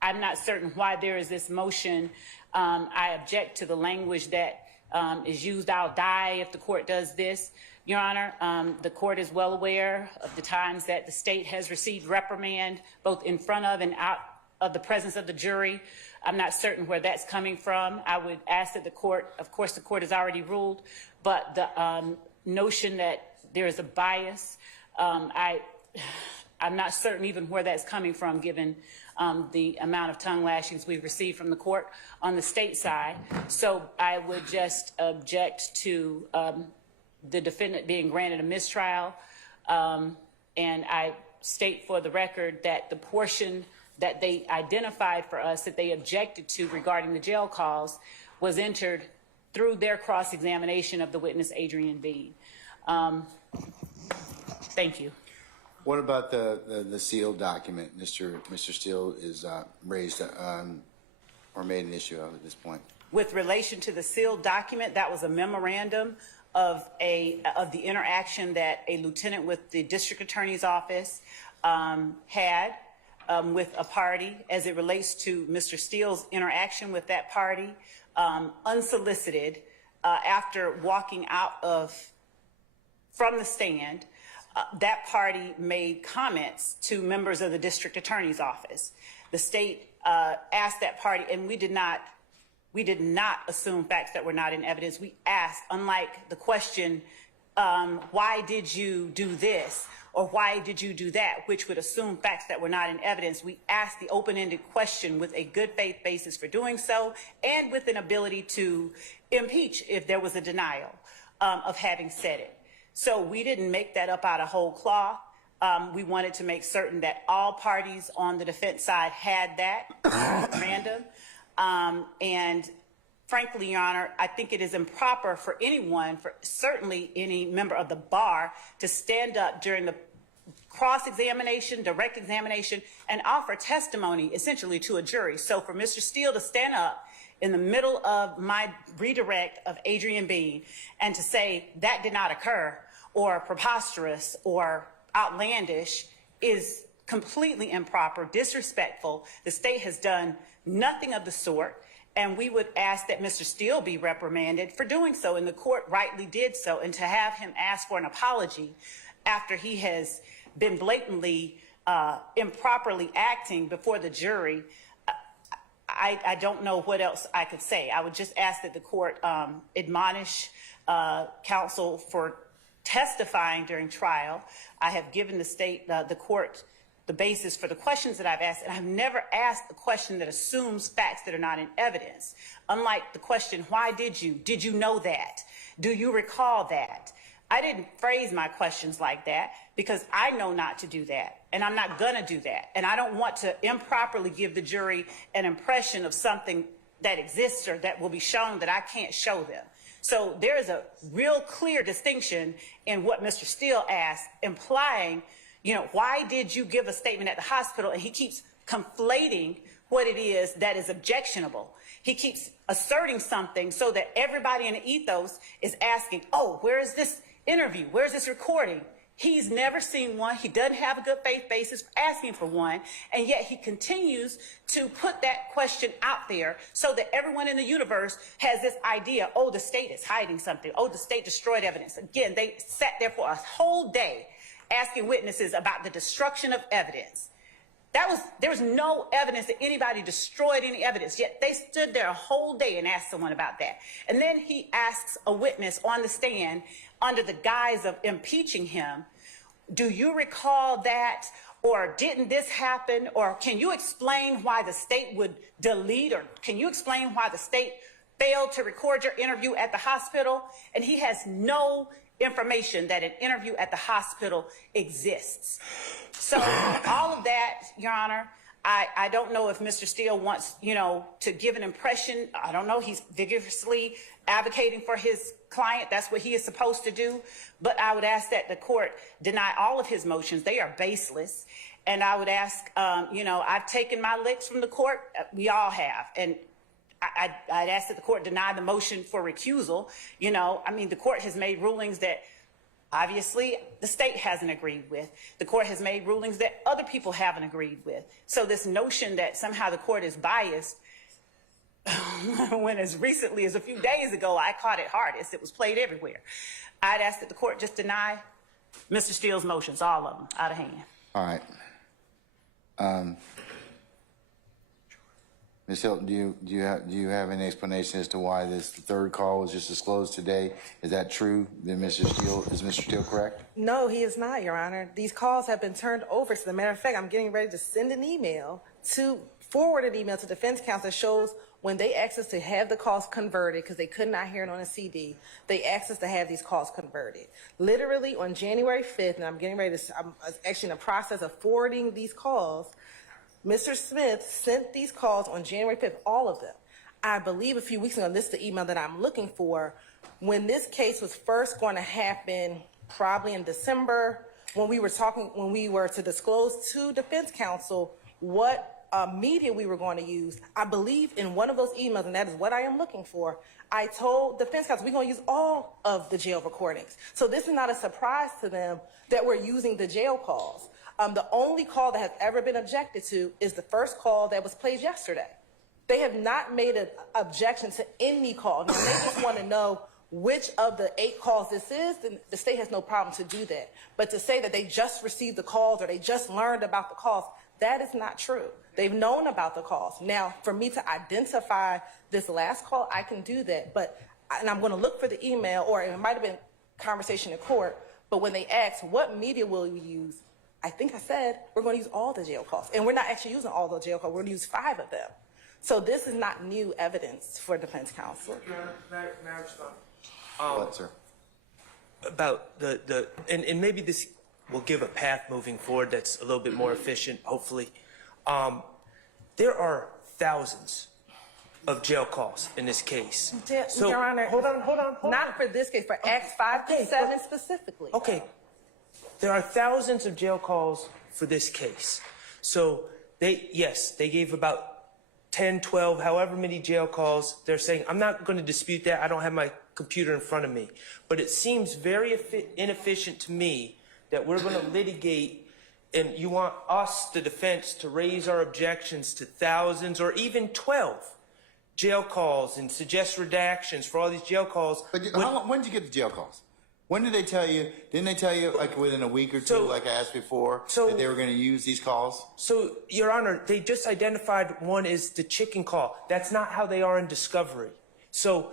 I'm not certain why there is this motion. I object to the language that is used, I'll die if the court does this. Your Honor, the court is well aware of the times that the state has received reprimand, both in front of and out of the presence of the jury. I'm not certain where that's coming from. I would ask that the court, of course the court has already ruled, but the notion that there is a bias, I'm not certain even where that's coming from given the amount of tongue lashings we've received from the court on the state side. So I would just object to the defendant being granted a mistrial. And I state for the record that the portion that they identified for us that they objected to regarding the jail calls was entered through their cross-examination of the witness, Adrian Bean. Thank you. What about the sealed document Mr. Steele is raised or made an issue of at this point? With relation to the sealed document, that was a memorandum of the interaction that a lieutenant with the district attorney's office had with a party as it relates to Mr. Steele's interaction with that party, unsolicited, after walking out from the stand. That party made comments to members of the district attorney's office. The state asked that party, and we did not assume facts that were not in evidence. We asked, unlike the question, why did you do this? Or why did you do that? Which would assume facts that were not in evidence. We asked the open-ended question with a good faith basis for doing so, and with an ability to impeach if there was a denial of having said it. So we didn't make that up out of whole cloth. We wanted to make certain that all parties on the defense side had that random. And frankly, Your Honor, I think it is improper for anyone, for certainly any member of the bar, to stand up during the cross-examination, direct examination, and offer testimony essentially to a jury. So for Mr. Steele to stand up in the middle of my redirect of Adrian Bean and to say that did not occur, or preposterous or outlandish, is completely improper, disrespectful. The state has done nothing of the sort, and we would ask that Mr. Steele be reprimanded for doing so, and the court rightly did so. And to have him ask for an apology after he has been blatantly improperly acting before the jury, I don't know what else I could say. I would just ask that the court admonish counsel for testifying during trial. I have given the state, the court, the basis for the questions that I've asked, and I've never asked a question that assumes facts that are not in evidence. Unlike the question, why did you know that? Do you recall that? I didn't phrase my questions like that because I know not to do that, and I'm not gonna do that. And I don't want to improperly give the jury an impression of something that exists or that will be shown that I can't show them. So there is a real clear distinction in what Mr. Steele asked, implying, you know, why did you give a statement at the hospital? And he keeps conflating what it is that is objectionable. He keeps asserting something so that everybody in the ethos is asking, oh, where is this interview? Where's this recording? He's never seen one. He doesn't have a good faith basis for asking for one. And yet he continues to put that question out there so that everyone in the universe has this idea, oh, the state is hiding something. Oh, the state destroyed evidence. Again, they sat there for a whole day asking witnesses about the destruction of evidence. There was no evidence that anybody destroyed any evidence, yet they stood there a whole day and asked someone about that. And then he asks a witness on the stand under the guise of impeaching him, do you recall that? Or didn't this happen? Or can you explain why the state would delete, or can you explain why the state failed to record your interview at the hospital? And he has no information that an interview at the hospital exists. So all of that, Your Honor, I don't know if Mr. Steele wants, you know, to give an impression. I don't know. He's vigorously advocating for his client. That's what he is supposed to do. But I would ask that the court deny all of his motions. They are baseless. And I would ask, you know, I've taken my licks from the court. We all have. And I'd ask that the court deny the motion for recusal. You know, I mean, the court has made rulings that obviously the state hasn't agreed with. The court has made rulings that other people haven't agreed with. So this notion that somehow the court is biased, when as recently as a few days ago, I caught it hardest. It was played everywhere. I'd ask that the court just deny Mr. Steele's motions, all of them, out of hand. All right. Ms. Hilton, do you have any explanation as to why this third call was just disclosed today? Is that true? Is Mr. Steele correct? No, he is not, Your Honor. These calls have been turned over. As a matter of fact, I'm getting ready to send an email forward an email to defense counsel that shows when they asked us to have the calls converted because they could not hear it on a CD, they asked us to have these calls converted. Literally on January 5th, and I'm actually in the process of forwarding these calls, Mr. Smith sent these calls on January 5th, all of them. I believe a few weeks ago, and this is the email that I'm looking for, when this case was first going to happen, probably in December, when we were to disclose to defense counsel what media we were going to use, I believe in one of those emails, and that is what I am looking for, I told defense counsel we're going to use all of the jail recordings. So this is not a surprise to them that we're using the jail calls. The only call that has ever been objected to is the first call that was played yesterday. They have not made an objection to any call. Now, they just want to know which of the 8 calls this is, then the state has no problem to do that. But to say that they just received the calls or they just learned about the calls, that is not true. They've known about the calls. Now, for me to identify this last call, I can do that. And I'm going to look for the email, or it might have been conversation in court, but when they asked, what media will we use? I think I said, we're going to use all the jail calls. And we're not actually using all the jail calls. We're going to use 5 of them. So this is not new evidence for defense counsel. May I respond? What, sir? About and maybe this will give a path moving forward that's a little bit more efficient, hopefully. There are thousands of jail calls in this case. So, Your Honor, hold on. Not for this case, for Acts 5 to 7 specifically. Okay. There are thousands of jail calls for this case. So they gave about 10, 12, however many jail calls. They're saying, I'm not going to dispute that. I don't have my computer in front of me. But it seems very inefficient to me that we're going to litigate, and you want us, the defense, to raise our objections to thousands or even 12 jail calls and suggest redactions for all these jail calls. But when did you get the jail calls? When did they tell you? Didn't they tell you like within a week or two, like I asked before, that they were going to use these calls? So, Your Honor, they just identified one as the chicken call. That's not how they are in discovery. So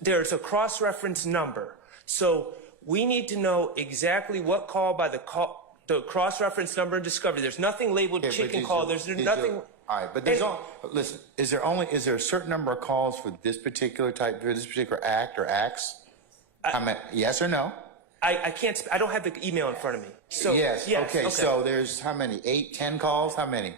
there's a cross-reference number. So we need to know exactly what call by the cross-reference number in discovery. There's nothing labeled chicken call. There's nothing. All right, but listen. Is there a certain number of calls for this particular type, for this particular act or acts? Yes or no? I can't. I don't have the email in front of me. So yes. Okay. So there's how many? 8, 10 calls? How many?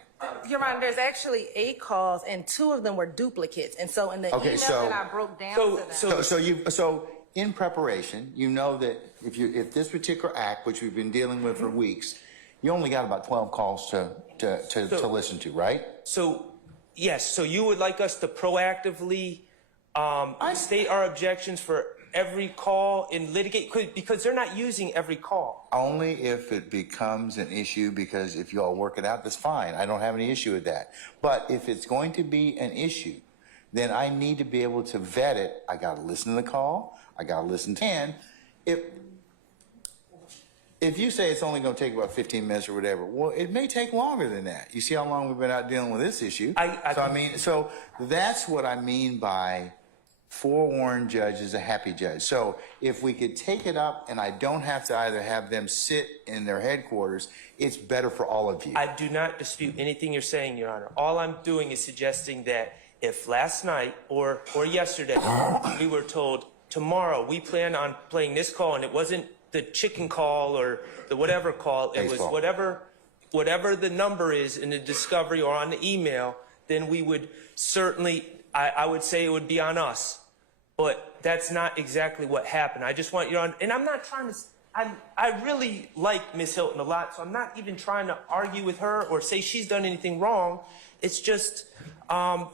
Your Honor, there's actually 8 calls, and 2 of them were duplicates. And so in the email that I broke down to them. So in preparation, you know that if this particular act, which we've been dealing with for weeks, you only got about 12 calls to listen to, right? So yes. So you would like us to proactively state our objections for every call and litigate, because they're not using every call. Only if it becomes an issue, because if you all work it out, that's fine. I don't have any issue with that. But if it's going to be an issue, then I need to be able to vet it. I got to listen to the call. I got to listen to, and if you say it's only going to take about 15 minutes or whatever, well, it may take longer than that. You see how long we've been out dealing with this issue. So that's what I mean by forewarned judge is a happy judge. So if we could take it up and I don't have to either have them sit in their headquarters, it's better for all of you. I do not dispute anything you're saying, Your Honor. All I'm doing is suggesting that if last night or yesterday we were told tomorrow we plan on playing this call, and it wasn't the chicken call or the whatever call, it was whatever the number is in the discovery or on the email, then we would certainly, I would say it would be on us. But that's not exactly what happened. I just want you on, and I'm not trying to, I really like Ms. Hilton a lot, so I'm not even trying to argue with her or say she's done anything wrong. It's just, I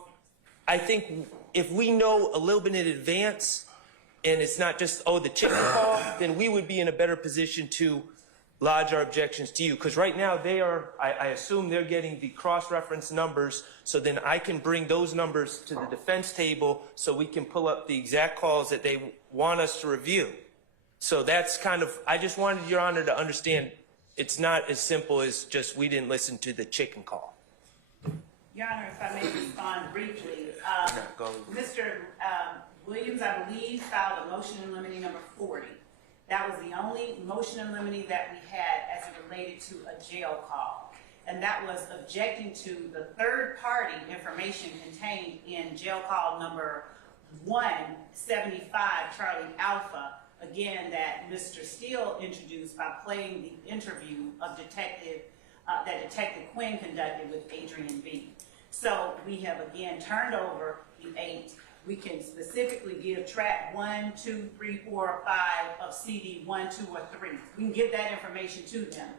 think if we know a little bit in advance, and it's not just, the chicken call, then we would be in a better position to lodge our objections to you. Because right now they are, I assume they're getting the cross-reference numbers, so then I can bring those numbers to the defense table so we can pull up the exact calls that they want us to review. So that's kind of, I just wanted Your Honor to understand it's not as simple as just we didn't listen to the chicken call. Your Honor, if I may respond briefly. Mr. Williams, I believe, filed a motion in limine number 40. That was the only motion in limine that we had as it related to a jail call. And that was objecting to the third-party information contained in jail call number 175, Charlie Alpha, again, that Mr. Steele introduced by playing the interview of that Detective Quinn conducted with Adrian B. So we have again turned over the 8. we can specifically give track 1, 2, 3, 4, or 5 of CD 1, 2, or 3. We can give that information to them.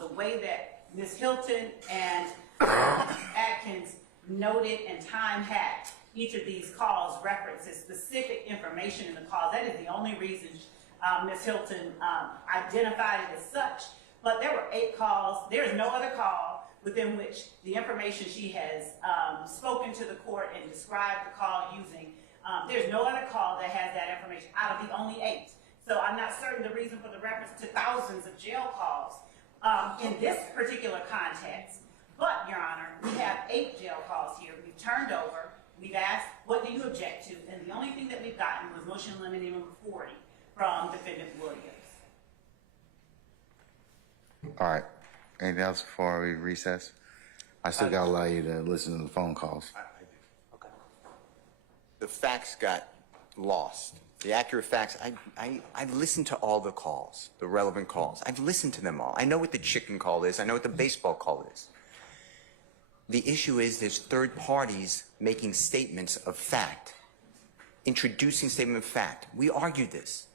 The way that Ms. Hilton and Atkins noted and time hacked each of these calls references specific information in the call. That is the only reason Ms. Hilton identified it as such. But there were 8 calls. There is no other call within which the information she has spoken to the court and described the call using. There's no other call that has that information out of the only 8. So I'm not certain the reason for the reference to thousands of jail calls in this particular context. But, Your Honor, we have 8 jail calls here. We've turned over. We've asked, what do you object to? And the only thing that we've gotten was motion limiting number 40 from Defendant Williams. All right. Anything else before we recess? I still got to allow you to listen to the phone calls. I do. Okay. The facts got lost. The accurate facts, I listened to all the calls, the relevant calls. I've listened to them all. I know what the chicken call is. I know what the baseball call is. The issue is there's third parties making statements of fact, introducing statement of fact. We argued this.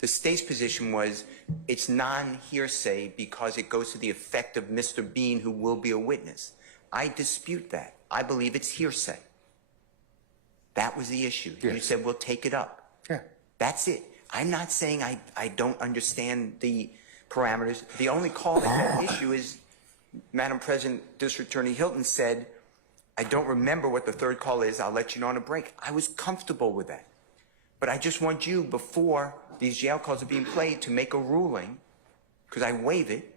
The state's position was it's non-hearsay because it goes to the effect of Mr. Bean, who will be a witness. I dispute that. I believe it's hearsay. That was the issue. Yes. You said, we'll take it up. Yeah. That's it. I'm not saying I don't understand the parameters. The only call that had issue is Madam President, District Attorney Hilton said, I don't remember what the third call is. I'll let you know on a break. I was comfortable with that. But I just want you, before these jail calls are being played, to make a ruling, because I waive it,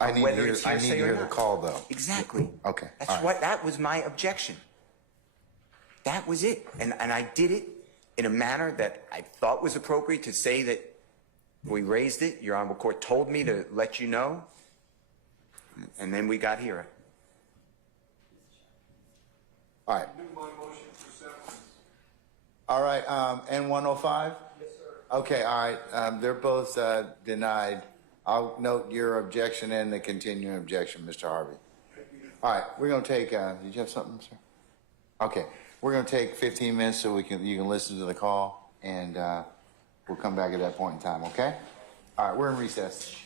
I need whether to it's hear, hearsay I need to or hear the not. call, though. Exactly. Okay. That's all right. what, that was my objection. That was it. And I did it in a manner that I thought was appropriate to say that we raised it. Your Honorable Court told me to let you know. And then we got here. All right. All right, N105? Yes, sir. Okay, all right, they're both denied. I'll note your objection and the continuing objection, Mr. Harvey. All right, we're going to take, did you have something, sir? Okay, we're going to take 15 minutes so you can listen to the call, and we'll come back at that point in time, okay? All right, we're in recess.